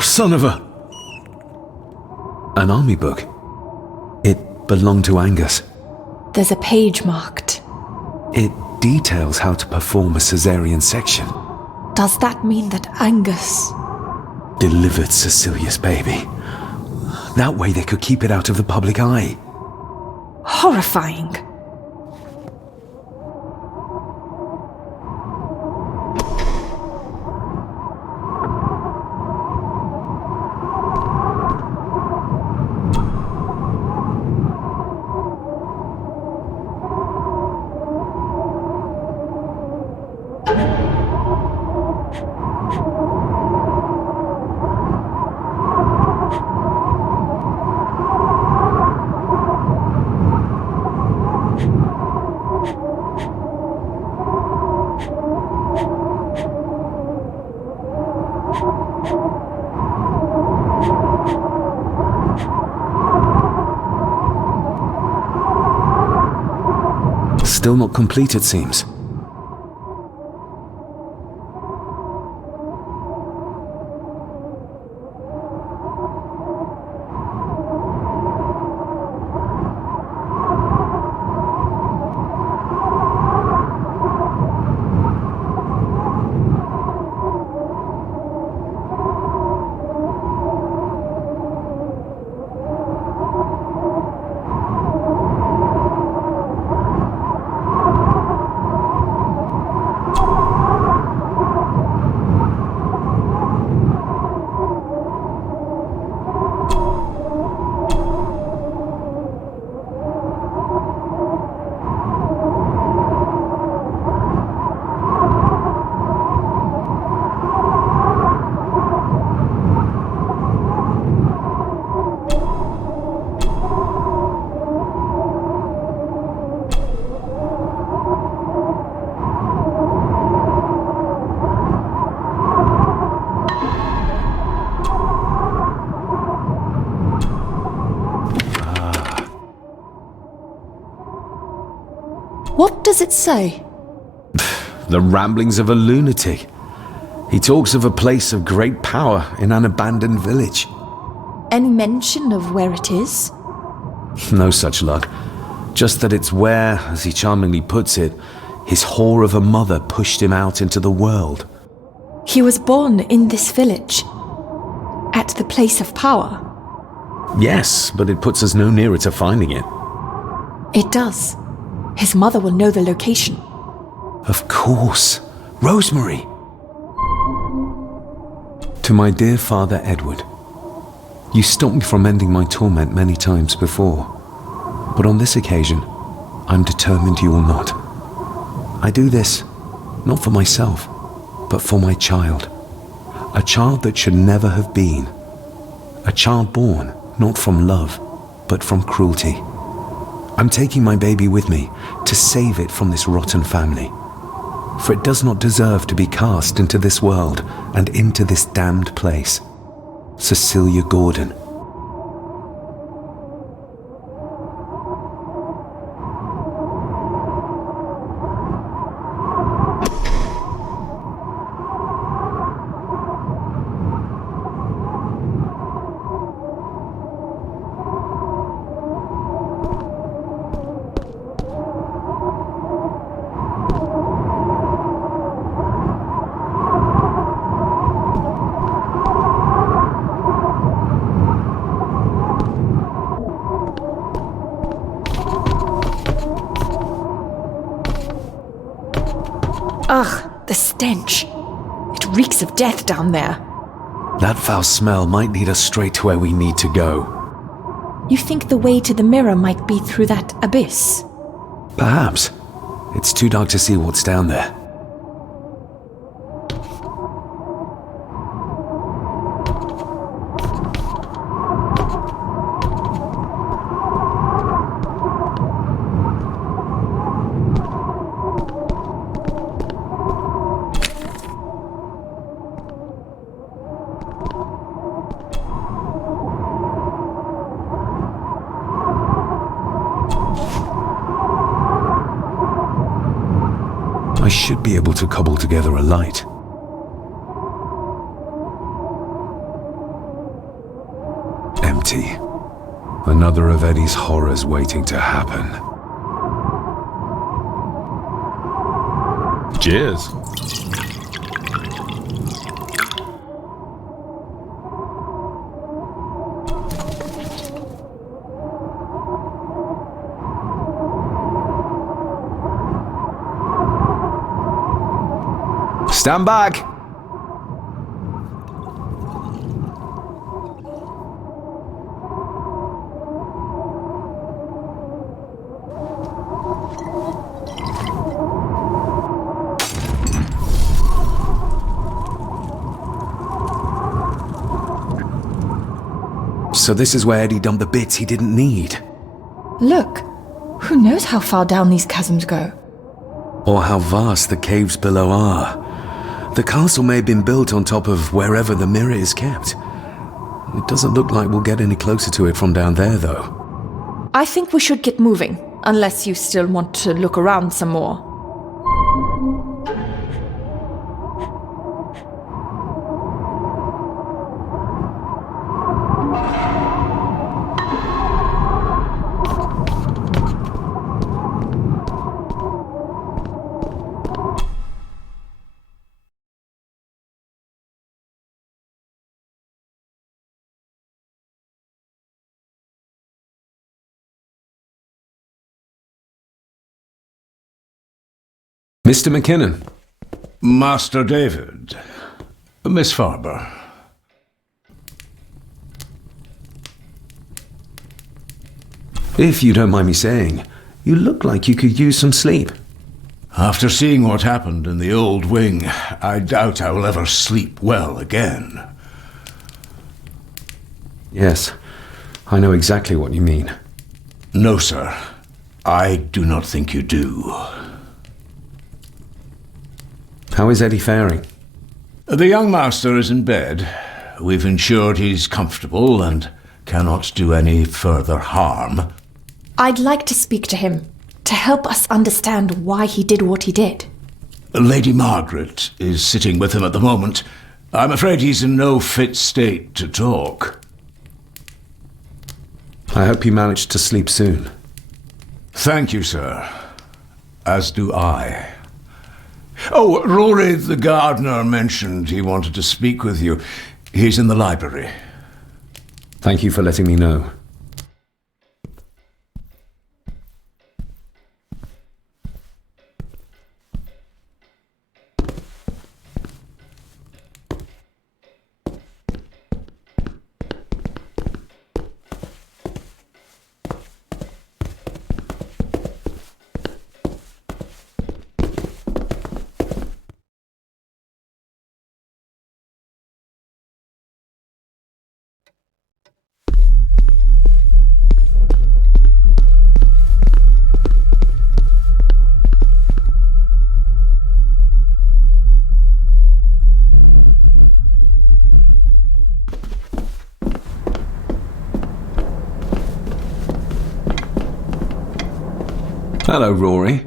Son of a... An army book. It belonged to Angus. There's a page marked. It details how to perform a caesarean section. Does that mean that Angus delivered Cecilia's baby? That way they could keep it out of the public eye. Horrifying. Still not complete, it seems. What does it say? The ramblings of a lunatic. He talks of a place of great power in an abandoned village. Any mention of where it is? No such luck. Just that it's where, as he charmingly puts it, his whore of a mother pushed him out into the world. He was born in this village. At the place of power. Yes, but it puts us no nearer to finding it. It does. His mother will know the location. Of course. Rosemary. To my dear Father Edward, you stopped me from ending my torment many times before, but on this occasion, I'm determined you will not. I do this, not for myself, but for my child. A child that should never have been. A child born, not from love, but from cruelty. I'm taking my baby with me to save it from this rotten family. For it does not deserve to be cast into this world and into this damned place. Cecilia Gordon. Ugh, the stench. It reeks of death down there. That foul smell might lead us straight to where we need to go. You think the way to the mirror might be through that abyss? Perhaps. It's too dark to see what's down there. I should be able to cobble together a light. Empty. Another of Eddie's horrors waiting to happen. Cheers. Stand back! So this is where Eddie dumped the bits he didn't need. Look, who knows how far down these chasms go? Or how vast the caves below are. The castle may have been built on top of wherever the mirror is kept. It doesn't look like we'll get any closer to it from down there, though. I think we should get moving, unless you still want to look around some more. Mr. McKinnon. Master David. Miss Farber. If you don't mind me saying, you look like you could use some sleep. After seeing what happened in the old wing, I doubt I will ever sleep well again. Yes, I know exactly what you mean. No, sir. I do not think you do. How is Eddie faring? The young master is in bed. We've ensured he's comfortable and cannot do any further harm. I'd like to speak to him, to help us understand why he did what he did. Lady Margaret is sitting with him at the moment. I'm afraid he's in no fit state to talk. I hope you managed to sleep soon. Thank you, sir. As do I. Oh, Rory the gardener mentioned he wanted to speak with you. He's in the library. Thank you for letting me know. Hello, Rory.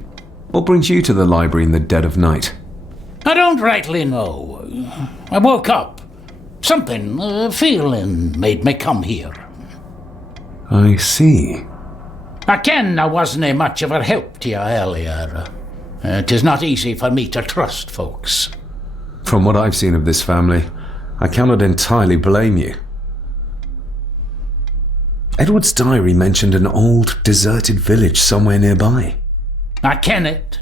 What brings you to the library in the dead of night? I don't rightly know. I woke up. Something, a feeling made me come here. I see. I ken I wasn't much of a help to you earlier. It is not easy for me to trust folks. From what I've seen of this family, I cannot entirely blame you. Edward's diary mentioned an old, deserted village somewhere nearby. I ken it.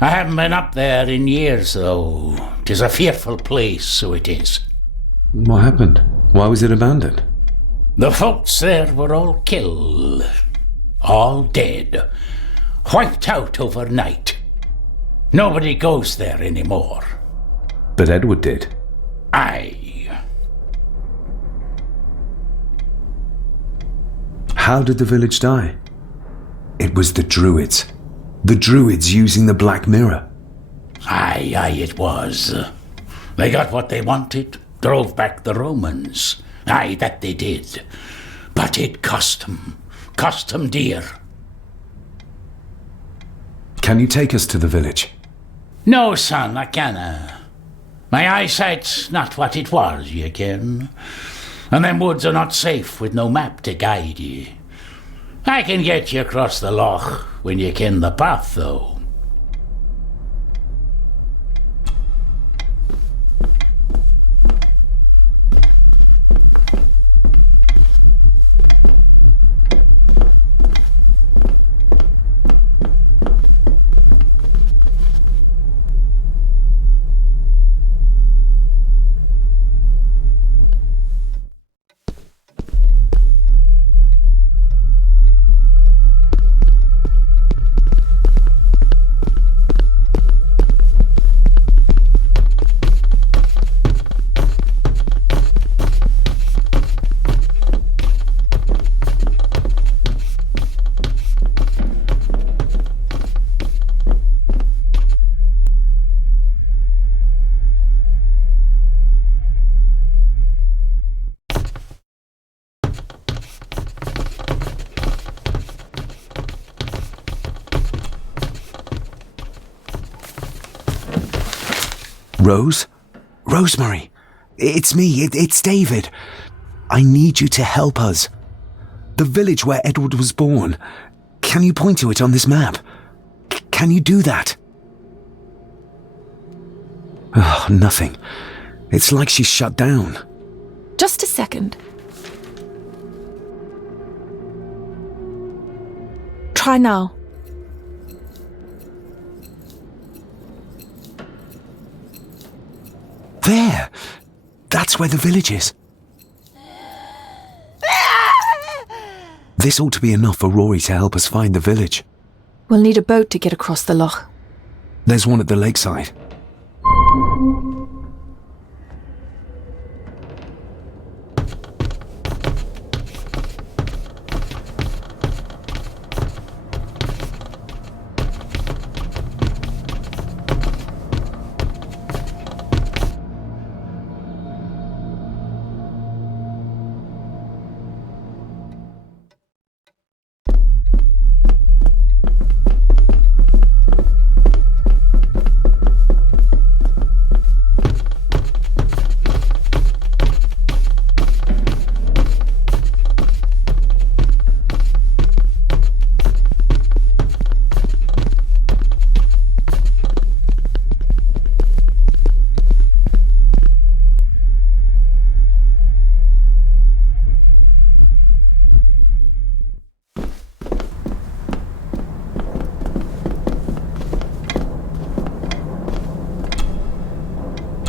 I haven't been up there in years, though. 'Tis a fearful place, so it is. What happened? Why was it abandoned? The folks there were all killed. All dead. Wiped out overnight. Nobody goes there anymore. But Edward did. Aye. How did the village die? It was the Druids. The Druids using the Black Mirror. Aye, it was. They got what they wanted, drove back the Romans. Aye, that they did. But it cost them dear. Can you take us to the village? No, son, I canna. My eyesight's not what it was, you ken. And them woods are not safe with no map to guide ye. I can get you across the loch when you ken the path, though. Rose? Rosemary! It's me, it's David. I need you to help us. The village where Edward was born. Can you point to it on this map? Can you do that? Oh, nothing. It's like she's shut down. Just a second. Try now. There! That's where the village is. This ought to be enough for Rory to help us find the village. We'll need a boat to get across the loch. There's one at the lakeside.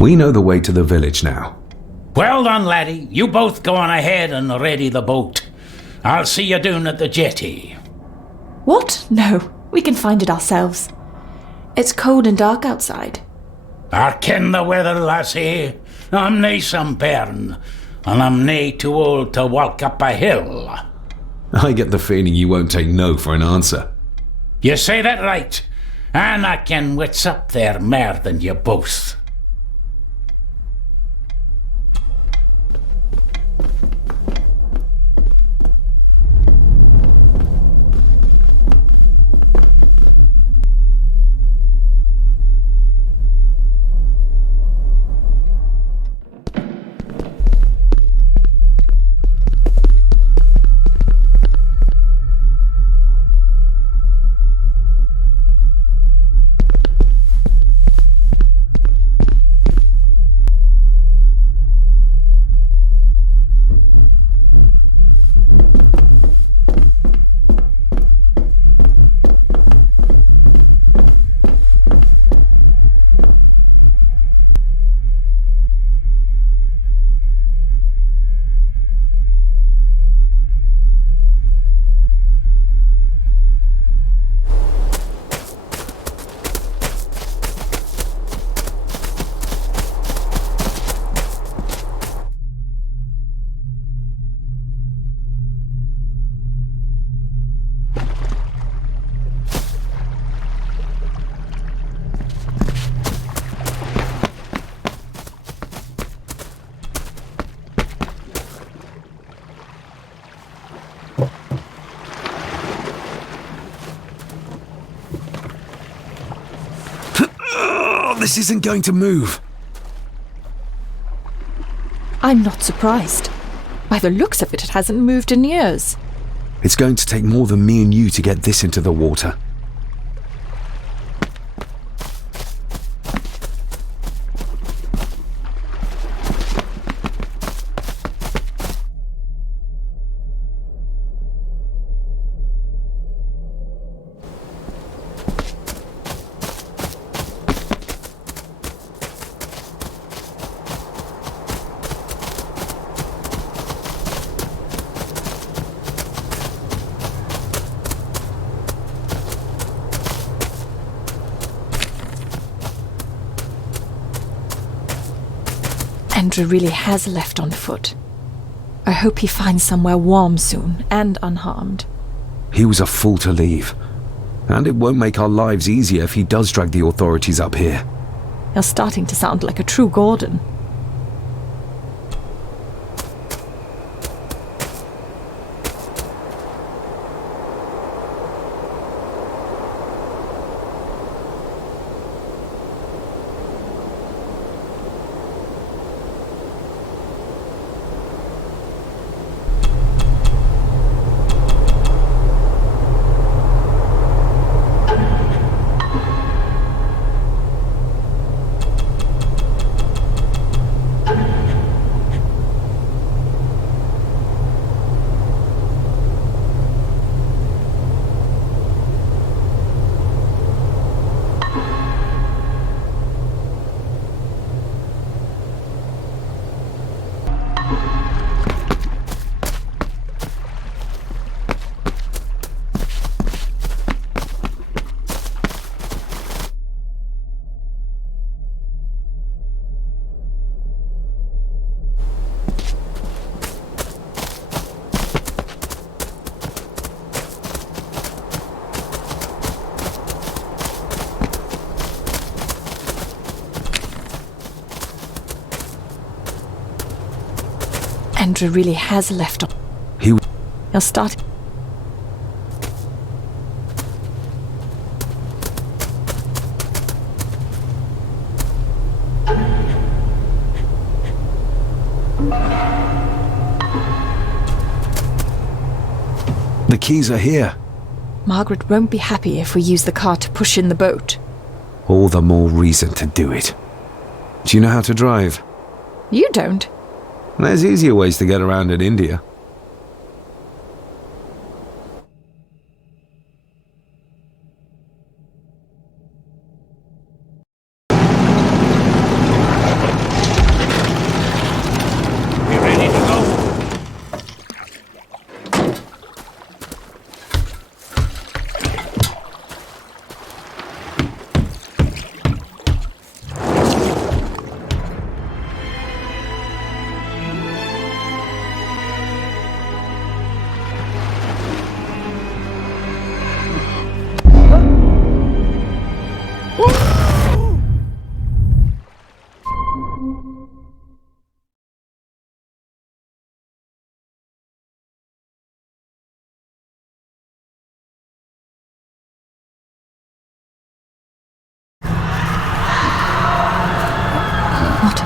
We know the way to the village now. Well done, laddie. You both go on ahead and ready the boat. I'll see you down at the jetty. What? No, we can find it ourselves. It's cold and dark outside. I ken the weather, lassie. I'm nae some bairn, and I'm nae too old to walk up a hill. I get the feeling you won't take no for an answer. You say that right, and I ken what's up there mair than you both. this isn't going to move. I'm not surprised. By the looks of it, it hasn't moved in years. It's going to take more than me and you to get this into the water. Andrew really has left on foot. I hope he finds somewhere warm soon, and unharmed. He was a fool to leave. And it won't make our lives easier if he does drag the authorities up here. You're starting to sound like a true Gordon. Andrew really has left on. You're starting. The keys are here. Margaret won't be happy if we use the car to push in the boat. All the more reason to do it. Do you know how to drive? You don't. There's easier ways to get around in India.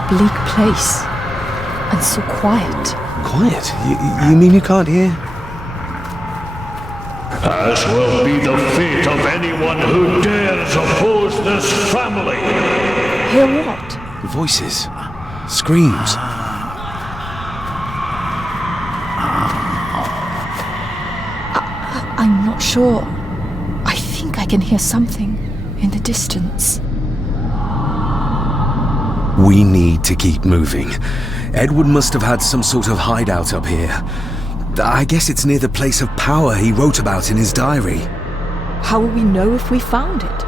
Bleak place. And so quiet. Quiet? You mean you can't hear? As will be the fate of anyone who dares oppose this family. Hear what? Voices. Screams. I'm not sure. I think I can hear something in the distance. We need to keep moving. Edward must have had some sort of hideout up here. I guess it's near the place of power he wrote about in his diary. How will we know if we found it?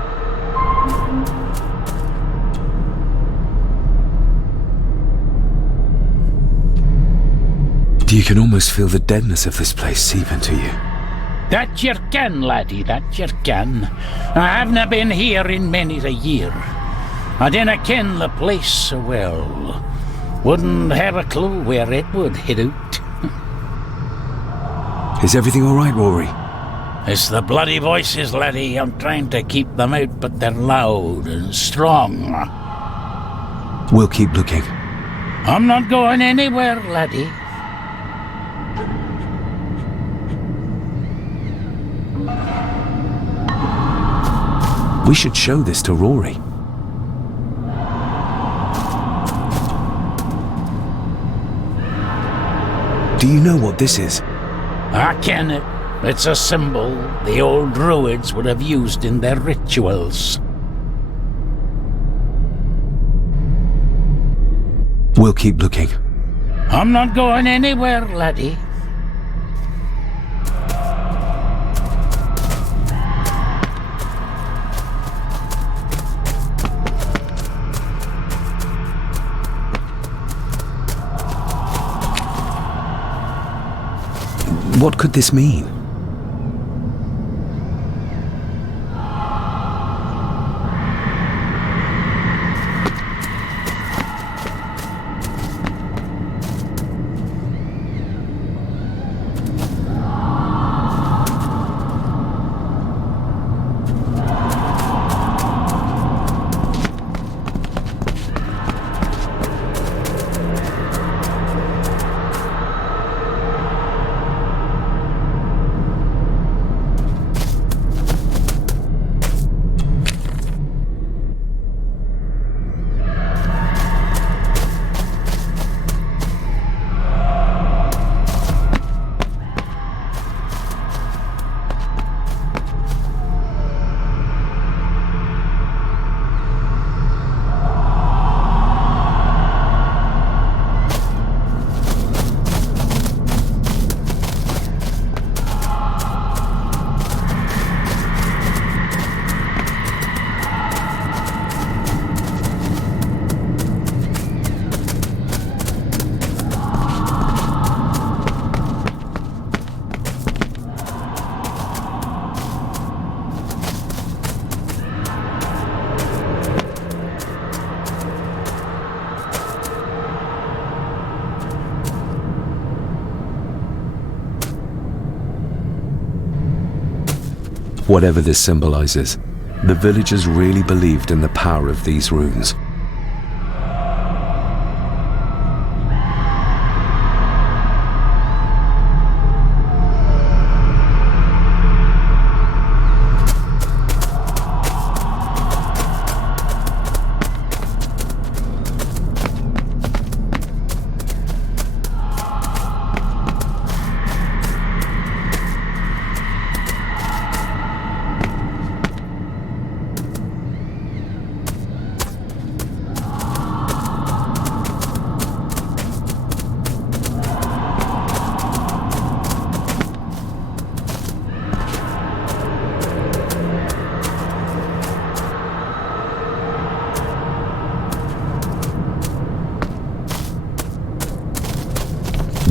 You can almost feel the deadness of this place seep into you. That you can, laddie, that you can. I haven't been here in many a year. I dinna ken the place so well. Wouldn't have a clue where it would hit out. Is everything all right, Rory? It's the bloody voices, laddie. I'm trying to keep them out, but they're loud and strong. We'll keep looking. I'm not going anywhere, laddie. We should show this to Rory. Do you know what this is? I ken it. It's a symbol the old druids would have used in their rituals. We'll keep looking. I'm not going anywhere, laddie. What could this mean? Whatever this symbolizes, the villagers really believed in the power of these runes.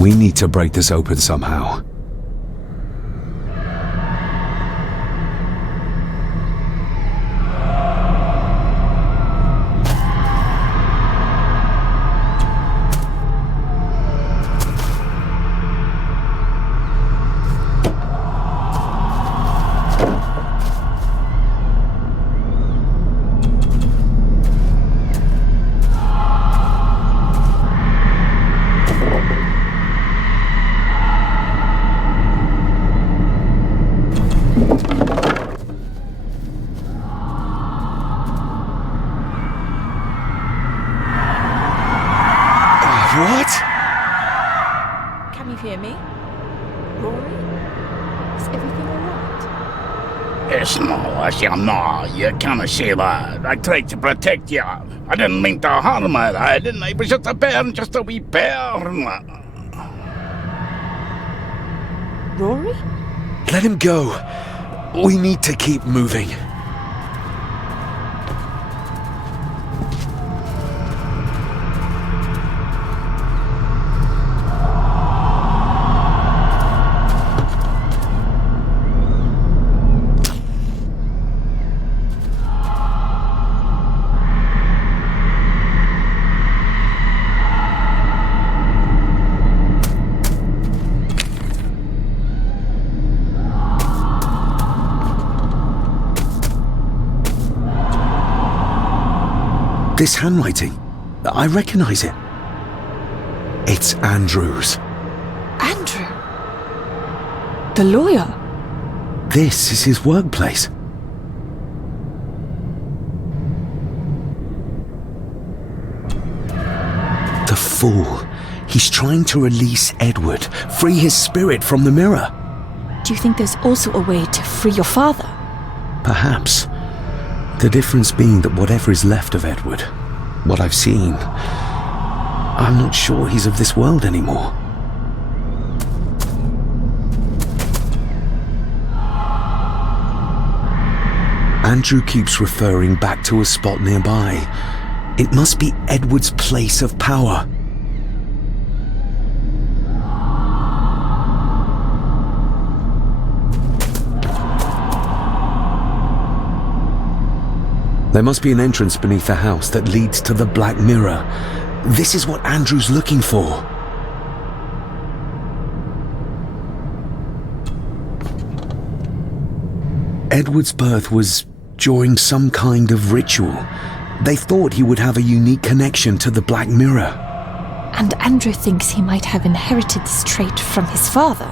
We need to break this open somehow. hear me? Rory? Is everything alright? It's no, you can't say that. I tried to protect you. I didn't mean to harm you, I didn't. It was just a burn, just a wee burn. Rory? Let him go. We need to keep moving. This handwriting, I recognize it. It's Andrew's. Andrew? The lawyer? This is his workplace. The fool. He's trying to release Edward, free his spirit from the mirror. Do you think there's also a way to free your father? Perhaps. The difference being that whatever is left of Edward, what I've seen, I'm not sure he's of this world anymore. Andrew keeps referring back to a spot nearby. It must be Edward's place of power. There must be an entrance beneath the house that leads to the Black Mirror. This is what Andrew's looking for. Edward's birth was during some kind of ritual. They thought he would have a unique connection to the Black Mirror. And Andrew thinks he might have inherited this trait from his father.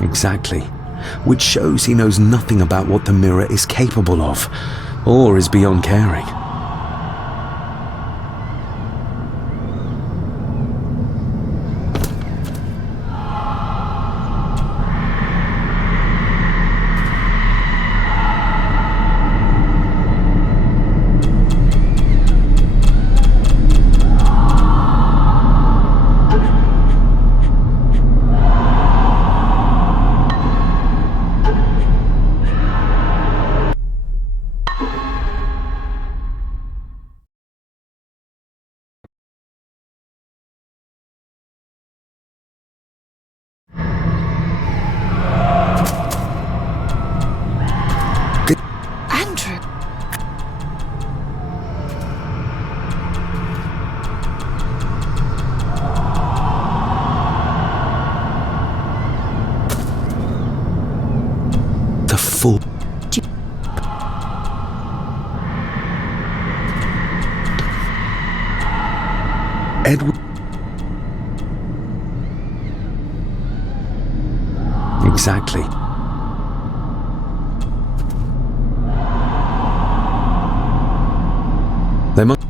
Exactly. Which shows he knows nothing about what the mirror is capable of, or is beyond caring. Edward. Exactly. They must.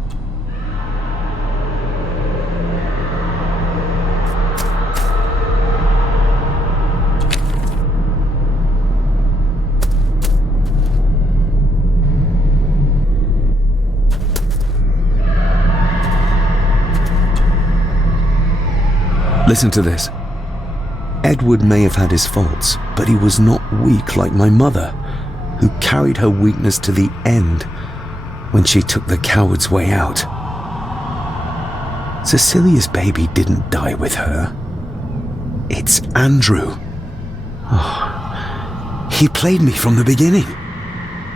Listen to this. Edward may have had his faults, but he was not weak like my mother, who carried her weakness to the end when she took the coward's way out. Cecilia's baby didn't die with her. It's Andrew. Oh, he played me from the beginning.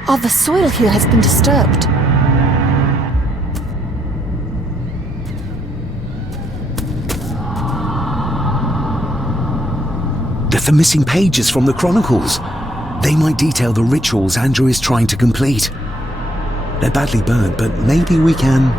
Oh, the soil here has been disturbed. The missing pages from the Chronicles. They might detail the rituals Andrew is trying to complete. They're badly burnt, but maybe we can...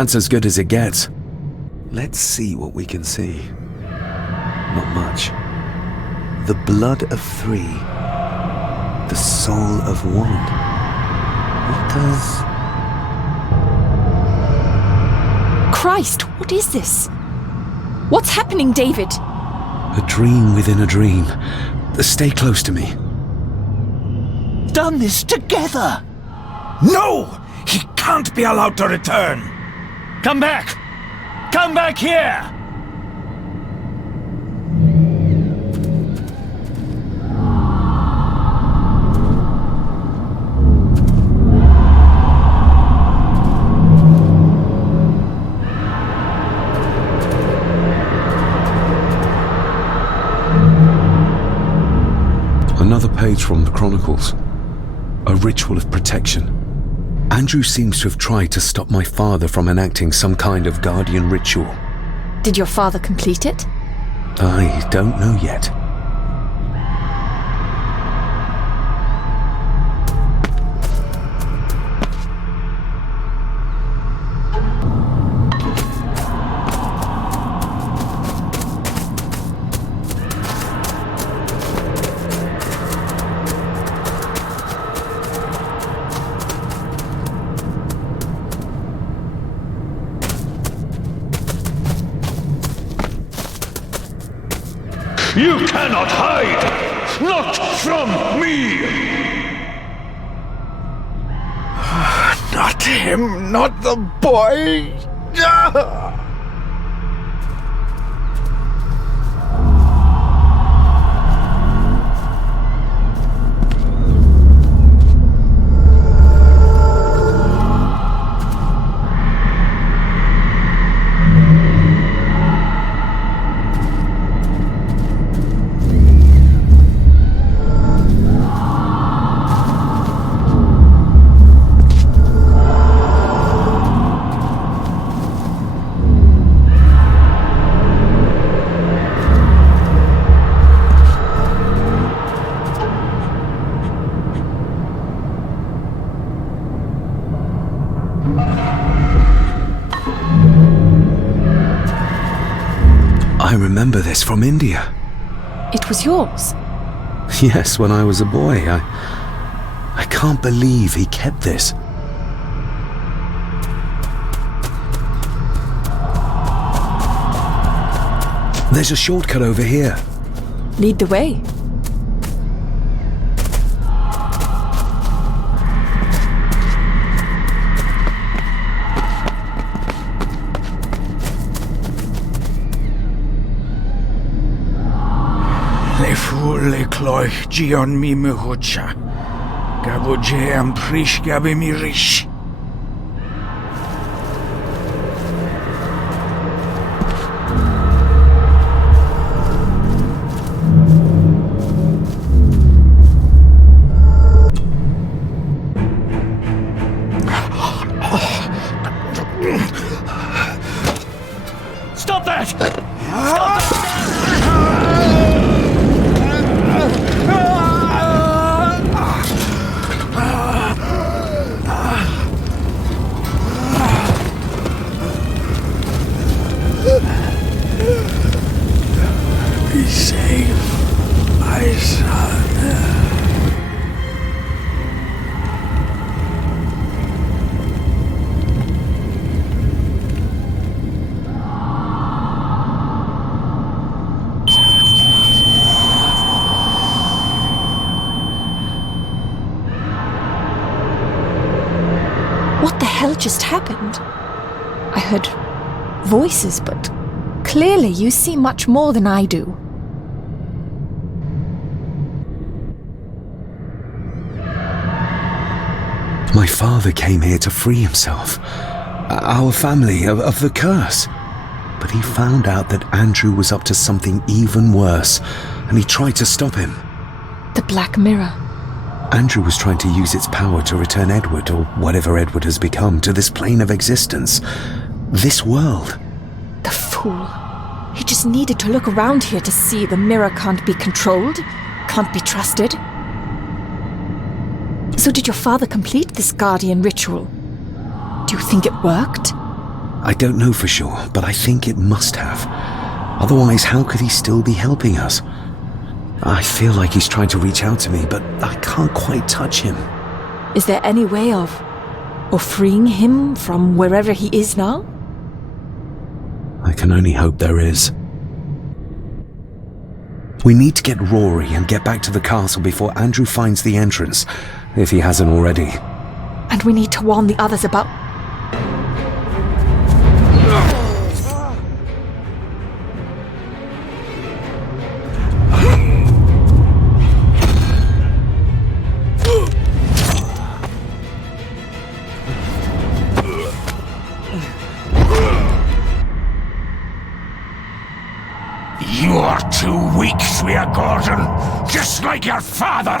That's as good as it gets. Let's see what we can see. Not much. The blood of 3. The soul of 1. What does... Christ, what is this? What's happening, David? A dream within a dream. Stay close to me. Done this together! No! He can't be allowed to return! Come back! Come back here! Another page from the Chronicles. A ritual of protection. Andrew seems to have tried to stop my father from enacting some kind of guardian ritual. Did your father complete it? I don't know yet. You cannot hide! Not from me! Not him, not the boy! I remember this from India. It was yours? Yes, when I was a boy. I can't believe he kept this. There's a shortcut over here. Lead the way. Le cloich gion mi mehucha. Gaboje am prish gabe mi rish. Stop that! Stop that! Be safe, my son. What the hell just happened? I heard voices, but clearly you see much more than I do. My father came here to free himself, our family, of the curse. But he found out that Andrew was up to something even worse, and he tried to stop him. The Black Mirror. Andrew was trying to use its power to return Edward, or whatever Edward has become, to this plane of existence. This world. The fool. He just needed to look around here to see the mirror can't be controlled, can't be trusted. So did your father complete this guardian ritual? Do you think it worked? I don't know for sure, but I think it must have. Otherwise, how could he still be helping us? I feel like he's trying to reach out to me, but I can't quite touch him. Is there any way of freeing him from wherever he is now? I can only hope there is. We need to get Rory and get back to the castle before Andrew finds the entrance, if he hasn't already. And we need to warn the others about... You are too weak, sweet Gordon, just like your father!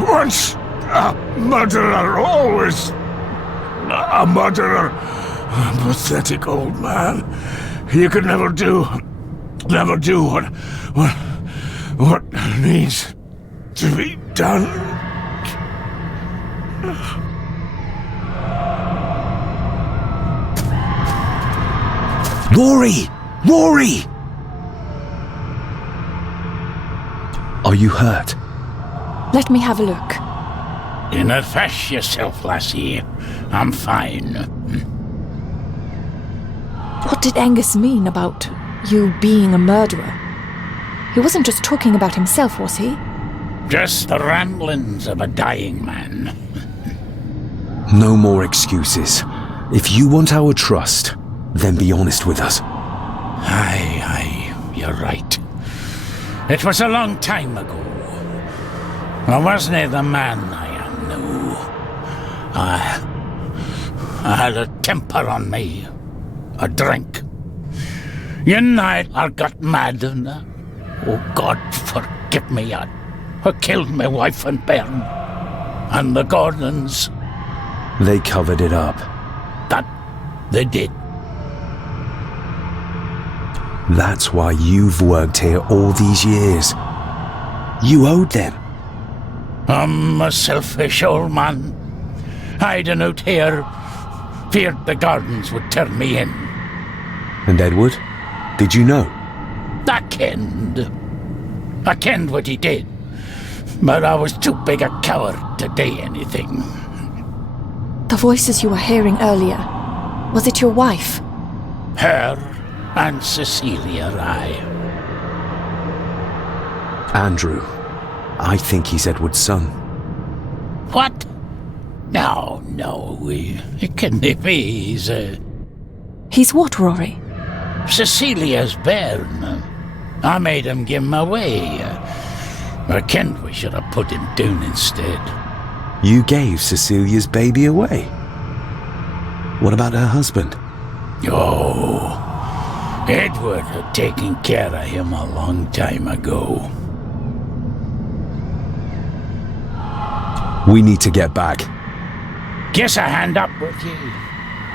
Once a murderer, always a murderer. A pathetic old man. You could never do what needs to be done. Rory! Rory! Are you hurt? Let me have a look. Do not fuss yourself, lassie. I'm fine. What did Angus mean about you being a murderer? He wasn't just talking about himself, was he? Just the ramblings of a dying man. No more excuses. If you want our trust, then be honest with us. Aye, you're right. It was a long time ago. I wasn't the man I am now. I had a temper on me. A drink. One night I got mad and, oh God forgive me, I killed my wife and bairn. And the Gordons. They covered it up. That they did. That's why you've worked here all these years. You owed them. I'm a selfish old man. Hiding out here, feared the Gordons would turn me in. And Edward? Did you know? I kenned what he did. But I was too big a coward to do anything. The voices you were hearing earlier, was it your wife? Her and Cecilia, aye. Andrew. I think he's Edward's son. What? No, it can't be. He's what, Rory? Cecilia's bairn. I made him give him away. I kenned we should have put him down instead. You gave Cecilia's baby away? What about her husband? Oh, Edward had taken care of him a long time ago. We need to get back. Guess a hand up with you.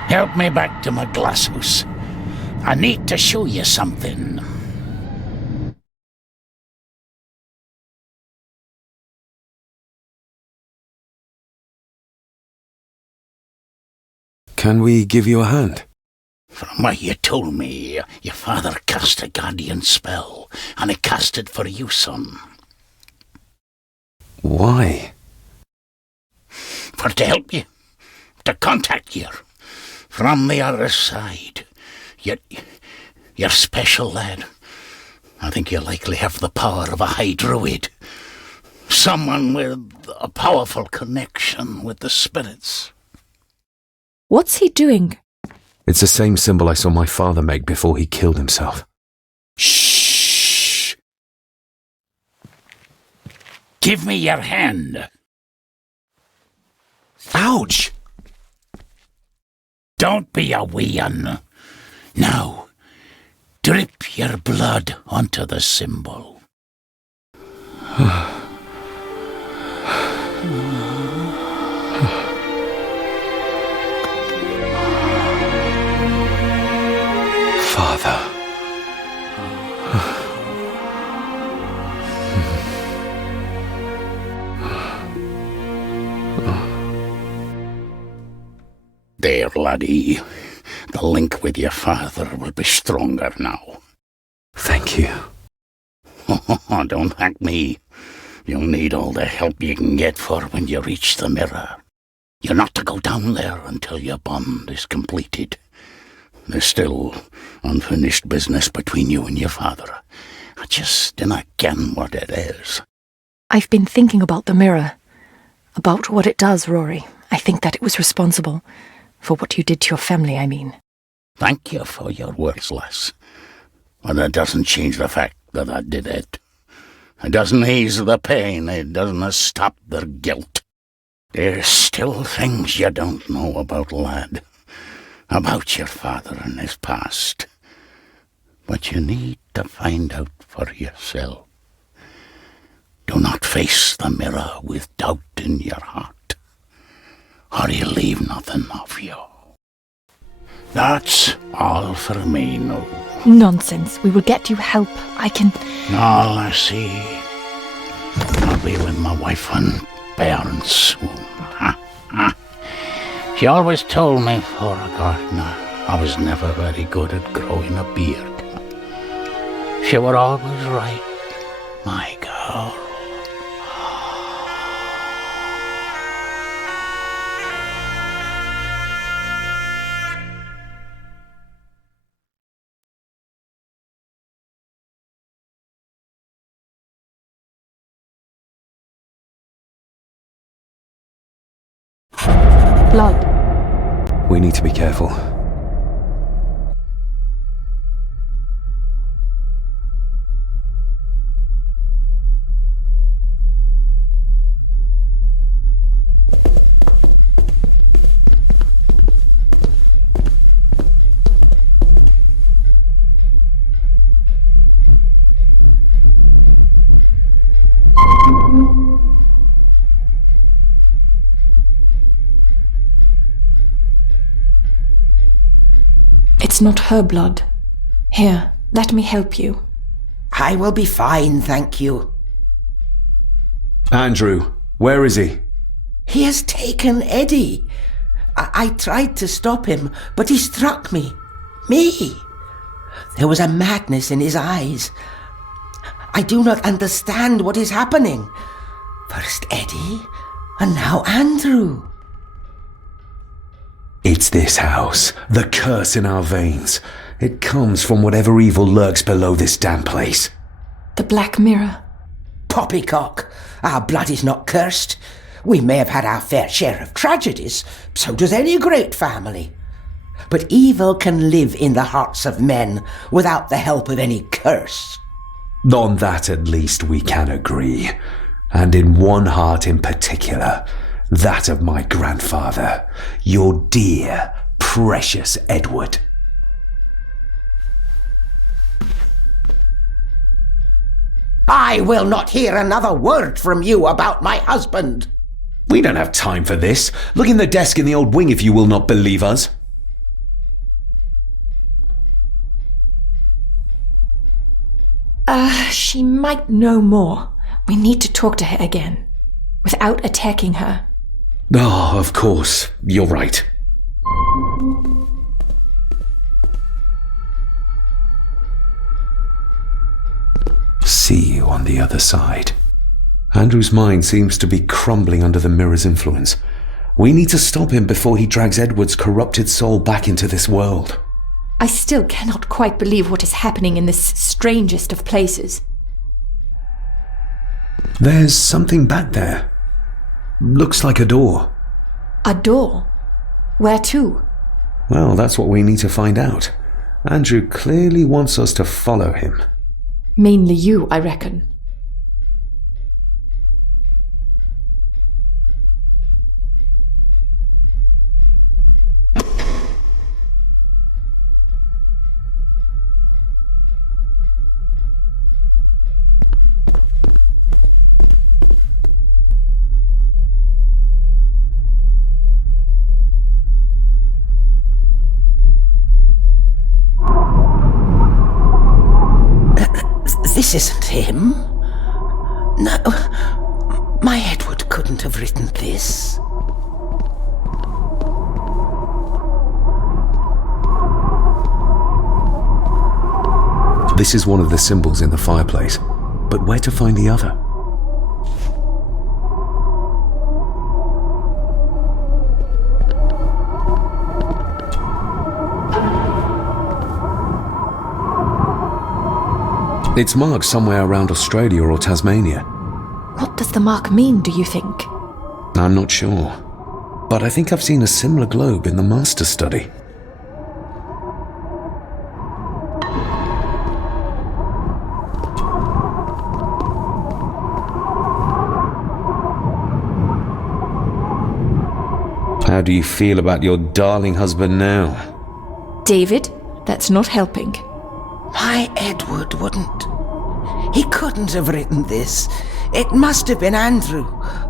Help me back to my glasshouse. I need to show you something. Can we give you a hand? From what you told me, your father cast a guardian spell, and he cast it for you, son. Why? For to help you. To contact you. From the other side. You're special, lad. I think you likely have the power of a high druid. Someone with a powerful connection with the spirits. What's he doing? It's the same symbol I saw my father make before he killed himself. Shh! Give me your hand. Ouch! Don't be a wee un. Now, drip your blood onto the symbol. Father. there, laddie. The link with your father will be stronger now. Thank you. Don't thank me. You'll need all the help you can get for when you reach the mirror. You're not to go down there until your bond is completed. There's still unfinished business between you and your father. I just dinna ken what it is. I've been thinking about the mirror. About what it does, Rory. I think that it was responsible. For what you did to your family, I mean. Thank you for your words, lass. But it doesn't change the fact that I did it. It doesn't ease the pain. It doesn't stop their guilt. There's still things you don't know about, lad. About your father and his past. But you need to find out for yourself. Do not face the mirror with doubt in your heart, or you'll leave nothing of you. That's all for me, no. Nonsense. We will get you help. I can... No, I see. I'll be with my wife and parents soon. She always told me for a gardener I was never very good at growing a beard. She were always right, my girl. Blood. We need to be careful. It's not her blood. Here, let me help you. I will be fine, thank you. Andrew, where is he? He has taken Eddie. I tried to stop him, but he struck me. Me. There was a madness in his eyes. I do not understand what is happening. First Eddie, and now Andrew. It's this house, the curse in our veins. It comes from whatever evil lurks below this damn place. The Black Mirror. Poppycock. Our blood is not cursed. We may have had our fair share of tragedies. So does any great family. But evil can live in the hearts of men without the help of any curse. On that at least we can agree. And in one heart in particular, that of my grandfather, your dear, precious Edward. I will not hear another word from you about my husband. We don't have time for this. Look in the desk in the old wing if you will not believe us. She might know more. We need to talk to her again, without attacking her. Oh, of course. You're right. See you on the other side. Andrew's mind seems to be crumbling under the mirror's influence. We need to stop him before he drags Edward's corrupted soul back into this world. I still cannot quite believe what is happening in this strangest of places. There's something back there. Looks like a door. A door? Where to? Well, that's what we need to find out. Andrew clearly wants us to follow him. Mainly you, I reckon. This isn't him. No, my Edward couldn't have written this. This is one of the symbols in the fireplace, but where to find the other? It's marked somewhere around Australia or Tasmania. What does the mark mean, do you think? I'm not sure, but I think I've seen a similar globe in the master study. How do you feel about your darling husband now? David, that's not helping. My Edward wouldn't. He couldn't have written this. It must have been Andrew.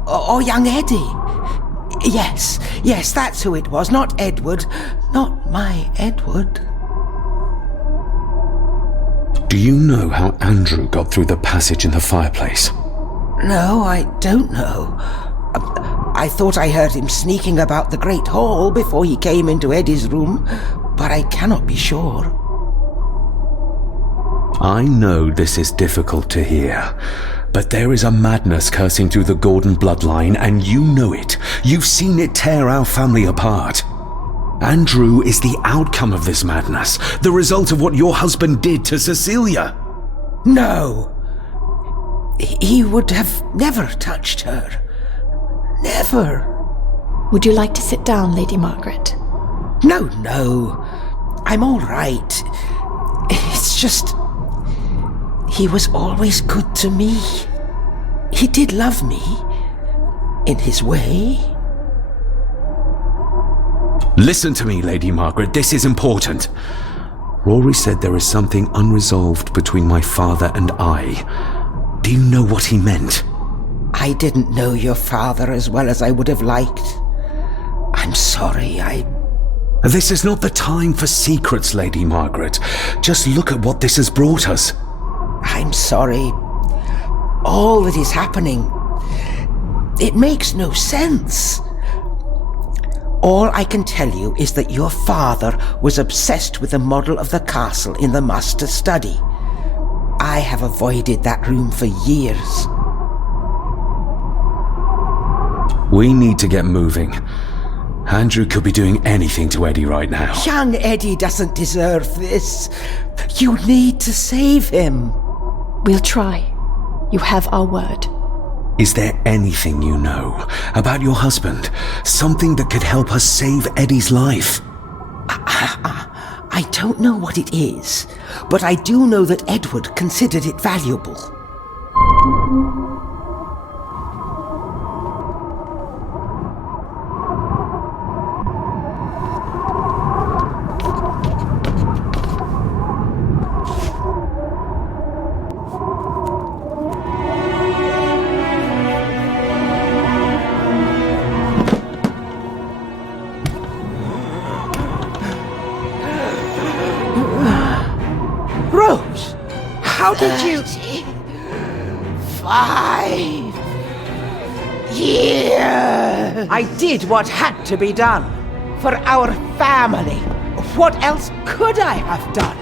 Or young Eddie. Yes, that's who it was. Not Edward. Not my Edward. Do you know how Andrew got through the passage in the fireplace? No, I don't know. I thought I heard him sneaking about the Great Hall before he came into Eddie's room, but I cannot be sure. I know this is difficult to hear, but there is a madness coursing through the Gordon bloodline, and you know it. You've seen it tear our family apart. Andrew is the outcome of this madness, the result of what your husband did to Cecilia. No. He would have never touched her. Never. Would you like to sit down, Lady Margaret? No. I'm all right. It's just... he was always good to me. He did love me. In his way. Listen to me, Lady Margaret. This is important. Rory said there is something unresolved between my father and I. Do you know what he meant? I didn't know your father as well as I would have liked. I'm sorry, This is not the time for secrets, Lady Margaret. Just look at what this has brought us. I'm sorry. All that is happening, it makes no sense. All I can tell you is that your father was obsessed with the model of the castle in the master study. I have avoided that room for years. We need to get moving. Andrew could be doing anything to Eddie right now. Young Eddie doesn't deserve this. You need to save him. We'll try. You have our word. Is there anything you know about your husband? Something that could help us save Eddie's life? I don't know what it is, but I do know that Edward considered it valuable. Rose, how did you... 5 years. I did what had to be done. For our family. What else could I have done?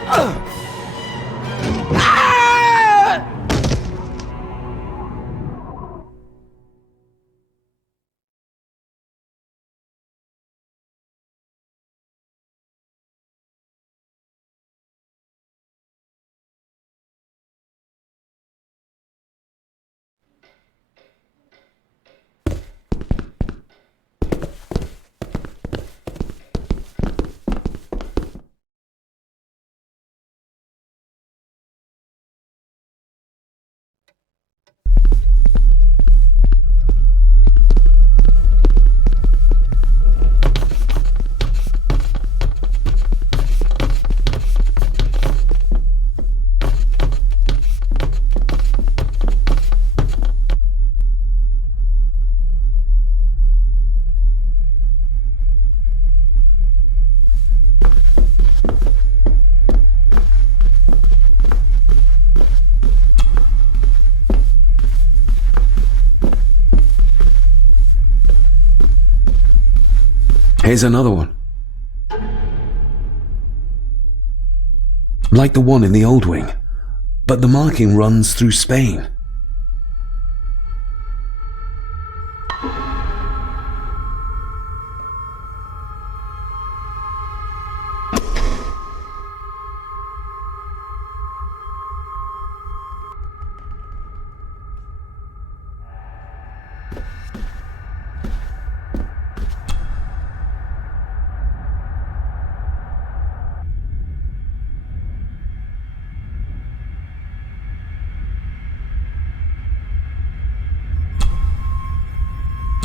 Here's another one. Like the one in the old wing. but the marking runs through Spain.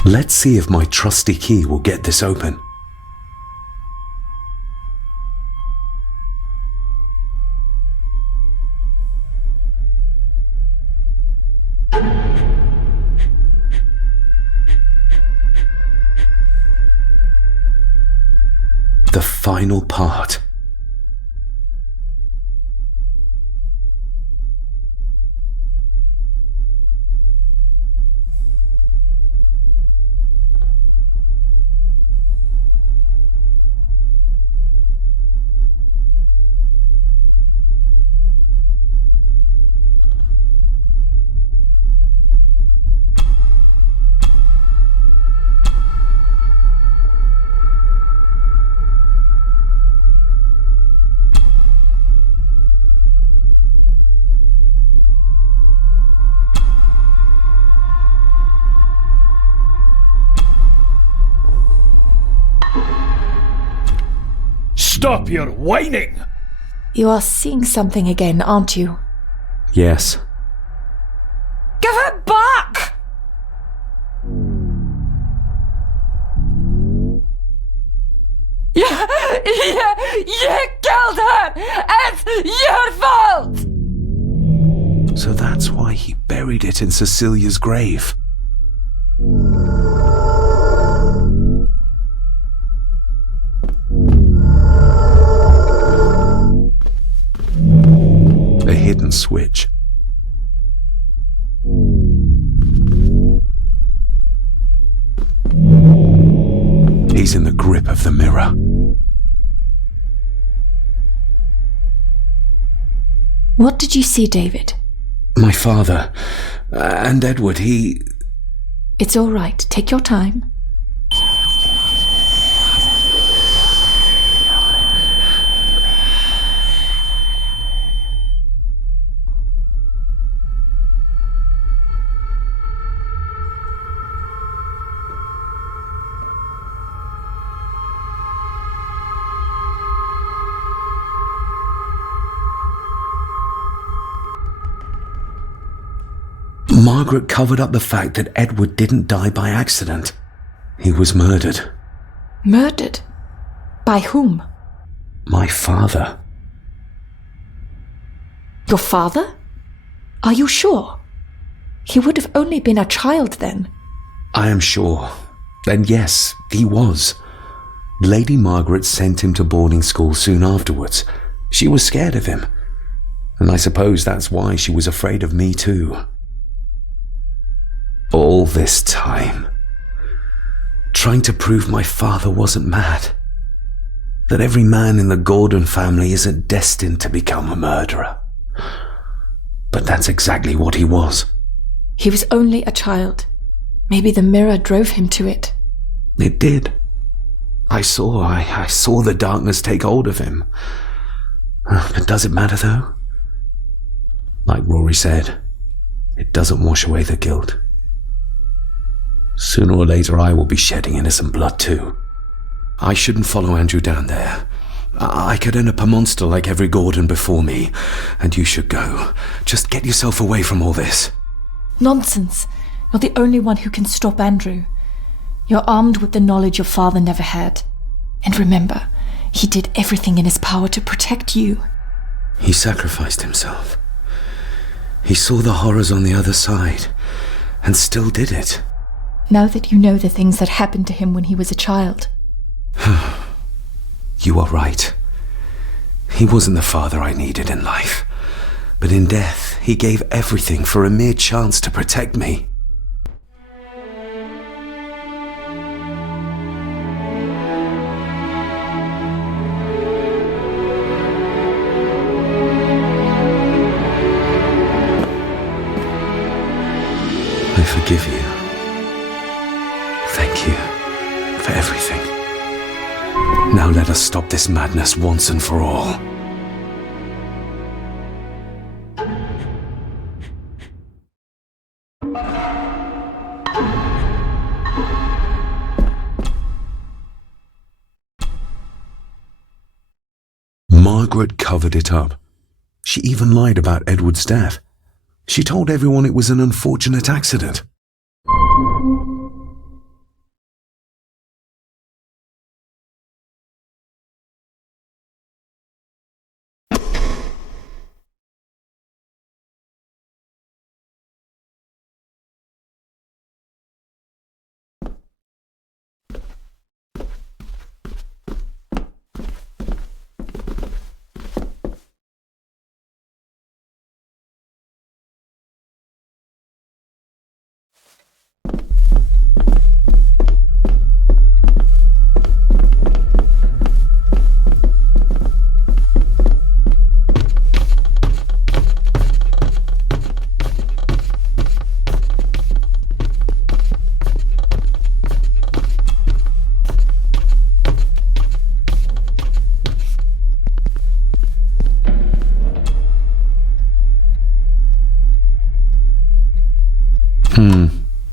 Let's see if my trusty key will get this open. The final part. Stop your whining! You are seeing something again, aren't you? Yes. Give it back! You killed her! It's your fault! So that's why he buried it in Cecilia's grave. A hidden switch. He's in the grip of the mirror. What did you see, David? My father and Edward, he... It's all right. Take your time. Margaret covered up the fact that Edward didn't die by accident. He was murdered. Murdered? By whom? My father. Your father? Are you sure? He would have only been a child then. I am sure. And yes, he was. Lady Margaret sent him to boarding school soon afterwards. She was scared of him. And I suppose that's why she was afraid of me too. All this time, trying to prove my father wasn't mad. That every man in the Gordon family isn't destined to become a murderer. But that's exactly what he was. He was only a child. Maybe the mirror drove him to it. It did. I saw the darkness take hold of him. But does it matter though? Like Rory said, it doesn't wash away the guilt. Sooner or later I will be shedding innocent blood too. I shouldn't follow Andrew down there. I could end up a monster like every Gordon before me, and you should go. Just get yourself away from all this. Nonsense. You're the only one who can stop Andrew. You're armed with the knowledge your father never had. And remember, he did everything in his power to protect you. He sacrificed himself. He saw the horrors on the other side, and still did it. Now that you know the things that happened to him when he was a child. You are right. He wasn't the father I needed in life. But in death, he gave everything for a mere chance to protect me. Now let us stop this madness once and for all. Margaret covered it up. She even lied about Edward's death. She told everyone it was an unfortunate accident.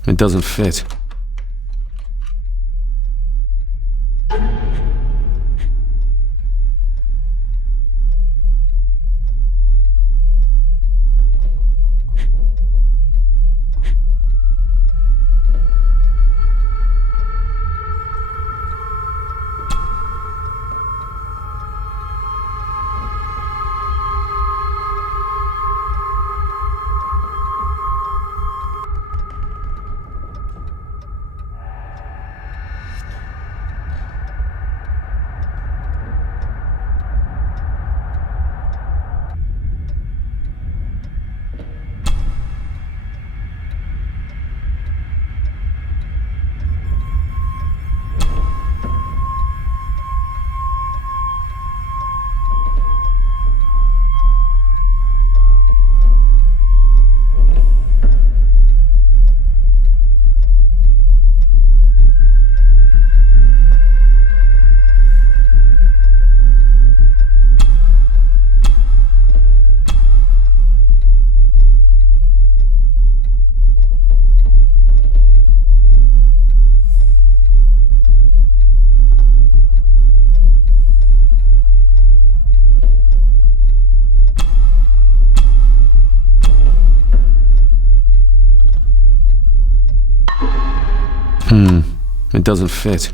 It doesn't fit. It doesn't fit.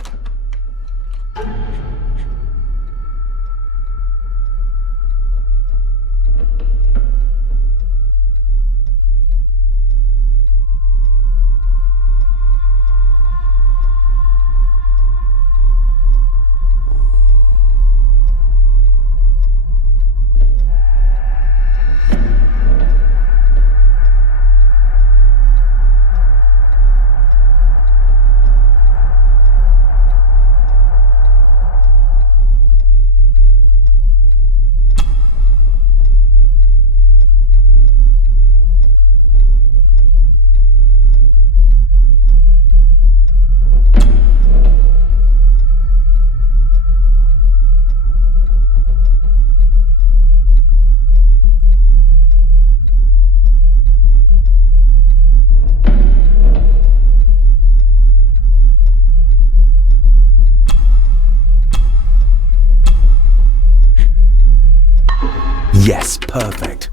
Yes, perfect.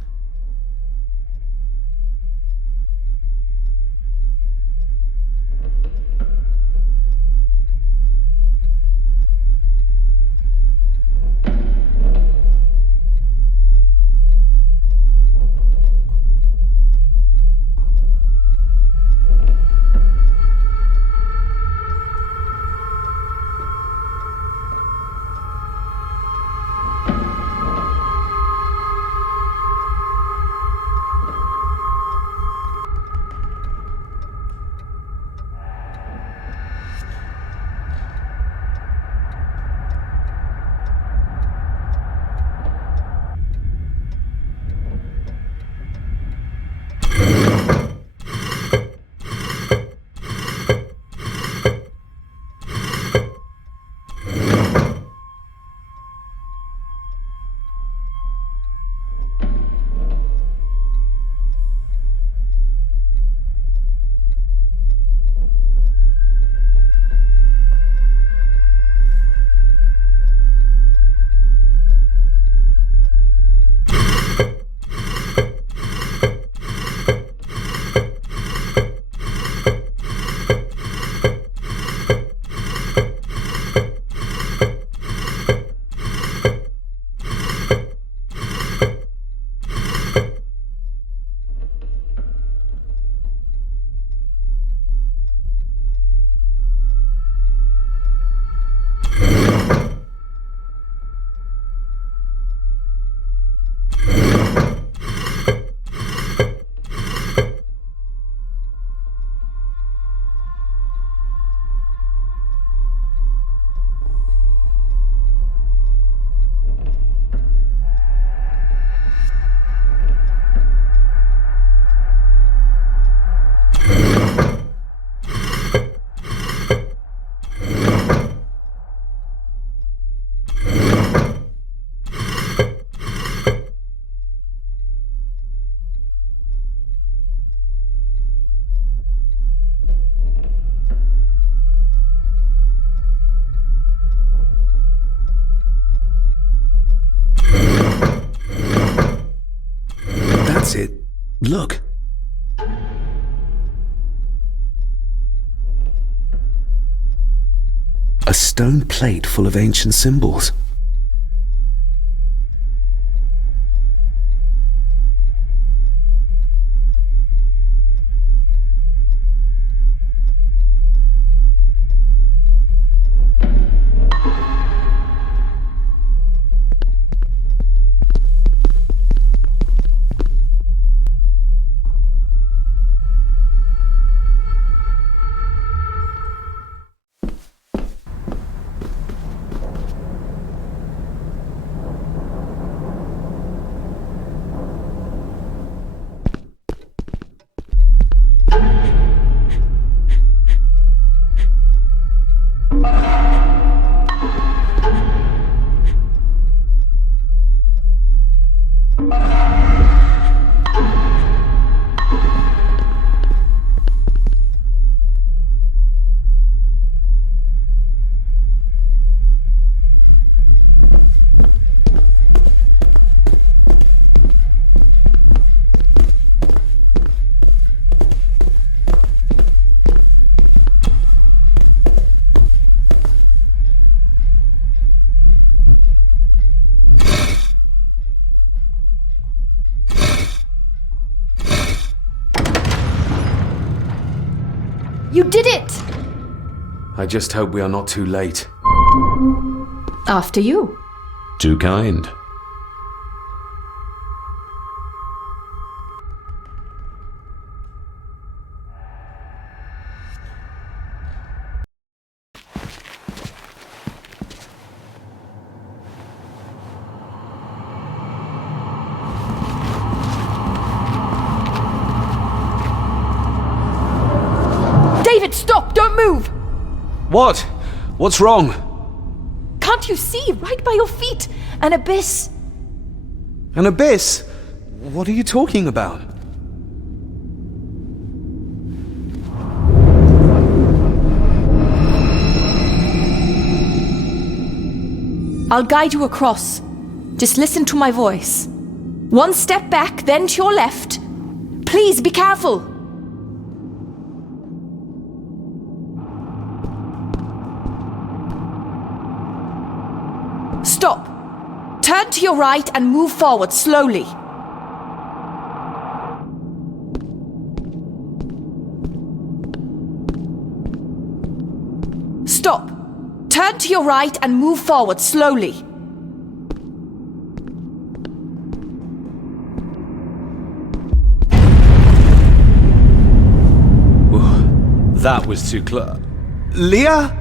Look. A stone plate full of ancient symbols. You did it! I just hope we are not too late. After you. Too kind. David, stop! Don't move! What? What's wrong? Can't you see? Right by your feet! An abyss! An abyss? What are you talking about? I'll guide you across. Just listen to my voice. One step back, then to your left. Please be careful! Stop! Turn to your right and move forward slowly. Stop! Turn to your right and move forward slowly. That was too close. Leah?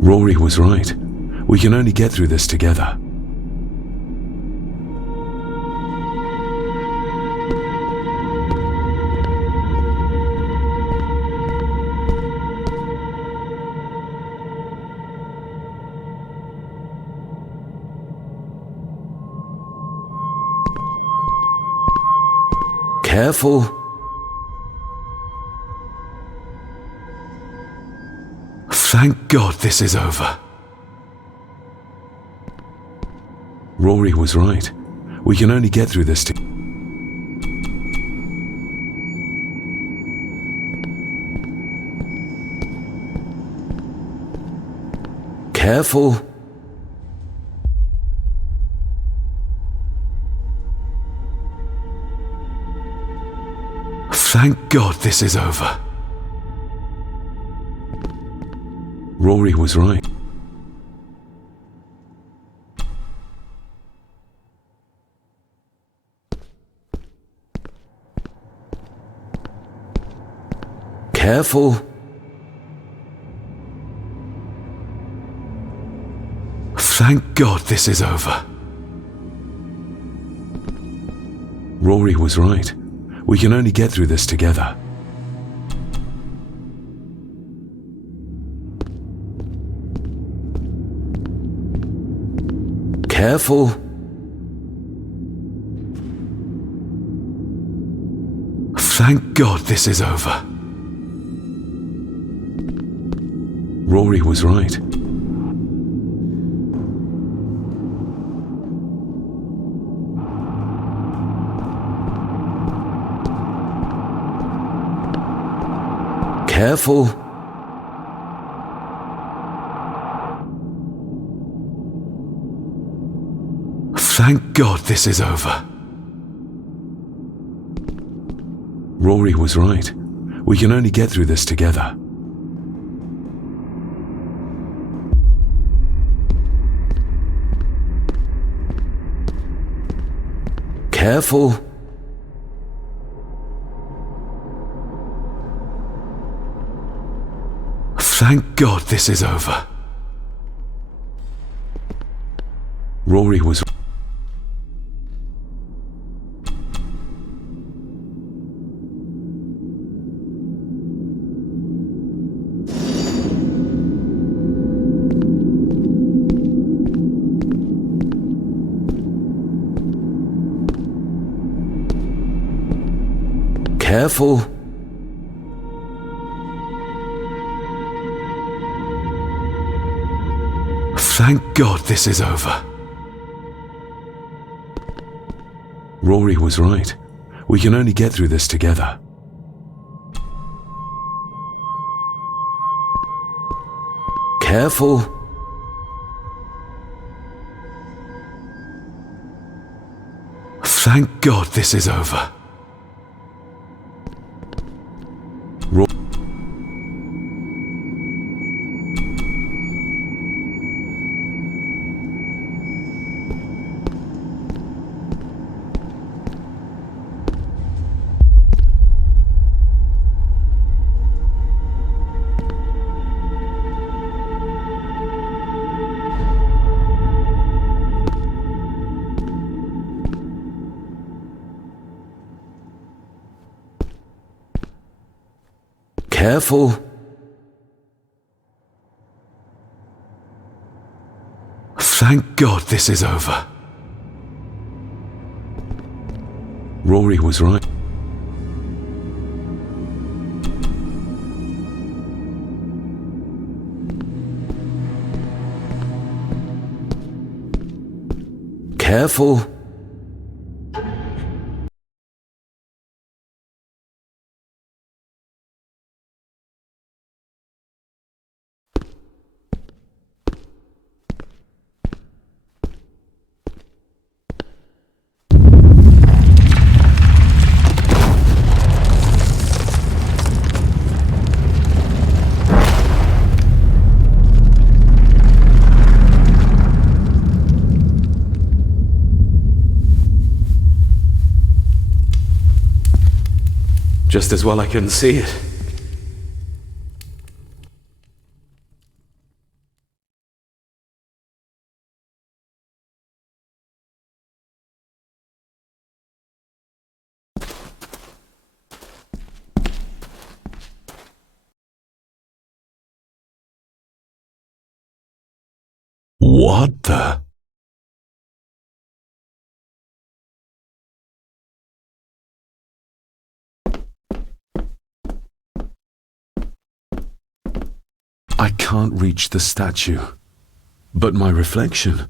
Rory was right. We can only get through this together. Careful. Thank God this is over. Rory was right. We can only get through this together. Careful. Thank God this is over. Rory was right. Careful. Thank God this is over. Rory was right. We can only get through this together. Careful. Thank God this is over. Rory was right. Careful. Thank God this is over. Rory was right. We can only get through this together. Careful. Thank God this is over. Rory was... Careful. Thank God this is over. Rory was right. We can only get through this together. Careful. Thank God this is over. Careful. Thank God this is over. Rory was right. Careful. Just as well I couldn't see it. What the? I can't reach the statue. But my reflection...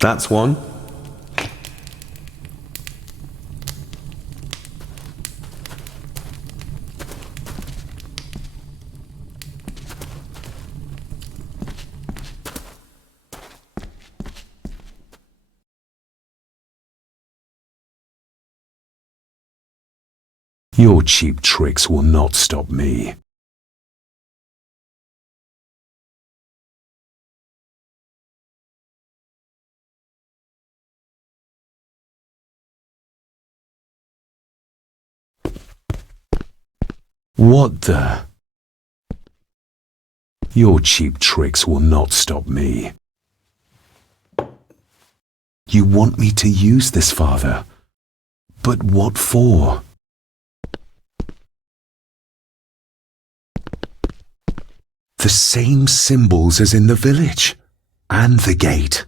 That's one. Your cheap tricks will not stop me. What the? Your cheap tricks will not stop me. You want me to use this, Father? But what for? The same symbols as in the village, and the gate.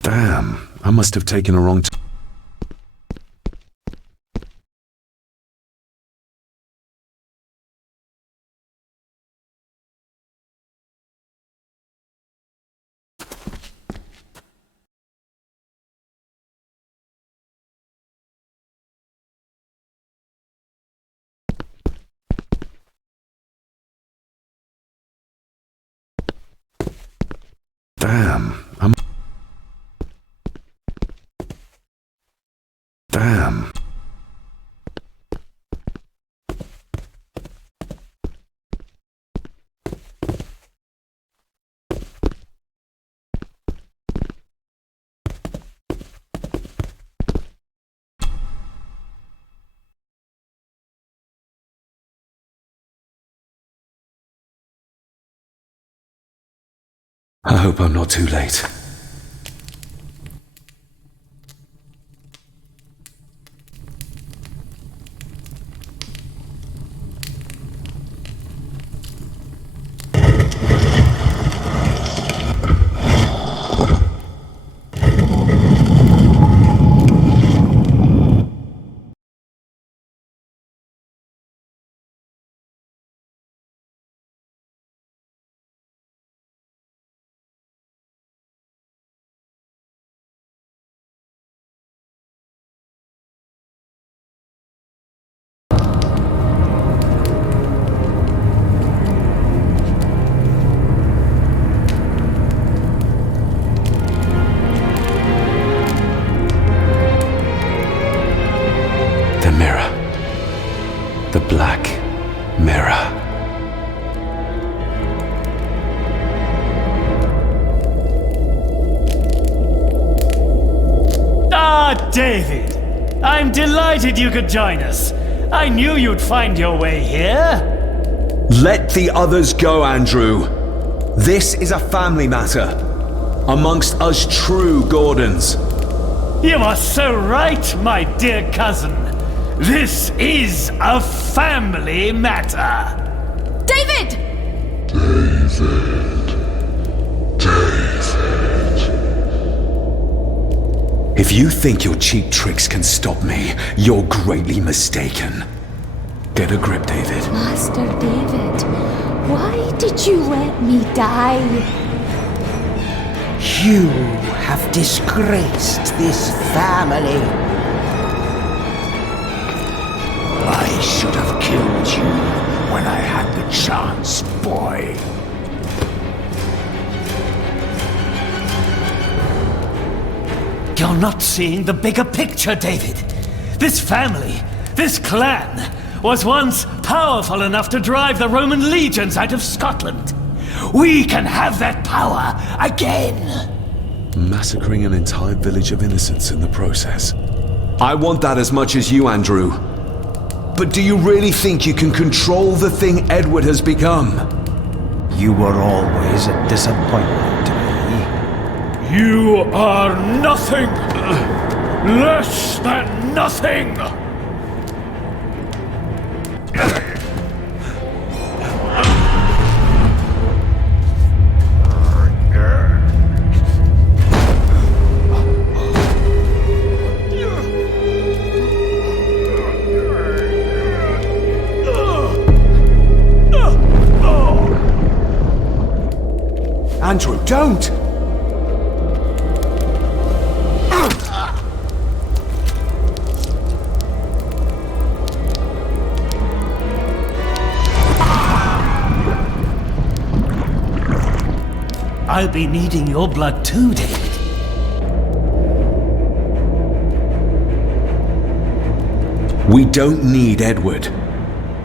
Damn, I must have taken a wrong turn. Damn, Damn. I hope I'm not too late. The Black Mirror. Ah, David! I'm delighted you could join us. I knew you'd find your way here. Let the others go, Andrew. This is a family matter. Amongst us true Gordons. You are so right, my dear cousin. This is a family matter. David! If you think your cheap tricks can stop me, you're greatly mistaken. Get a grip, David. Master David, why did you let me die? You have disgraced this family. I should have killed you when I had the chance, boy. You're not seeing the bigger picture, David. This family, this clan, was once powerful enough to drive the Roman legions out of Scotland. We can have that power again. Massacring an entire village of innocents in the process. I want that as much as you, Andrew. But do you really think you can control the thing Edward has become? You were always a disappointment to me. You are nothing less than nothing! Andrew, don't! I'll be needing your blood too, David. We don't need Edward.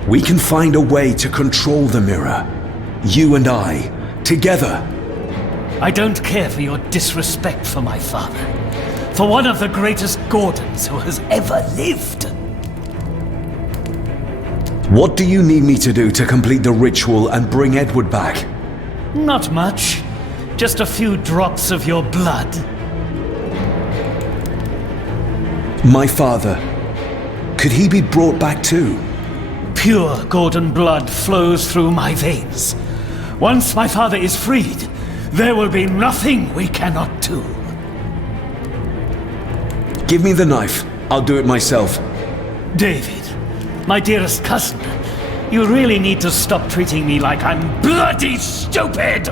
We can find a way to control the mirror. You and I, together. I don't care for your disrespect for my father. For one of the greatest Gordons who has ever lived. What do you need me to do to complete the ritual and bring Edward back? Not much. Just a few drops of your blood. My father. Could he be brought back too? Pure Gordon blood flows through my veins. Once my father is freed, there will be nothing we cannot do. Give me the knife. I'll do it myself. David, my dearest cousin, you really need to stop treating me like I'm bloody stupid!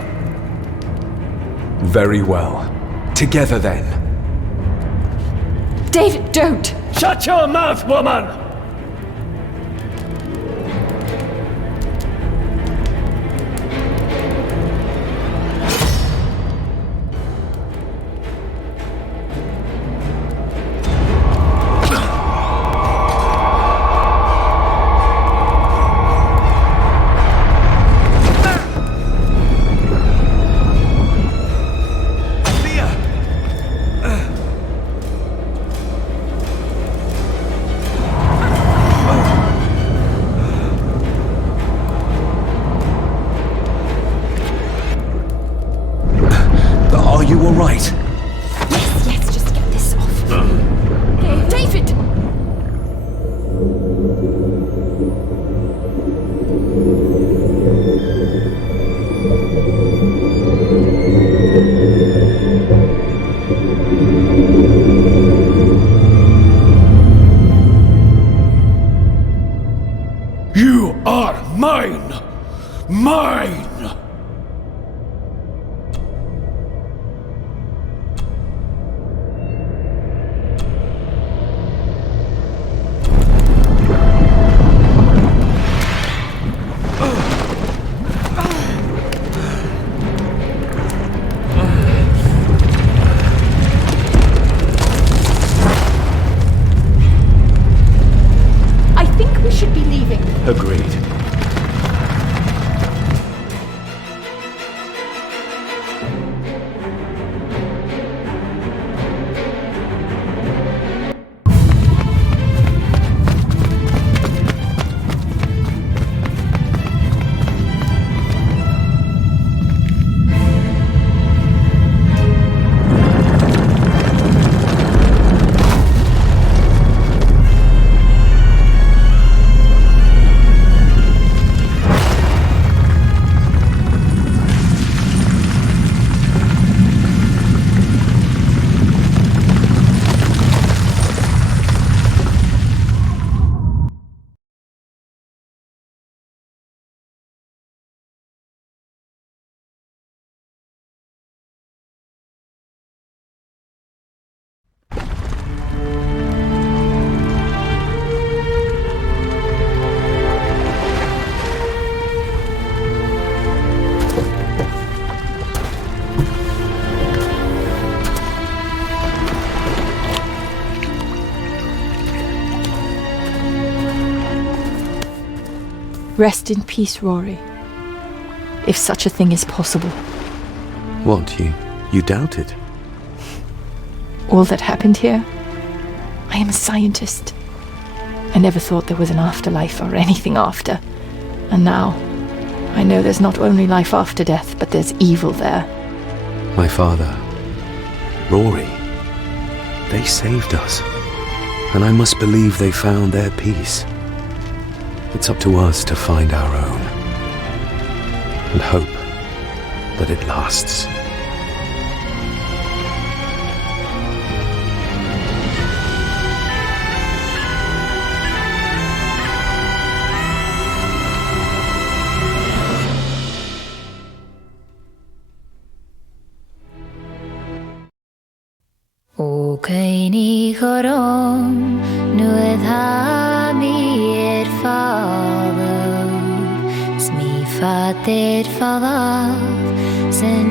Very well. Together then. David, don't! Shut your mouth, woman! Agreed. Rest in peace, Rory. If such a thing is possible. What, you doubt it? All that happened here? I am a scientist. I never thought there was an afterlife or anything after. And now, I know there's not only life after death, but there's evil there. My father, Rory, they saved us. And I must believe they found their peace. It's up to us to find our own. And hope that it lasts. O Caini Chorom, nuedd ha mi father, smi fader father, sen